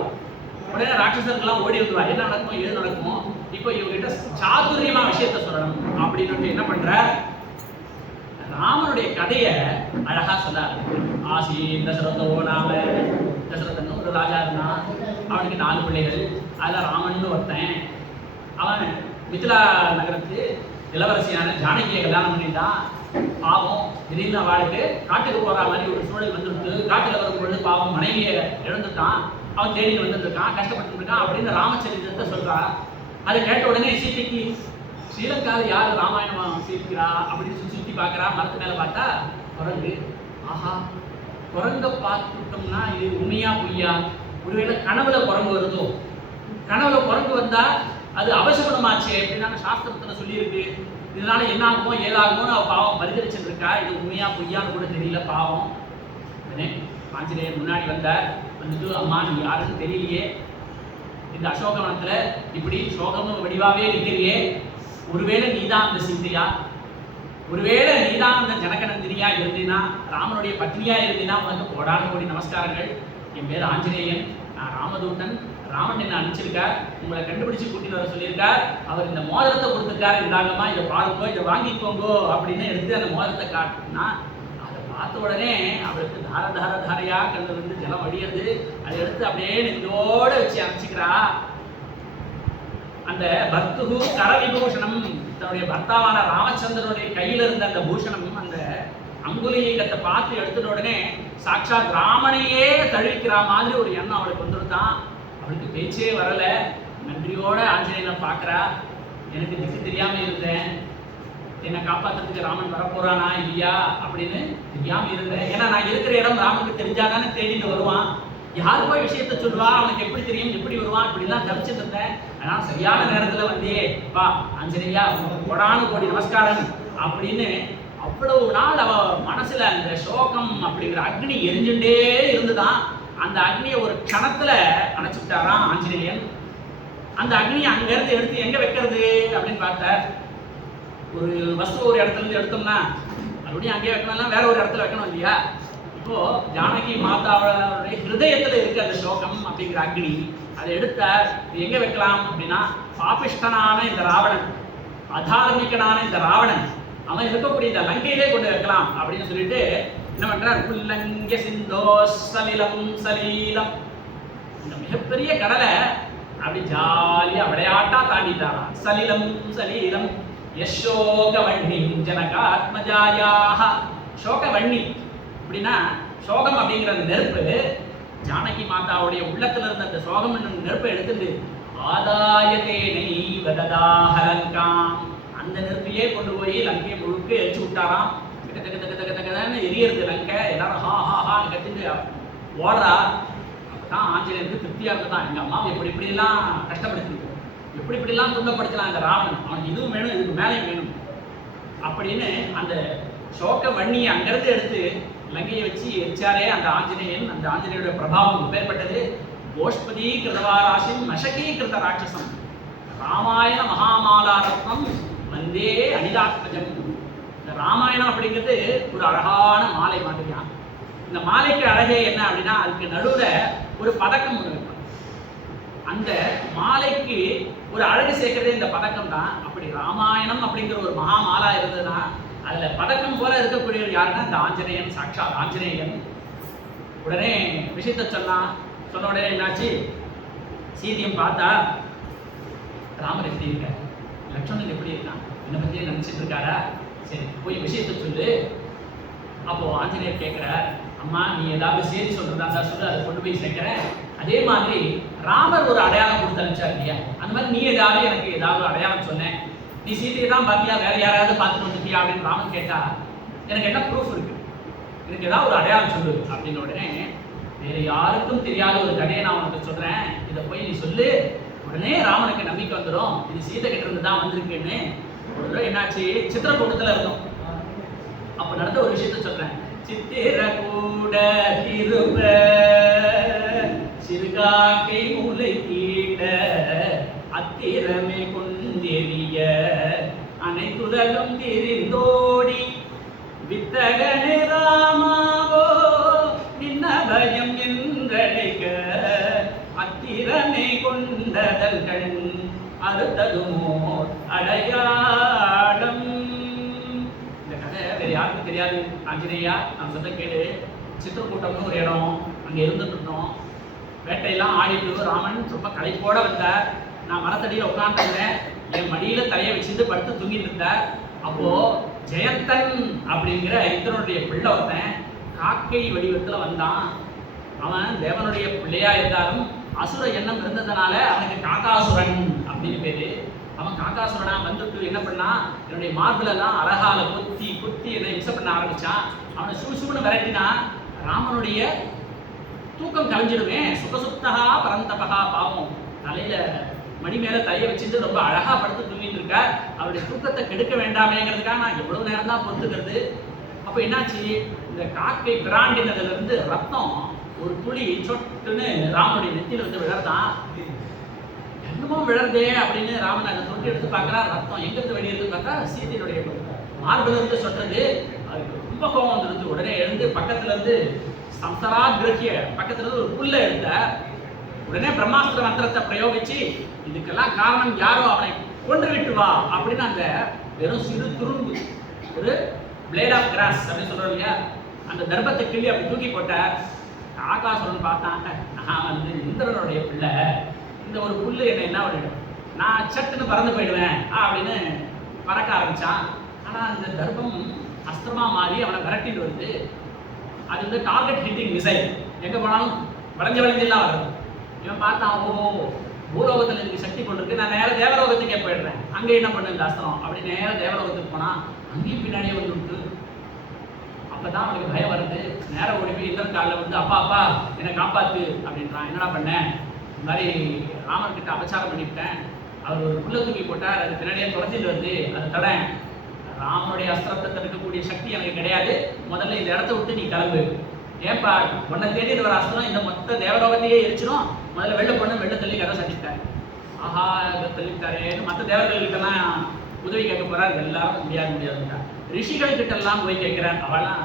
உடனே ராட்சசர்கள்லாம் ஓடி வந்துடுவா, என்ன நடக்குமோ எது நடக்குமோ. இப்போ இவங்கிட்ட சாதுரியமா விஷயத்த சொல்லணும் அப்படின்னு என்ன பண்ற, ராமனுடைய கதையை அழகா சொன்னார். ஆசி தசரதோ நாம, தசரதன் ஒரு ராஜா இருந்தான், அவனுக்கு 4 பிள்ளைகள். அதில் ராமன் ஒருத்தன். அவன் மிதிலா நகரத்து இளவரசியான ஜானகியை கல்யாணம் பண்ணிட்டான். பாவம் திடீர்னு அவளுக்கு காட்டுக்கு போற மாதிரி ஒரு சூழல் வந்துருக்கு. காட்டுல வரும்பொழுது பாவம் மனைவியை இழந்துட்டான். அவன் தேடிட்டு வந்துட்டு இருக்கான், கஷ்டப்பட்டு இருக்கான் அப்படின்னு ராமச்சரித்திரத்தை சொல்றான். அதை கேட்ட உடனே சீதைக்கு ஸ்ரீலங்காவில் யார் ராமாயணம் சீர்க்கிறா அப்படின்னு சுற்றி பார்க்குறா. மரத்து மேலே பார்த்தா குரங்கு. ஆஹா, குரங்க பார்த்துட்டோம்னா இது உண்மையா பொய்யா? ஒருவேளை கனவுல குரங்கு வருதோ? கனவுல குரங்கு வந்தா அது அவசகுணமாச்சு அப்படின்னு சாஸ்திரத்துல சொல்லியிருக்கு. இதனால என்ன ஆகுமோ ஏதாகுமோ அவ பாவம் பரிகரிச்சுட்டு இருக்கா. இது உண்மையா பொய்யான்னு கூட தெரியல பாவம். ஆஞ்சநேயர் முன்னாடி வந்தார். வந்துட்டு அம்மா நீ யாருன்னு தெரியலையே, இந்த அசோகவனத்துல இப்படி சோகமும் வடிவாவே இருக்கிறியே, ஒருவேளை நீதான் அந்த சீதையா, ஒருவேளை நீதான் அந்த ஜனகநந்தினியா இருந்தீனா, ராமனுடைய பத்னியா இருந்தீனா உனக்கு கோடான கோடி நமஸ்காரங்கள். என் பேர் ஆஞ்சநேயன், நான் ராமதூதன். ராமன் என்ன அனுப்பிச்சிருக்கார், உங்களை கண்டுபிடிச்சு கூட்டிட்டு வர சொல்லியிருக்கார். அவர் இந்த மோதிரத்தை கொடுத்துருக்காரு, இந்தாங்கம்மா இதை பாருங்கோ, இதை வாங்கிக்கோங்கோ அப்படின்னு எடுத்து அந்த மோதிரத்தை காட்டினா, அதை பார்த்த உடனே அவளுக்கு தார தார தாரையா கண்ணுல இருந்து ஜலம் வடியது. அதை எடுத்து அப்படியே நெஞ்சோட வச்சு அனுப்பிச்சுக்கிறா. அந்த பர்த்துகு கர விபூஷணம், தன்னுடைய பர்த்தாவான ராமச்சந்திரனுடைய கையில இருந்த அந்த பூஷணம், அந்த அங்குலியத்தை பார்த்து எடுத்துட்ட உடனே சாட்சாத் ராமனையே தழுவிக்கிற மாதிரி ஒரு எண்ணம் அவளுக்கு வந்துருந்தான். அவளுக்கு பேச்சே வரல. நன்றியோட ஆஞ்சநேயனை பார்க்குறா. எனக்கு திக்கு தெரியாம இருந்தேன், என்னை காப்பாற்றுறதுக்கு ராமன் வரப்போறானா இல்லையா அப்படின்னு தெரியாம இருந்தேன். ஏன்னா நான் இருக்கிற இடம் ராமனுக்கு தெரிஞ்சாதானே தேடிட்டு வருவான். யார் போய் விஷயத்த சொல்லுவா, அவனுக்கு எப்படி தெரியும், எப்படி வருவான், இப்படிலாம் தவிச்சிட்டு இருந்தேன். ஆனால் சரியான நேரத்தில் வந்தே பா ஆஞ்சநேயா உனக்கு கோடானு கோடி நமஸ்காரம் அப்படின்னு அவ்வளவு நாள் அவ மனசு மனசுல அந்த சோகம் அப்படிங்கிற அக்னி எரிஞ்சுட்டே இருந்துதான். அந்த அக்னியை ஒரு க்ஷணத்துல அணைச்சுட்டாராம் ஆஞ்சநேயன். அந்த அக்னியை அங்க இருந்து எடுத்து எங்க வைக்கிறது அப்படின்னு பார்த்தார். ஒரு வஸ்து ஒரு இடத்துல இருந்து எடுத்தோம்னா மறுபடியும் அங்கேயே வைக்கணும்னா வேற ஒரு இடத்துல வைக்கணும் இல்லையா? இப்போ ஜானகி மாதாவுடைய ஹிருதயத்துல இருக்கு அந்த சோகம் அப்படிங்கிற அக்னி. அதை எடுத்த எங்க வைக்கலாம் அப்படின்னா, பாபிஷ்டனான இந்த ராவணன், அதார்மிகனான இந்த ராவணன் அவன் இருக்கக்கூடிய இந்த லங்கையிலே கொண்டு வைக்கலாம் அப்படின்னு சொல்லிட்டு என்ன பண்றார், புல்லங்க சிந்தோ சலிலம் சலீலம், இந்த மிகப்பெரிய கடலை அப்படி ஜாலியா விளையாட்டா தாண்டிட்டாராம். சலிலம் சலீலம் யசோகவண்ணி ஜனகாத்மஜாயாக. சோகவண்ணி அப்படின்னா சோகம் அப்படிங்கிற அந்த நெருப்பு ஜானகி மாதாவுடைய உள்ளத்துல இருந்த அந்த சோகம் என்னும் நெருப்பை எடுத்துட்டு ஆதாயத்தேனை வததாஹலங்காம், அந்த நெருப்பையே கொண்டு போய் லங்கையை முழுக்க எரிச்சு விட்டாராம். தக்க தக்க தக்க தக்க தக்கன்னு எரியறது லங்கை. எல்லாரும் ஹா ஹா ஹான்னு கத்திட்டு ஓடுறா. அப்பதான் ஆஞ்சநேயருக்கு திருப்தியா இருந்ததான், எங்க அம்மாவை எப்படி இப்படிலாம் கஷ்டப்படுத்திருக்கோம், எப்படி இப்படிலாம் துன்பப்படுத்தலாம் இந்த ராவணன், அவனுக்கு இதுவும் வேணும் இதுக்கு மேலேயும் வேணும் அப்படின்னு அந்த சோக வன்னியை அங்கிருந்து எடுத்து லங்கையை வச்சு எரிச்சாரே அந்த ஆஞ்சநேயன். அந்த ஆஞ்சநேயோட பிரபாவம் பேர்பட்டது கோஷ்பதி கிருதவாராசின் மசகீ கிருத ராட்சசம் ராமாயண மகாமாலாரத்னம் வந்தே அனிலாத்மஜம். இந்த ராமாயணம் அப்படிங்கிறது ஒரு அழகான மாலை மாதிரியா. இந்த மாலைக்கு அழகே என்ன அப்படின்னா, அதுக்கு நடுவுல ஒரு பதக்கம் ஒன்று வைப்பாங்க. அந்த மாலைக்கு ஒரு அழகு சேர்க்கறதே இந்த பதக்கம் தான். அப்படி ராமாயணம் அப்படிங்கிற ஒரு மகா மாலா இருந்ததுன்னா அதுல பதக்கம் போல இருக்கக்கூடியவர் யாருன்னா இந்த ஆஞ்சநேயன், சாட்சாத் ஆஞ்சநேயன். உடனே விஷயத்த சொன்ன உடனே என்னாச்சு, சீதையும் பார்த்தா ராமர் எப்படி இருக்கார், லட்சுமணன் எப்படி இருக்கான், என்னை பத்தியே நினைச்சிட்டு இருக்காரா, சரி போய் விஷயத்த சொல்லு. அப்போ ஆஞ்சநேயர் கேட்கிறார், அம்மா நீ ஏதாவது செய்தி சொல்றதா சொல்லு, அதை கொண்டு போய் சேர்க்கிறேன். அதே மாதிரி ராமர் ஒரு அடையாளம் கொடுத்து அனுப்பிச்சார் இல்லையா, அந்த மாதிரி நீ ஏதாவது எனக்கு ஏதாவது அடையாளம் சொன்னேன், நீ சீதையை தான் பார்த்தியா வேற யாராவது பார்த்துட்டு வந்துட்டியா அப்படின்னு ராமன் கேட்டா, எனக்கு என்ன ப்ரூஃப் இருக்கு, எனக்கு ஏதாவது ஒரு அடையாளம் சொல்லு அப்படின்னு. உடனே வேற யாருக்கும் தெரியாத ஒரு கதையை நான் உனக்கு சொல்றேன், இதை போய் நீ சொல்லு. உடனே ராமனுக்கு நம்பிக்கை வந்துடும், இது சீதை கிட்ட இருந்து தான் வந்திருக்குன்னு. ஒரு தடவை என்னாச்சு, சித்திரக்கூட்டத்துல இருந்தோம், அப்ப நடந்த ஒரு விஷயத்த சொல்றேன். சித்திரக்கூட திரும்ப சிறுகாக்கை மூளை தீட்ட அத்திரமே கொண்டெறிய அனைத்துலகம் திரிந்தோடி வித்தகனே ராமாவோ நின்ன பயம் என்றழைக்க அத்திரமே கொண்டதல் கண் அறுத்ததுமோ அடையாளம். இந்த கதை வேற யாருக்கும் தெரியாது. ஆஞ்சநேயா நான் சொல்ல கேளு, சித்திரக்கூட்டம்னு ஒரு இடம், அங்கே இருந்துட்டு இருந்தோம். வேட்டையெல்லாம் ஆடிட்டு ராமன் ரொம்ப களைப்போட வந்தார். நான் மரத்தடியில் உட்காந்துருந்தேன், என் மடியில தலையை வச்சுட்டு படுத்து தூங்கிட்டு இருந்தார். அப்போ ஜெயந்தன் அப்படிங்கிற இந்திரனுடைய பிள்ளை ஒருத்தன் காக்கை வடிவத்துல வந்தான். அவன் தேவனுடைய பிள்ளையா இருந்தாலும் அசுர எண்ணம் இருந்ததுனால அவனுக்கு காக்காசுரன் அப்படின்னு பேரு. அவன் காக்காசுரனா வந்துட்டு என்ன பண்ணா, என்னுடைய மார்பிலெல்லாம் அழகால குத்தி குத்தி என்னை இம்சை பண்ண ஆரம்பிச்சான். அவனை சூசுன்னு விரட்டினா ராமனுடைய தூக்கம் கலைஞ்சிடுவேன். சுகசுப்தகா பரந்தபகா, பாவம் தலையில மணி மேல தலையை வச்சுட்டு ரொம்ப அழகா படுத்து தூங்கிட்டு இருக்கார். அவருடைய தூக்கத்தை கெடுக்க வேண்டாமேங்கிறதுக்காக நான் எவ்வளவு நேரம் தான் பொறுத்துக்கிறது. அப்ப என்னாச்சு, இந்த காக்கை பிராண்டினதுல இருந்து ரத்தம் ஒரு துளி சொட்டுன்னு ராமனுடைய நெத்தியில வந்து விழறதான். என்னமோ விழறதே அப்படின்னு ராமன் அதை தொட்டு எடுத்து பார்க்கறா. ரத்தம் எங்க இருந்து வெளியிருந்து பார்த்தா சீதையுடைய மார்பில இருந்து சொட்டுறது. அதுக்கு ரொம்ப கோபம் வந்துருந்து. உடனே எழுந்து பக்கத்துல இருந்து சம்சரா கிரகிய பக்கத்துல இருந்து ஒரு புல்ல எடுத்த. உடனே பிரம்மாஸ்திர மந்திரத்தை பிரயோகிச்சு இதுக்கெல்லாம் காரணம் யாரோ அவனை கொன்று விட்டு வா அப்படின்னு அந்த வெறும் சிறு துரும்பு, ஒரு பிளேட் ஆஃப் கிராஸ் அப்படின்னு சொல்றோம் இல்லையா, அந்த தர்பத்தை கிள்ளி அப்படி தூக்கி போட்ட. ஆகாசுரன் பார்த்தாங்க, நான் வந்து இந்திரனுடைய பிள்ளை, இந்த ஒரு புல்லு என்ன என்ன பண்ணிடும், நான் சட்டுன்னு பறந்து போயிடுவேன் அப்படின்னு பறக்க ஆரம்பிச்சான். ஆனா அந்த தர்பம் அஸ்திரமா மாறி அவனை விரட்டிட்டு வருது. அது வந்து டார்கெட் ஹிட்டிங் மிசைல், எங்க போனாலும் வளைஞ்செல்லாம் வருது. இவன் பார்த்தான், ஓ பூலோகத்தில் எனக்கு சக்தி கொண்டிருக்கு, நான் நேரம் தேவலோகத்துக்கே போயிடுறேன், அங்கே என்ன பண்ணு இந்த அஸ்திரம் அப்படின்னு நேரம் தேவலோகத்துக்கு போனா அங்கேயும் பின்னாடியே வந்து விட்டு. அப்பதான் அவனுக்கு பயம் வருது. நேரம் ஓடி போய் இந்திரன் காலில் வந்து அப்பா அப்பா என்னை காப்பாத்து அப்படின்றான். என்னடா பண்ணேன், இந்த மாதிரி ராமர்கிட்ட அபச்சாரம் பண்ணிவிட்டேன், அவர் ஒரு புல்ல தூக்கி போட்டார், அது பின்னாடியே துரத்திட்டு வந்து அதை தட ராமனுடைய அஸ்திரத்தை தடுக்கக்கூடிய சக்தி எனக்கு கிடையாது, முதல்ல இந்த இடத்த விட்டு நீ கிளம்பு. ஏன்பா உன்னை தேடி வர அஸ்திரம் இந்த மொத்த தேவலோகத்தையே எரிச்சிடும், முதல்ல வெள்ள பொண்ணு வெள்ள தள்ளி கதை சந்தித்தார். ஆஹா தள்ளிட்டாரேன்னு மற்ற தேவர்கள்கிட்டலாம் உதவி கேட்க போறாரு, எல்லாரும் முடியாதுட்டா. ரிஷிகள் கிட்ட எல்லாம் போய் கேட்கிறார். அவெல்லாம்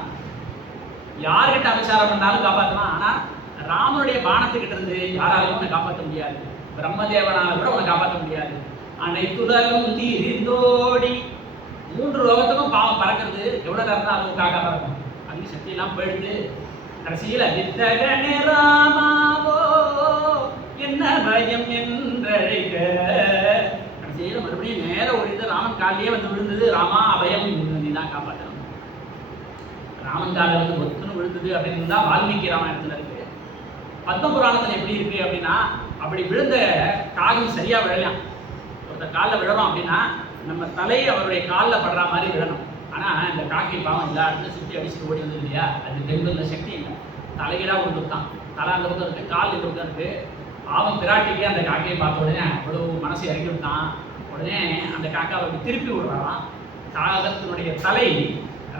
யார்கிட்ட அபச்சாரம் பண்ணாலும் காப்பாற்றலாம், ஆனா ராமனுடைய பானத்துக்கிட்ட இருந்து யாராலையும் உன்னை காப்பாற்ற முடியாது, பிரம்மதேவனால கூட உன்னை காப்பாற்ற முடியாது. அனைத்துலகும் தீரிந்தோடி 3 லோகத்துக்கும் பாவம் பறக்கிறது எவ்வளவு நேரம் தான் அதுக்காக பறக்கும், அங்கே சக்தி எல்லாம் போயிடுது. கடைசியில வித்தகனே ராமாவோ என்ன பயம் என்றழைக்க, கடைசியில மறுபடியும் நேர ஒழிந்து ராமன் காலையே வந்து விழுந்தது. ராமா அபயம், நீ தான் காப்பாற்றணும். ராமன் காலை வந்து ஒத்துன்னு விழுந்தது அப்படின்னு தான் வால்மீகி ராமாயணத்துல இருக்கு. பத்ம புராணத்துல எப்படி இருக்கு அப்படின்னா, அப்படி விழுந்த காகம் சரியா விழலாம். ஒருத்தர் காலில் விழணும் அப்படின்னா நம்ம தலை அவருடைய காலில் படுற மாதிரி விழணும். ஆனா இந்த காக்கை பாவம் எல்லா இடத்துல சுற்றி அடிச்சுட்டு ஓடி வந்தது இல்லையா, அது தெங்குல சக்தி இல்லை, தலைகீழா ஒரு தான், தலை அந்த பக்கம் இருக்கு, கால் இந்த பக்கம் இருக்கு. பாவம் பிராட்டிக்கே அந்த காக்கையை பார்த்த உடனே அவ்வளவு மனசு இறக்கி விட்டான். உடனே அந்த காக்காவை திருப்பி விடுறாராம். காகத்தினுடைய தலை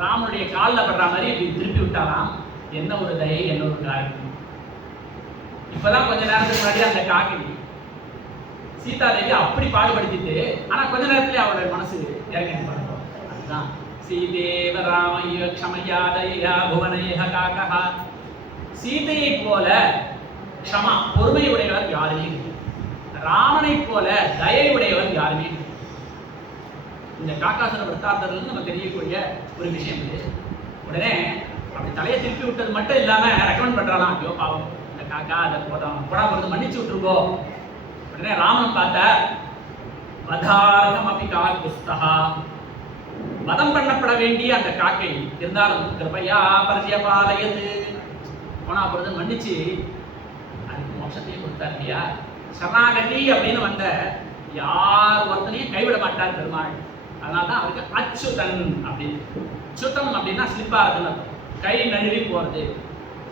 ராமனுடைய காலில் படுற மாதிரி இப்படி திருப்பி விட்டாராம். என்ன ஒரு தயை, என்ன ஒரு காரியம். இப்பதான் கொஞ்ச நேரத்துக்கு முன்னாடி அந்த காக்கை சீதாதேவி அப்படி பாடுபடுத்திட்டு, ஆனா கொஞ்ச நேரத்துல அவருடைய மனசு இறங்கி பாருங்க. அதுதான் சீதேவ ராமய்ய க்ஷமயாதயா புவனேஹ காக்கஹ. சீதையை போல க்ஷமா பொறுமை உடையவர் யாருமே இல்லை, ராமனை போல தயை உடையவர் யாருமே இல்லை. இந்த காக்காசுர விருத்தாந்தத்துல நம்ம தெரியக்கூடிய ஒரு விஷயம் இது. உடனே அப்படி தலையை திருப்பி விட்டது மட்டும் இல்லாம ரெக்கமெண்ட் பண்றாலாம், ஐயோ பாவம் இந்த காக்கா அதை போடா பொறுத்து மன்னிச்சு விட்டுருக்கோ. உடனே ராமன் பார்த்த வதார்கம் அப்படி கால் புஸ்தகா, வதம் பண்ணப்பட வேண்டிய அந்த காக்கை இருந்தாலும் கிருபையா பரிஜபாலயது போனா பொழுது மன்னிச்சு அதுக்கு மோட்சத்தையும் கொடுத்தார் இல்லையா. சரணாகதி அப்படின்னு வந்த யார் ஒருத்தனையும் கைவிட மாட்டார் பெருமாள். அதனால்தான் அவருக்கு அச்சுதன் அப்படின்னு. அச்சுதம் அப்படின்னா ஸ்லிப்பா இருக்குன்னு, கை நழுவி போறது.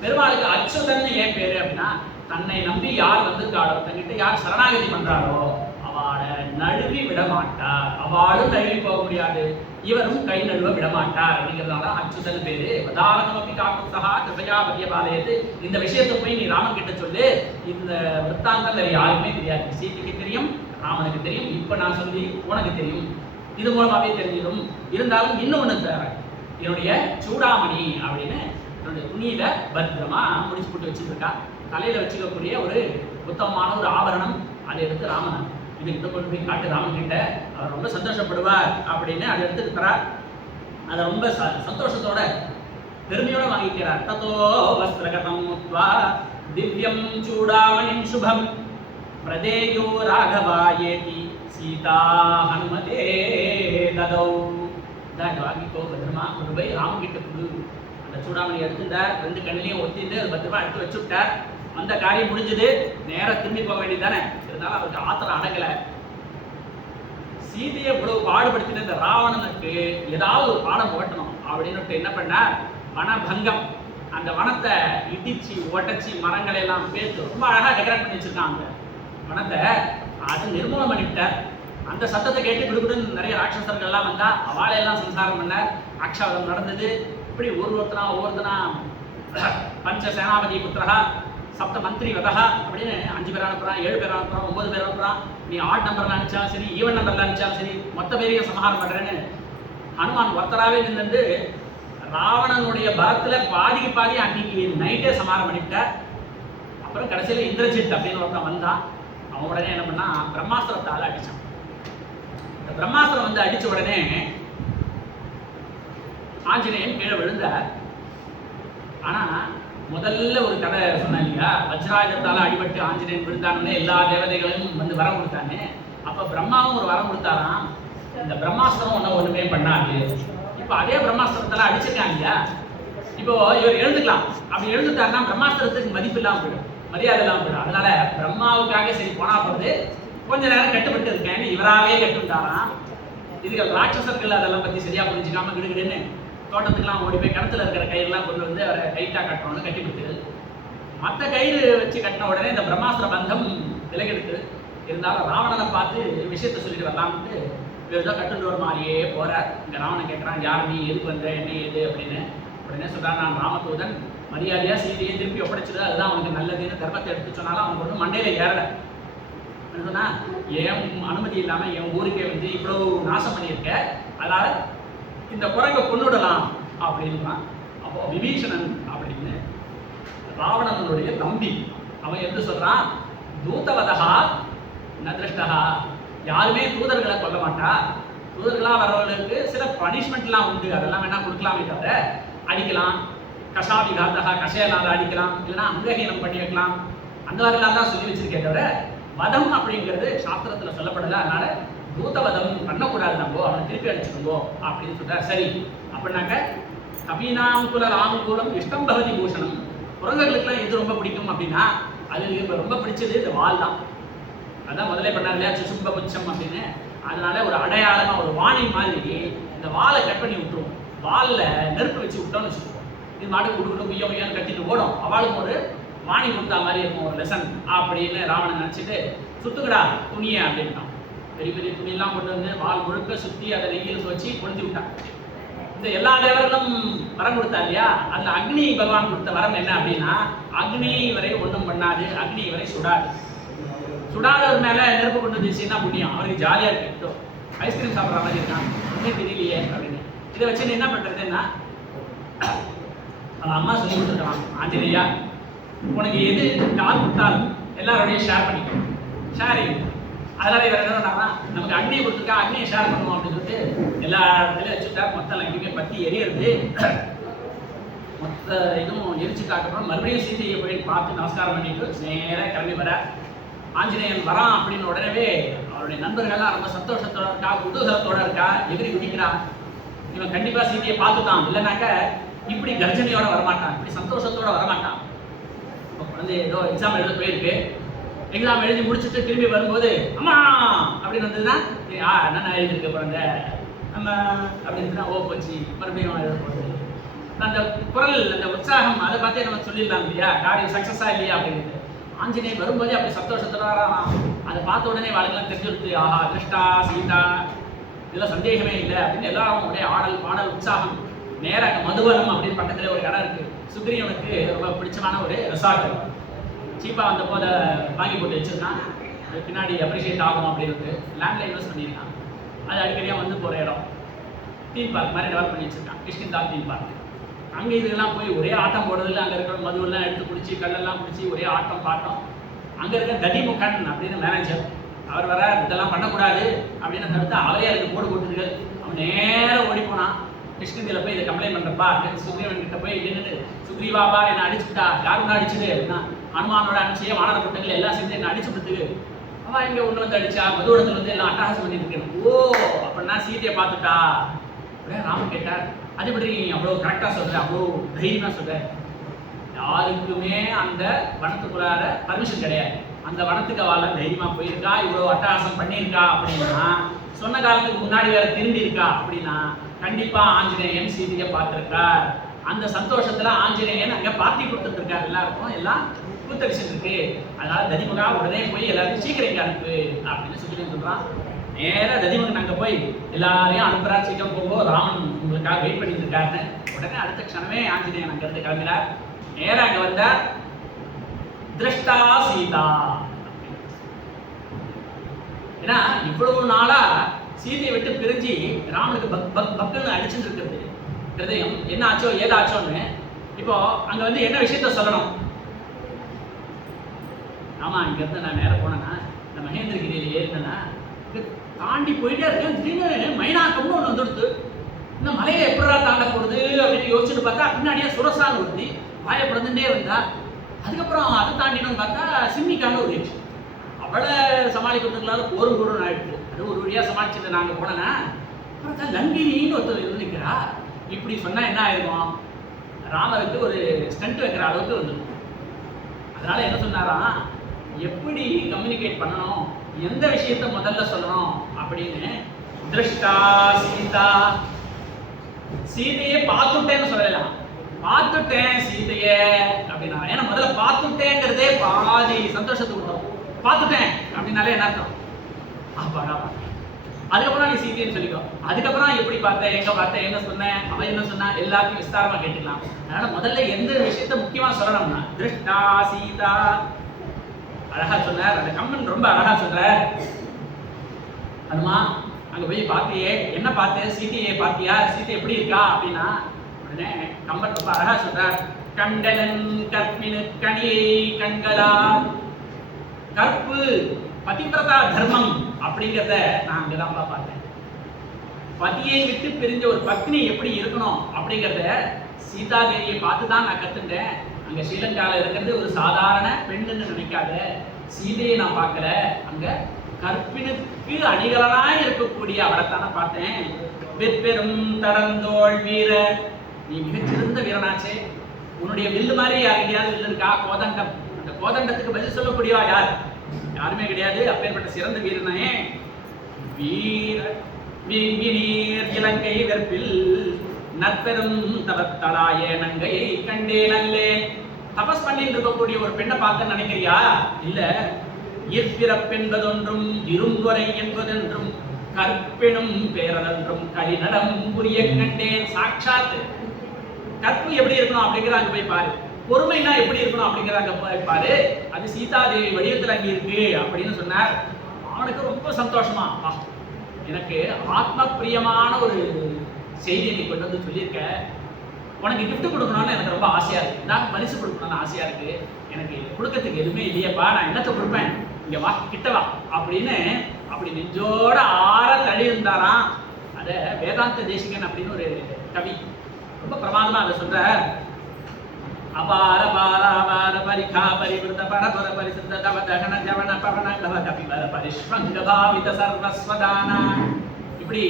பெருமாளுக்கு அச்சுதன் ஏன் பேரு அப்படின்னா, தன்னை நம்பி யார் வந்திருக்காளோ, தன்கிட்ட யார் சரணாகதி பண்றாரோ அவளை நழுவி விட மாட்டார், அவளும் நழுவி போக முடியாது, இவரும் கை நழுவ விட மாட்டார் அப்படிங்கிறதுனால அச்சுதன் பேரு. வதாரகமப்பி காக்குத்தகா கிருபையா பத்யபாலயது. இந்த விஷயத்தை போய் நீ ராமன் கிட்ட சொல்லு. இந்த விற்த்தாந்தம் வேற யாருக்குமே தெரியாது, சீதைக்கு தெரியும், ராமனுக்கு தெரியும், இப்ப நான் சொல்லி உனக்கு தெரியும், இது மூலமாவே தெரிஞ்சிடும். இருந்தாலும் இன்னொன்னு தேவை, என்னுடைய சூடாமணி அப்படின்னு என்னுடைய துணியில பத்திரமா முடிச்சு போட்டு வச்சுருக்கா. தலையில வச்சுக்கக்கூடிய ஒரு உத்தமமான ஒரு ஆபரணம். அதை எடுத்து ராமன் இதுகிட்ட கொண்டு போய் காட்டு, ராமன் கிட்ட அவர் ரொம்ப சந்தோஷப்படுவார் அப்படின்னு அதை எடுத்துக்கிறார். அதை ரொம்ப சந்தோஷத்தோட பெருமையோட வாங்கிக்கிறார். ததோ வஸ்திரகதம் முத்வா திவ்யம் சூடாமணிம் சுபம் பிரதேயோ ராகவாயேதி சீதா ஹனுமதே ததௌ. வாங்கிக்கோ, பத்திரமா கொண்டு போய் ராமன் கிட்ட கொடு. அந்த சூடாமணி எடுத்துட்டார், 2 கண்ணிலையும் ஒத்திட்டு அது பத்திரமா எடுத்து வச்சுட்டார். அந்த காரியம் முடிஞ்சது, நேரம் திரும்பி போக வேண்டியதானே. இருந்தாலும் அவருக்கு ஆத்திரம் அடங்கல. சீதையை இவ்வளவு பாடுபடுத்தின இந்த ராவணனுக்கு ஏதாவது ஒரு பாடம் ஓட்டணும் அப்படின்னு என்ன பண்ணார், வனபங்கம். அந்த வனத்தை இடிச்சு உடச்சி மரங்களை எல்லாம் பேத்து ரொம்ப அழகா டெக்கரேட் பண்ணி வச்சிருக்காங்க வனத்தை. அது நிர்மூலம் பண்ணிவிட்டார். அந்த சத்தத்தை கேட்டு விடுபடுன்னு நிறைய ராட்சசர்கள் எல்லாம் வந்தா அவளையெல்லாம் சம்சாரம் பண்ணார். அக்ஷாவதம் நடந்தது. இப்படி ஒவ்வொருத்தனா பஞ்ச சேனாபதி புத்திரா சப்த மந்திரி வதகா அப்படின்னு 5 பேர் அனுப்புறான், 7 பேர் அனுப்புறான், 9 பேர் அனுப்புறான். நீ ஆட் நம்பர்ல அனுப்பிச்சாலும் சரி, ஈவன் நம்பர்ல அனுப்பிச்சாலும் சரி, மொத்த பேரையும் சமஹாரம் பண்றேன்னு ஹனுமான் ஒருத்தராவே நின்று ராவணனுடைய பலத்துல பாதிக்கு பாதி அன்னைக்கு நைட்டே சமஹாரம் பண்ணிவிட்டார். அப்புறம் கடைசியில இந்திரஜித் அப்படின்னு ஒருத்தன் வந்தான். அவன் உடனே என்ன பண்ணா, பிரம்மாஸ்திரத்தால அடிச்சான். இந்த பிரம்மாஸ்திரம் வந்து அடிச்ச உடனே ஆஞ்சநேயன் கீழே விழுந்தார். ஆனா முதல்ல ஒரு கதை சொன்னேன் இல்லையா, வஜ்ராயுதத்தால அடிபட்டு ஆஞ்சநேயன் விழுந்தாங்கன்னு எல்லா தேவதைகளும் வந்து வரம் கொடுத்தாங்க. அப்ப பிரம்மாவும் ஒரு வரம் கொடுத்தாராம், இந்த பிரம்மாஸ்திரம் ஒண்ணுமே பண்ணாது. இப்ப அதே பிரம்மாஸ்திரத்தால அடிச்சிருக்காங்க இல்லையா, இப்போ இவர் எழுந்துக்கலாம். அப்படி எழுந்துட்டாருன்னா பிரம்மாஸ்திரத்துக்கு மதிப்பு இல்லாம போயிடும், மரியாதை இல்லாம போயிடும். அதனால பிரம்மாவுக்காக சரி போனா போகுது, கொஞ்ச நேரம் கட்டுப்பட்டு இருக்கேன் இவராவே கட்டுட்டாராம். இதுகள் ராட்சசர்கள் அதெல்லாம் பத்தி சரியா புரிஞ்சுக்காம கிடுகிடுன்னு தோட்டத்துக்குலாம் ஓடி போய் கிணத்துல இருக்கிற கயிறுலாம் கொண்டு வந்து அவரை டைட்டா கட்டணும்னு கட்டி கொடுத்துரு. மற்ற கயிறு வச்சு கட்டின உடனே இந்த பிரம்மாஸ்திர பந்தம் விலகெடுத்து. இருந்தாலும் ராவணனை பார்த்து விஷயத்த சொல்லிட்டு வரலாம்னு இவர் கட்டுண்டு ஒரு மாதிரியே போறார். இங்க ராவணன் கேட்கறான், யார் நீ, எதுக்கு வந்த, என்ன ஏது அப்படின்னு. உடனே சொல்றான், நான் ராமதூதன், மரியாதையா சீதையை திருப்பி ஒப்படைச்சது, அதுதான் அவனுக்கு நல்லதுன்னு தர்மத்தை எடுத்து சொன்னாலும் அவனுக்கு ஒன்றும் மண்டையில ஏறல. சொன்னா, என் அனுமதி இல்லாம என் ஊருக்கே வந்து இவ்வளவு நாசம் பண்ணியிருக்க, அதனால இந்த குரங்கை கொண்டுடலாம் அப்படின்னா. அப்போ விபீஷணன் அப்படின்னு ராவணனுடைய தம்பி அவன் எப்படி சொல்றான், தூதவதா நதிருஷ்டா, யாருமே தூதர்களை கொல்ல மாட்டா, தூதர்களா வர்றவர்களுக்கு சில பனிஷ்மெண்ட்லாம் உண்டு, அதெல்லாம் வேணா கொடுக்கலாமே தவிர அடிக்கலாம், கஷாபி காத்தகா கஷையனால அடிக்கலாம், இல்லைன்னா அங்கஹீனம் பண்ணி வைக்கலாம், அந்த மாதிரிலாம் தான் சொல்லி வச்சிருக்கே தவிர வதம் அப்படிங்கிறது சாஸ்திரத்துல சொல்லப்படல. அதனால தூதவதம் பண்ணக்கூடாது, நம்ம அவனை திருப்பி அடிச்சுக்கோ அப்படின்னு சொல்றாரு. சரி அப்படின்னாக்க கபீனாங்குல ராங்குலம் இஷ்டம் பகவதி பூஷணம், குரங்குகளுக்குலாம் எது ரொம்ப பிடிக்கும் அப்படின்னா அது இப்போ ரொம்ப பிடிச்சது இந்த வால் தான். அதான் முதல்ல பண்ணார் இல்லையா, சுசும்ப புச்சம் அப்படின்னு. அதனால ஒரு அடையாளமா ஒரு வாணி மாதிரி இந்த வாலை கட் பண்ணி விட்டுருவோம், வாலில் நெருப்பு வச்சு விட்டோம்னு வச்சுக்குவோம், இது மாட்டுக்கு கொடுக்கணும் குய்யோ குய்யோன்னு கட்டிட்டு ஓடும், அவளுக்கு ஒரு வாணி கொடுத்தா மாதிரி இருக்கும் ஒரு லெசன் அப்படின்னு ராவணன் நினச்சிட்டு சுத்துக்கடா துணியை அப்படின்ட்டான். பெரிய பெரிய துணியெல்லாம் கொண்டு வந்து வால் முழுக்க சுற்றி அதை நெய்யில் வச்சு கொளுத்தி விட்டான். இந்த எல்லா தேவர்களும் வரம் கொடுத்தா இல்லையா, அந்த அக்னி பகவான் கொடுத்த வரம் என்ன அப்படின்னா, அக்னி வரை ஒன்றும் பண்ணாது, அக்னி வரை சுடாது. சுடாதவர் மேல நெருப்பு கொண்டு வந்துச்சுன்னா புண்ணியம், அவருக்கு ஜாலியா இருக்கு, ஐஸ்கிரீம் சாப்பிட்ற மாதிரி இருக்கான், ஒன்றும் தெரியலையே அப்படின்னு. இதை வச்சு என்ன பண்றதுன்னா, அவன் அம்மா சொல்லி கொடுத்துருக்கலாம், ஆஞ்சநேயா உனக்கு எது கால் கொடுத்தாலும் எல்லாரோடையும் ஷேர் பண்ணிக்கணும், ஷேரிங். அதனால இவர் என்ன பண்ணாங்கன்னா, நமக்கு அக்னியை கொடுத்துருக்கா, அக்னியை ஷேர் பண்ணுவோம் அப்படின்னு சொல்லிட்டு எல்லா இடத்துலையும் வச்சுட்டா. மொத்தம் எங்கேயுமே பற்றி எரியறது, மொத்த இதுவும் எரிச்சு காட்டுறோம். மறுபடியும் சீதையை போய் பார்த்து நமஸ்காரம் பண்ணிட்டு நேராக கிளம்பி வர. ஆஞ்சநேயன் வரான் அப்படின்னு உடனே அவருடைய நண்பர்கள்லாம் ரொம்ப சந்தோஷத்தோட இருக்கா, குதூகலத்தோட இருக்கா, எதிரி குதிக்கிறான். இவன் கண்டிப்பா சீதையை பார்த்துட்டான், இல்லைனாக்க இப்படி கர்ஜனையோட வரமாட்டான், இப்படி சந்தோஷத்தோட வரமாட்டான். குழந்தை ஏதோ எக்ஸாம் எழுத போயிருக்கு, எக்ஸாம் எழுதி முடிச்சுட்டு திரும்பி வரும்போது அம்மா அப்படின்னு வந்ததுன்னா, என்ன எழுதிருக்க குழந்தை நம்ம அப்படின்னு ஓ போச்சு, மறுபடியும் எழுத போகுது. அந்த குரல், அந்த உற்சாகம், அதை பார்த்தே நம்ம சொல்லிடலாம் இல்லையா, காரியம் சக்சஸா இல்லையா அப்படின்னு. ஆஞ்சநேயர் வரும்போதே அப்படி சந்தோஷத்தோட வரான். அதை பார்த்த உடனே வாழ்க்கெல்லாம் தெரிஞ்சுடுத்து, ஆஹா திருஷ்டா சீதா, இதெல்லாம் சந்தேகமே இல்லை அப்படின்னு எல்லாரும் உடைய ஆடல் பாடல் உற்சாகம். நேராக மதுவனம் அப்படின்னு பக்கத்துல ஒரு இடம் இருக்கு, சுக்ரீவனுக்கு ரொம்ப பிடிச்சமான ஒரு ரெசார்ட், சீப்பா வந்த போத வாங்கி போட்டு வச்சிருக்கான். அது பின்னாடி அப்ரிஷியேட் ஆகும் அப்படின்னு லேண்ட்ல இன்வெஸ்ட் பண்ணியிருக்கான். அது அடிக்கடியாக வந்து போகிற இடம், தீம் பார்க் மாதிரி டெவலப் பண்ணி வச்சிருக்கான், கிஷ்கிந்தா தீம் பார்க். அங்கே இதெல்லாம் போய் ஒரே ஆட்டம் போடுறதுல, அங்கே இருக்கிற மதுவெல்லாம் எடுத்து குடிச்சு கல்லெல்லாம் குடிச்சு ஒரே ஆட்டம் பாட்டம். அங்கே இருக்க தடிமுகன் அப்படின்னு மேனேஜர், அவர் வர இதெல்லாம் பண்ணக்கூடாது அப்படின்னு தடுத்து அவரே அதுக்கு போடு போட்டுருக்கு. அவன் நேரம் ஓடி போனான், கிஷ்கிந்தியில் போய் இதை கம்ப்ளைண்ட் பண்ணுறப்பா சுக்ரீவன் கிட்ட போய் நின்றுட்டு, சுக்ரீவாபா என்னை அடிச்சுட்டா, யாருன்னா அடிச்சுது அப்படின்னா, அனுமானோட அனுப்பிச்சியே வானர கூட்டங்கள் எல்லாம் சேர்ந்து என்ன அடிச்சு கொடுத்துக்கு. அவன் இங்கே ஒன்று வந்து அடிச்சா, மதுவனத்தில் வந்து எல்லாம் அட்டகாசம் பண்ணிட்டு இருக்கேன். ஓ அப்படின்னா சீதையை பார்த்துட்டா அப்படியே ராமன் கேட்டார், அது எப்படி அவ்வளோ கரெக்டாக சொல்ற, அவ்வளோ தைரியமா சொல்ற? யாருக்குமே அந்த வனத்துக்குள்ளார பர்மிஷன் கிடையாது, அந்த வனத்துக்கு அவள தைரியமா போயிருக்கா, இவ்வளோ அட்டகாசம் பண்ணியிருக்கா அப்படின்னா, சொன்ன காலத்துக்கு முன்னாடி வேற திரும்பி இருக்கா அப்படின்னா கண்டிப்பா ஆஞ்சநேயன் சீதையை பார்த்திருக்கார். அந்த சந்தோஷத்துல ஆஞ்சநேயன் அங்க பார்ட்டி கொடுத்துட்டு இருக்காரு, எல்லாருக்கும் எல்லாம் கூத்தடிச்சுட்டு இருக்கு. அதனால ததிமுகா உடனே போய் எல்லாரும் சீக்கிரம் இங்க அனுப்பு அப்படின்னு சுக்ரீவன் சொல்றான். நேராக ததிமுகன் அங்கே போய் எல்லாரையும் அனுப்புறா, சீக்கிரம் போகும்போது ராமன் உங்களுக்காக வெயிட் பண்ணிட்டு இருக்காருன்னு. உடனே அடுத்த க்ஷணமே ஆஞ்சநேயன் அங்கிருந்து கிளம்பினார். நேராக அங்கே வந்தார், திருஷ்டா சீதா. ஏன்னா இவ்வளவு நாளா சீதையை விட்டு பிரிஞ்சு ராமனுக்கு பக்குன்னு அடிச்சுட்டு இருக்கிறது ஹிருதயம், என்ன ஆச்சோ ஏதாச்சோன்னு. இப்போ அங்க வந்து என்ன விஷயத்த சொல்லணும்? ஆமா, இங்க இருந்து நான் நேரம் போனேன்னா, இந்த மகேந்திரகிரியில ஏறினா தாண்டி போயிட்டே இருக்கேன், திடீர்னு மைனாக்கம்னு ஒன்று வந்துடுது. இந்த மலையை எப்படா தாண்ட போடுது அப்படின்னு யோசிச்சுட்டு பார்த்தா பின்னாடியே சுரசான்னு ஒருத்தி வாயப்படுந்துட்டே வந்தா. அதுக்கப்புறம் அதை தாண்டினு பார்த்தா சிம்மிக்கான ஒரு விஷயம், அவளை சமாளிக்கிறதுக்குள்ளால போரும் போரும் ஆயிடுச்சு. அது ஒரு வழியாக சமாளிச்சுட்டு நாங்கள் போனேன்னா, அப்புறம் லங்கினின்னு ஒருத்தர் இருந்து நிற்கிறா. இப்படி சொன்னால் என்ன ஆயிருக்கும், ராமருக்கு ஒரு ஸ்டண்ட் வைக்கிற அளவுக்கு வந்துடும். அதனால என்ன சொன்னாராம், எப்படி கம்யூனிகேட் பண்ணணும், எந்த விஷயத்த முதல்ல சொல்லணும் அப்படின்னு. திருஷ்டா சீதா, சீதையை பார்த்துட்டேன்னு சொல்லலாம், பார்த்துட்டேன் சீதைய அப்படின்னா. ஏன்னா முதல்ல பார்த்துட்டேங்கிறதே பாதி சந்தோஷத்தை கொடுத்தோம். பார்த்துட்டேன் அப்படின்னாலே என்ன அர்த்தம், அப்பாடா அதுக்கப்புறம் நீ சீதைன்னு சொல்லிக்கோ. அதுக்கப்புறம் எப்படி பார்த்த, எங்க பார்த்த, என்ன சொன்னேன், அவன் என்ன சொன்னா, எல்லாத்தையும் விஸ்தாரமா கேட்டுக்கலாம். அதனால முதல்ல எந்த விஷயத்த முக்கியமா சொல்லணும்னா திருஷ்டா சீதா அழகா சொன்னார். அந்த கம்மன் ரொம்ப அழகா சொல்றார். அதுமா அங்க போய் பார்த்தியே, என்ன பார்த்த, சீதையை பார்த்தியா, சீதை எப்படி இருக்கா அப்படின்னா உடனே கம்பன் ரொம்ப அழகா சொல்றார். கண்டனன் கற்பினு கனியை கண்களா. கற்பு பதிவிரதா தர்மம் அப்படிங்கிறத நான் அங்கதான் பார்த்தேன். பதியை விட்டு பிரிஞ்ச ஒரு பத்னி எப்படி இருக்கணும் அப்படிங்கிறத சீதா தேவியை பார்த்து தான் நான் கத்துட்டேன். அங்க ஸ்ரீலங்கால இருக்கிறது ஒரு சாதாரண பெண்ணுன்னு நினைக்காத, சீதையை நான் பார்க்கல, அங்க கற்பினுக்கு அணிகலனாய் இருக்கக்கூடிய அவரைத்தானே பார்த்தேன். வெற்பெரும் தடந்தோள் வீர, நீ மிகச்சிறந்த வீரனாச்சே. உன்னுடைய வில்லு மாதிரி யாருக்கையாவது வில்லு இருக்கா? கோதண்டம். அந்த கோதண்டத்துக்கு பதில் சொல்லக்கூடியவா யார்? யாருமே கிடையாது. அப்பேற்பட்ட சிறந்த வீரனே. வீர வீங்கினீர் இலங்கை வெற்பில் நற்பெரும் தவத்தலாய நங்கையை கண்டே நல்லே. தபஸ் பண்ணிட்டு இருக்கக்கூடிய ஒரு பெண்ணை பார்த்து நினைக்கிறியா? இல்ல. இற்பிறப்பென்பதொன்றும் இரும்புரை என்பதென்றும் கற்பெனும் பேரதென்றும் கலிநடம் புரிய கண்டேன். சாட்சாத் கற்பு எப்படி இருக்கணும் அப்படிங்கிறாங்க போய் பாரு. பொறுமைனா எப்படி இருக்கணும் அப்படிங்கிறாங்க போய் பாரு. அது சீதாதேவி வடிவத்தில் அங்கே இருக்கு அப்படின்னு சொன்னார். அவனுக்கு ரொம்ப சந்தோஷமா, எனக்கு ஆத்ம பிரியமான ஒரு செய்தியை நீ கொண்டு வந்து சொல்லியிருக்க. உனக்கு கிஃப்ட் கொடுக்கணும்னு எனக்கு ரொம்ப ஆசையா இருக்கு. நான் பரிசு கொடுக்கணும்னு ஆசையா இருக்கு. எனக்கு கொடுக்கறதுக்கு எதுவுமே இல்லையப்பா, நான் என்னத்தை கொடுப்பேன், இங்க வா, கிட்ட வா அப்படின்னு அப்படி நெஞ்சோட ஆற தழி இருந்தாராம். அத வேதாந்த தேசிகன் அப்படின்னு ஒரு கவி ரொம்ப பிரமாதமா அதை சொல்ற. அபார பாராபார பரிகா பரிவிருத பரபர பரிசுத்த தவ தகன ஜவன பவன கவ கபிபர பரிஷ்வங்க பாவித சர்வஸ்வதானா. இப்படி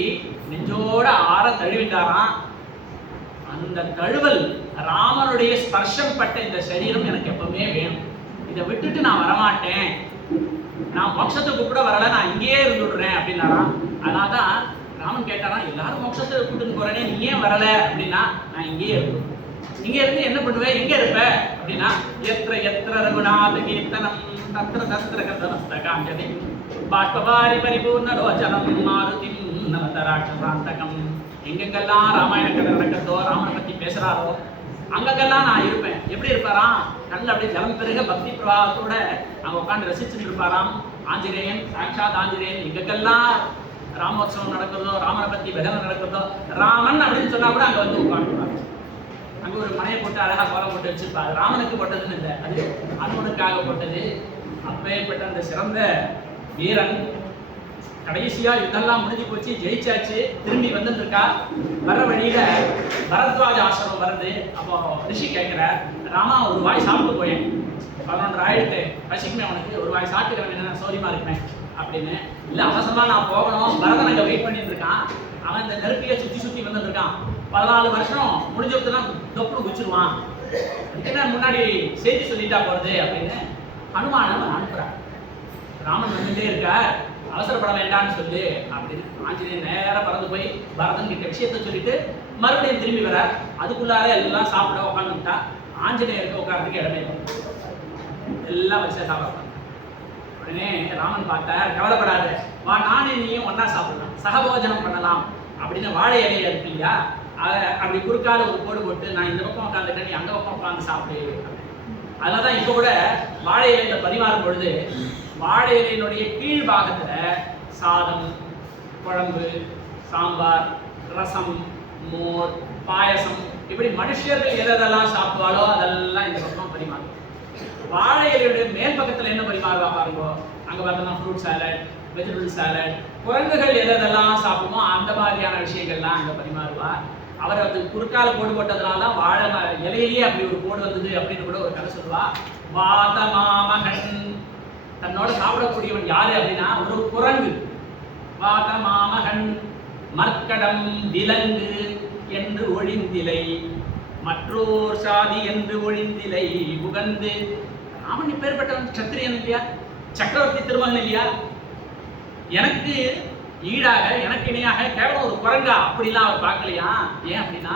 நெஞ்சோட ஆற தழுவிட்டாராம். அந்த தழுவல் ராமனுடைய ஸ்பர்ஷம் பட்ட இந்த சரீரம் எனக்கு எப்பவுமே வேணும். இதை விட்டுட்டு நான் வரமாட்டேன். நான் மோட்சத்துக்கு கூட வரல, நான் இங்கேயே இருந்துடுறேன் அப்படின்னாராம். அதனால்தான் ராமன் கேட்டாராம், எல்லாரும் மோட்சத்தை கூட்டிட்டு போறேனே, நீ ஏன் வரல அப்படின்னா, நான் இங்கேயே இருக்கணும். இங்க இருந்து என்ன பண்ணுவேன், எங்க இருப்ப அப்படின்னா, எத்திர எத்திர ரகுநாத கீர்த்தனம் தத்திர தத்திர கதமஸ்தகாஞ்சலி பாஷ்பவாரி பரிபூர்ண ரோச்சனம் மாருதிம் நவதராட்சசாந்தகம். எங்கெங்கெல்லாம் ராமாயண கதை நடக்கிறதோ, ராமனை பத்தி பேசுறாரோ, அங்கெல்லாம் நான் இருப்பேன். எப்படி இருப்பாராம், கண்ணில் அப்படியே ஜலம் பெருக பக்தி பிரவாகத்தோட அங்க உட்காந்து ரசிச்சுட்டு இருப்பாராம். ஆஞ்சநேயன், சாட்சாத் ஆஞ்சநேயன். எங்கெங்கெல்லாம் ராமோத்சவம் நடக்கிறதோ, ராமனை பத்தி பஜனை நடக்கிறதோ, ராமன் அப்படின்னு சொன்னா கூட அங்க வந்து உட்காந்துருப்பாங்க. அங்க ஒரு மனையை போட்டு அழகா கோலம் போட்டு வச்சிருப்பாரு. ராமனுக்கு போட்டதுன்னு இல்லை, அது அனுமனுக்காக போட்டது. அப்பேற்பட்ட அந்த சிறந்த வீரன் கடைசியா இதெல்லாம் முடிஞ்சு போச்சு, ஜெயிச்சாச்சு, திரும்பி வந்துட்டு இருக்கா. வர வழியில பரத்வாஜ ஆசிரமம் வருது. அப்போ ரிஷி கேட்கிறார், ராமா ஒரு வாய் சாப்பிட்டு போயேன், 11 ஆயிடுத்து, பசிக்குமே உனக்கு, ஒரு வாய் சாப்பிட்டு என்ன சௌரியமா இருக்குமே அப்படின்னு. இல்லை அவசரமா நான் போகணும், பரதன் அங்கே வெயிட் பண்ணிட்டு இருக்கான். அவன் இந்த நெருப்பியை சுற்றி சுற்றி வந்துட்டு இருக்கான். 14 வருஷம் முடிஞ்சதுலாம் தொப்புன்னு குச்சிருவான், என்ன முன்னாடி செய்தி சொல்லிட்டா போறது அப்படின்னு ஹனுமான் அனுப்புறான். ராமன் வந்துட்டே இருக்கார், அவசரப்பட வேண்டாம்னு சொல்லு அப்படின்னு. ஆஞ்சநேயன் நேரம் பறந்து போய் பரதன் கிட்ட விஷயத்த சொல்லிட்டு மறுபடியும் திரும்பி வர. அதுக்குள்ளார எல்லாம் சாப்பிட உட்காந்துட்டா. ஆஞ்சநேயருக்கு உட்காரத்துக்கு இடமே இல்லை, எல்லாம் வரிசையா சாப்பிட. உடனே ராமன் பார்த்தார், கவலைப்படாத, வா, நானே நீயும் ஒன்னா சாப்பிடலாம், சகபோஜனம் பண்ணலாம் அப்படின்னு. வாழை இலையை இருப்பீங்க, அப்படி குறுக்கால ஒரு கோடு போட்டு, நான் இந்த பக்கம் உட்காந்துட்டேன், நீ அந்த பக்கம் உட்காந்து சாப்பிடு. அதனாலதான் இப்ப கூட வாழை இலையில பரிமாறும் பொழுது வாழை இலையினுடைய கீழ் பாகத்துல சாதம், குழம்பு, சாம்பார், ரசம், மோர், பாயசம், இப்படி மனுஷர்கள் எதெல்லாம் சாப்பிடுவாளோ அதெல்லாம் இந்த பக்கம் பரிமாறும். வாழை இலையுடைய மேல் பக்கத்துல என்ன பரிமாறுவா பாருங்க, அங்க பார்த்தோம்னா ஃப்ரூட் சாலட், வெஜிடபிள் சாலட், குரங்குகள் எதெல்லாம் சாப்பிடுமோ அந்த மாதிரியான விஷயங்கள்லாம் அங்க பரிமாறுவா. அவர் அது குறுக்கால கோடு போட்டதுனால வாழை இலையிலேயே அப்படி ஒரு கோடு வந்தது அப்படின்னு கூட ஒரு கதை சொல்லுவா. வாதமாமகன், தன்னோட சாப்பிடக்கூடியவன் யாரு அப்படின்னா ஒரு குரங்கு. வாதமாமகன் மர்க்கடம் விலங்கு என்று ஒழிந்திலை, மற்றோர் சாதி என்று ஒழிந்திலை உகந்து. ராமன் இப்பேற்பட்டவன் சத்திரியன் இல்லையா, சக்கரவர்த்தி திருமகன் இல்லையா, எனக்கு ஈடாக எனக்கு இணையாக கேவலம் ஒரு குரங்கா அப்படிலாம் அவர் பார்க்கலையா. ஏன் அப்படின்னா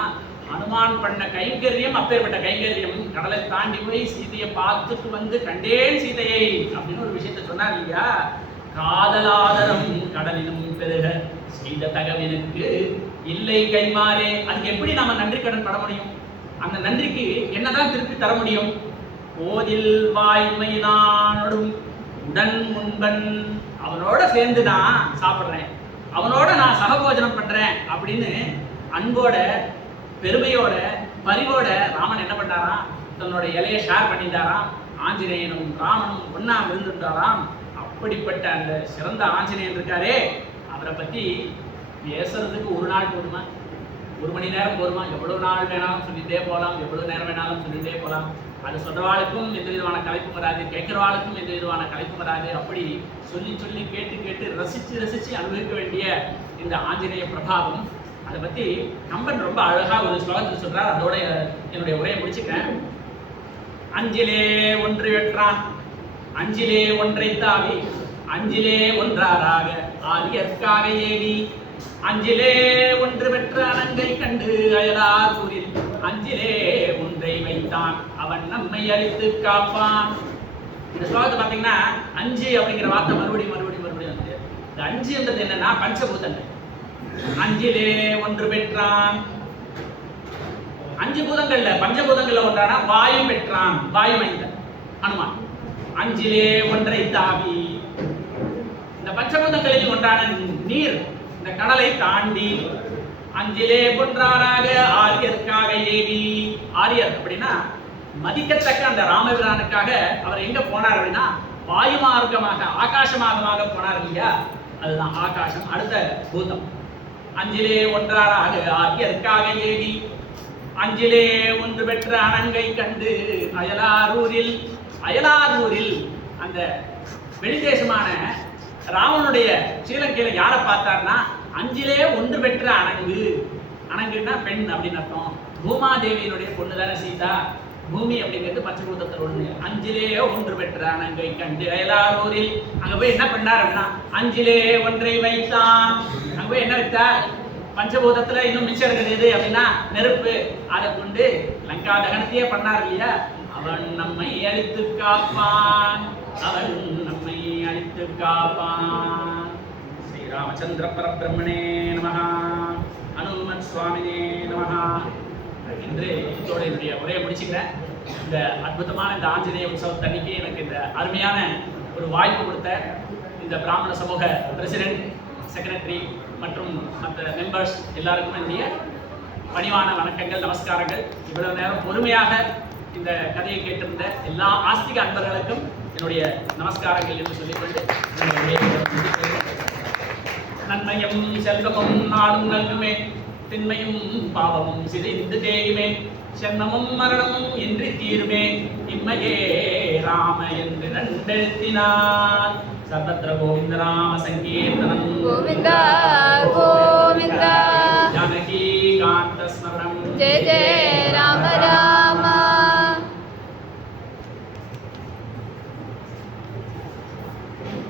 ஹனுமான் பண்ண கைங்கரியம் அப்பேற்பட்ட கைங்கரியம். கடலை தாண்டி போய் சீதையை பார்த்துட்டு வந்து கண்டேன் சீதையை அப்படின்னு ஒரு விஷயத்த சொன்னார் இல்லையா. காதலாதரம் கடலிலும் பெருக செய்த தகவனுக்கு இல்லை கைமாறே. அதுக்கு எப்படி நாம நன்றி கடன் பட முடியும்? அந்த நன்றிக்கு என்னதான் திருப்பி தர முடியும்? ஓதில் வாய்மை நானோடும் உடன் முன்பன், அவனோட சேர்ந்து நான் சாப்பிட்றேன், அவனோட நான் சகபோஜனம் பண்றேன் அப்படின்னு அன்போட பெருமையோட பரிவோட ராமன் என்ன பண்ணாராம்? தன்னோட இலையை ஷேர் பண்ணிட்டாராம். ஆஞ்சநேயனும் ராமனும் ஒன்னா விருந்துட்டாராம். அப்படிப்பட்ட அந்த சிறந்த ஆஞ்சநேயன் இருக்காரே, அவரை பத்தி பேசுறதுக்கு ஒரு நாள் போதுமா? ஒரு மணி நேரம் போதுமா? எவ்வளவு நாள் வேணாலும் சொல்லிட்டே போகலாம், எவ்வளவு நேரம் வேணாலும் சொல்லிட்டே போகலாம். அது சொல்றவாளுக்கும் எந்த விதமான கலைப்பும் வராது, கேட்கிறவாளுக்கும் எந்த விதமான கலைப்பும் வராது. அப்படி சொல்லி சொல்லி கேட்டு கேட்டு ரசிச்சு ரசிச்சு அனுபவிக்க வேண்டிய இந்த ஆஞ்சநேய பிரபாவம், அதை பத்தி கம்பன் ரொம்ப அழகா ஒரு ஸ்லோகத்தில் சொல்றார். அதோட என்னுடைய உரையை முடிச்சுக்கிறேன். அஞ்சிலே ஒன்று வெற்றான், அஞ்சிலே ஒன்றை தாவி, அஞ்சிலே ஒன்றாராக ஆரியற்காக ஏவி, அஞ்சிலே ஒன்று பெற்ற அனங்கை கண்டு அயலார் ஊரில் அஞ்சிலே ஒன்றை வைத்தான் அவன் நம்மை அழித்து காப்பான். இந்த ஸ்லோகத்தை பார்த்தீங்கன்னா அஞ்சு அப்படிங்கிற வார்த்தை மறுபடியும் மறுபடியும் மறுபடியும் வந்து இந்த அஞ்சுன்றது என்னன்னா பஞ்சபூதங்கள். அஞ்சிலே ஒன்று பெற்றான், அஞ்சு பூதங்கள்ல பஞ்சபூதங்கள்ல ஒன்றான வாயு பெற்றான், வாயு மைந்தன் ஹனுமான். அஞ்சிலே ஒன்றை தாவி, இந்த பஞ்சபூதங்களில் ஒன்றான நீர் இந்த கடலை தாண்டி, அஞ்சிலே ஒன்றாராக ஆரியருக்காக ஏவி. ஆரியர் அப்படின்னா மதிக்கத்தக்க அந்த ராமபிரானுக்காக அவர் எங்க போனார் அப்படின்னா வாயு மார்க்கமாக ஆகாச மார்க்கமாக போனார் இல்லையா, அதுதான் ஆகாசம் அடுத்த பூதம். அஞ்சிலே ஒன்றாராக ஆரியருக்காக ஏவி, அஞ்சிலே ஒன்று பெற்ற அனங்கை கண்டு அயலாரூரில், அயலாரூரில் அந்த வெளிதேசமான ராவனுடைய ஸ்ரீலங்கையில யாரை பார்த்தார்னா அஞ்சிலே ஒன்று பெற்ற அனங்கு. அனங்குன்னா பெண் அப்படின்னு அர்த்தம். பூமாதேவியினுடைய பொண்ணு தானே சீதா. பூமி அப்படிங்கிறது பஞ்சபூதத்தில் ஒண்ணு. அஞ்சிலே ஒன்று பெற்ற அனங்கை கண்டு அயலாரூரில், அங்க போய் என்ன பண்ணார் அப்படின்னா அஞ்சிலே ஒன்றை வைத்தான். அங்க போய் என்ன வைத்தார்? பஞ்சபூதத்துல இன்னும் மிச்சம் இருக்கிறது அப்படின்னா நெருப்பு, அதை கொண்டு லங்கா தகனத்தையே பண்ணார் இல்லையா. அவன் நம்மை அழித்து காப்பான், அவன் நம்மை அழித்து காப்பான். ஸ்ரீ ராமச்சந்திர பரபிரம்மணே நமஹ, அனுமத் சுவாமினே நமஹ. என்று இதோட என்னுடைய உரையை முடிச்சுக்கிறேன். இந்த அற்புதமான இந்த ஆஞ்சநேய உற்சவத்தன்னைக்கு எனக்கு இந்த அருமையான ஒரு வாய்ப்பு கொடுத்த இந்த பிராமண சமூக பிரசிடென்ட், செக்ரட்டரி மற்றும் மற்ற மெம்பர்ஸ் எல்லாருக்கும் என்னுடைய பணிவான வணக்கங்கள், நமஸ்காரங்கள். இவ்வளவு நேரம் பொறுமையாக இந்த கதையை கேட்டிருந்த எல்லா ஆஸ்திக அன்பர்களுக்கும் என்னுடைய நமஸ்காரங்கள் என்று சொல்லிக்கொண்டு நன்மையும் செல்வமும் நாடும் நல்குமே, திண்மையும் பாவமும் சிதைந்து தேயுமே, சென்னமும் மரணமும் இன்றி தீருமே, இம்மையே ராம என்று நண்டெழுத்தினார். சர்வத்ர கோவிந்த ராம சங்கீர்த்தனம் கோவிந்தா கோவிந்தா, ஜானகி காந்த ஸ்மரணம் ஜெய ஜெய ராம ராம.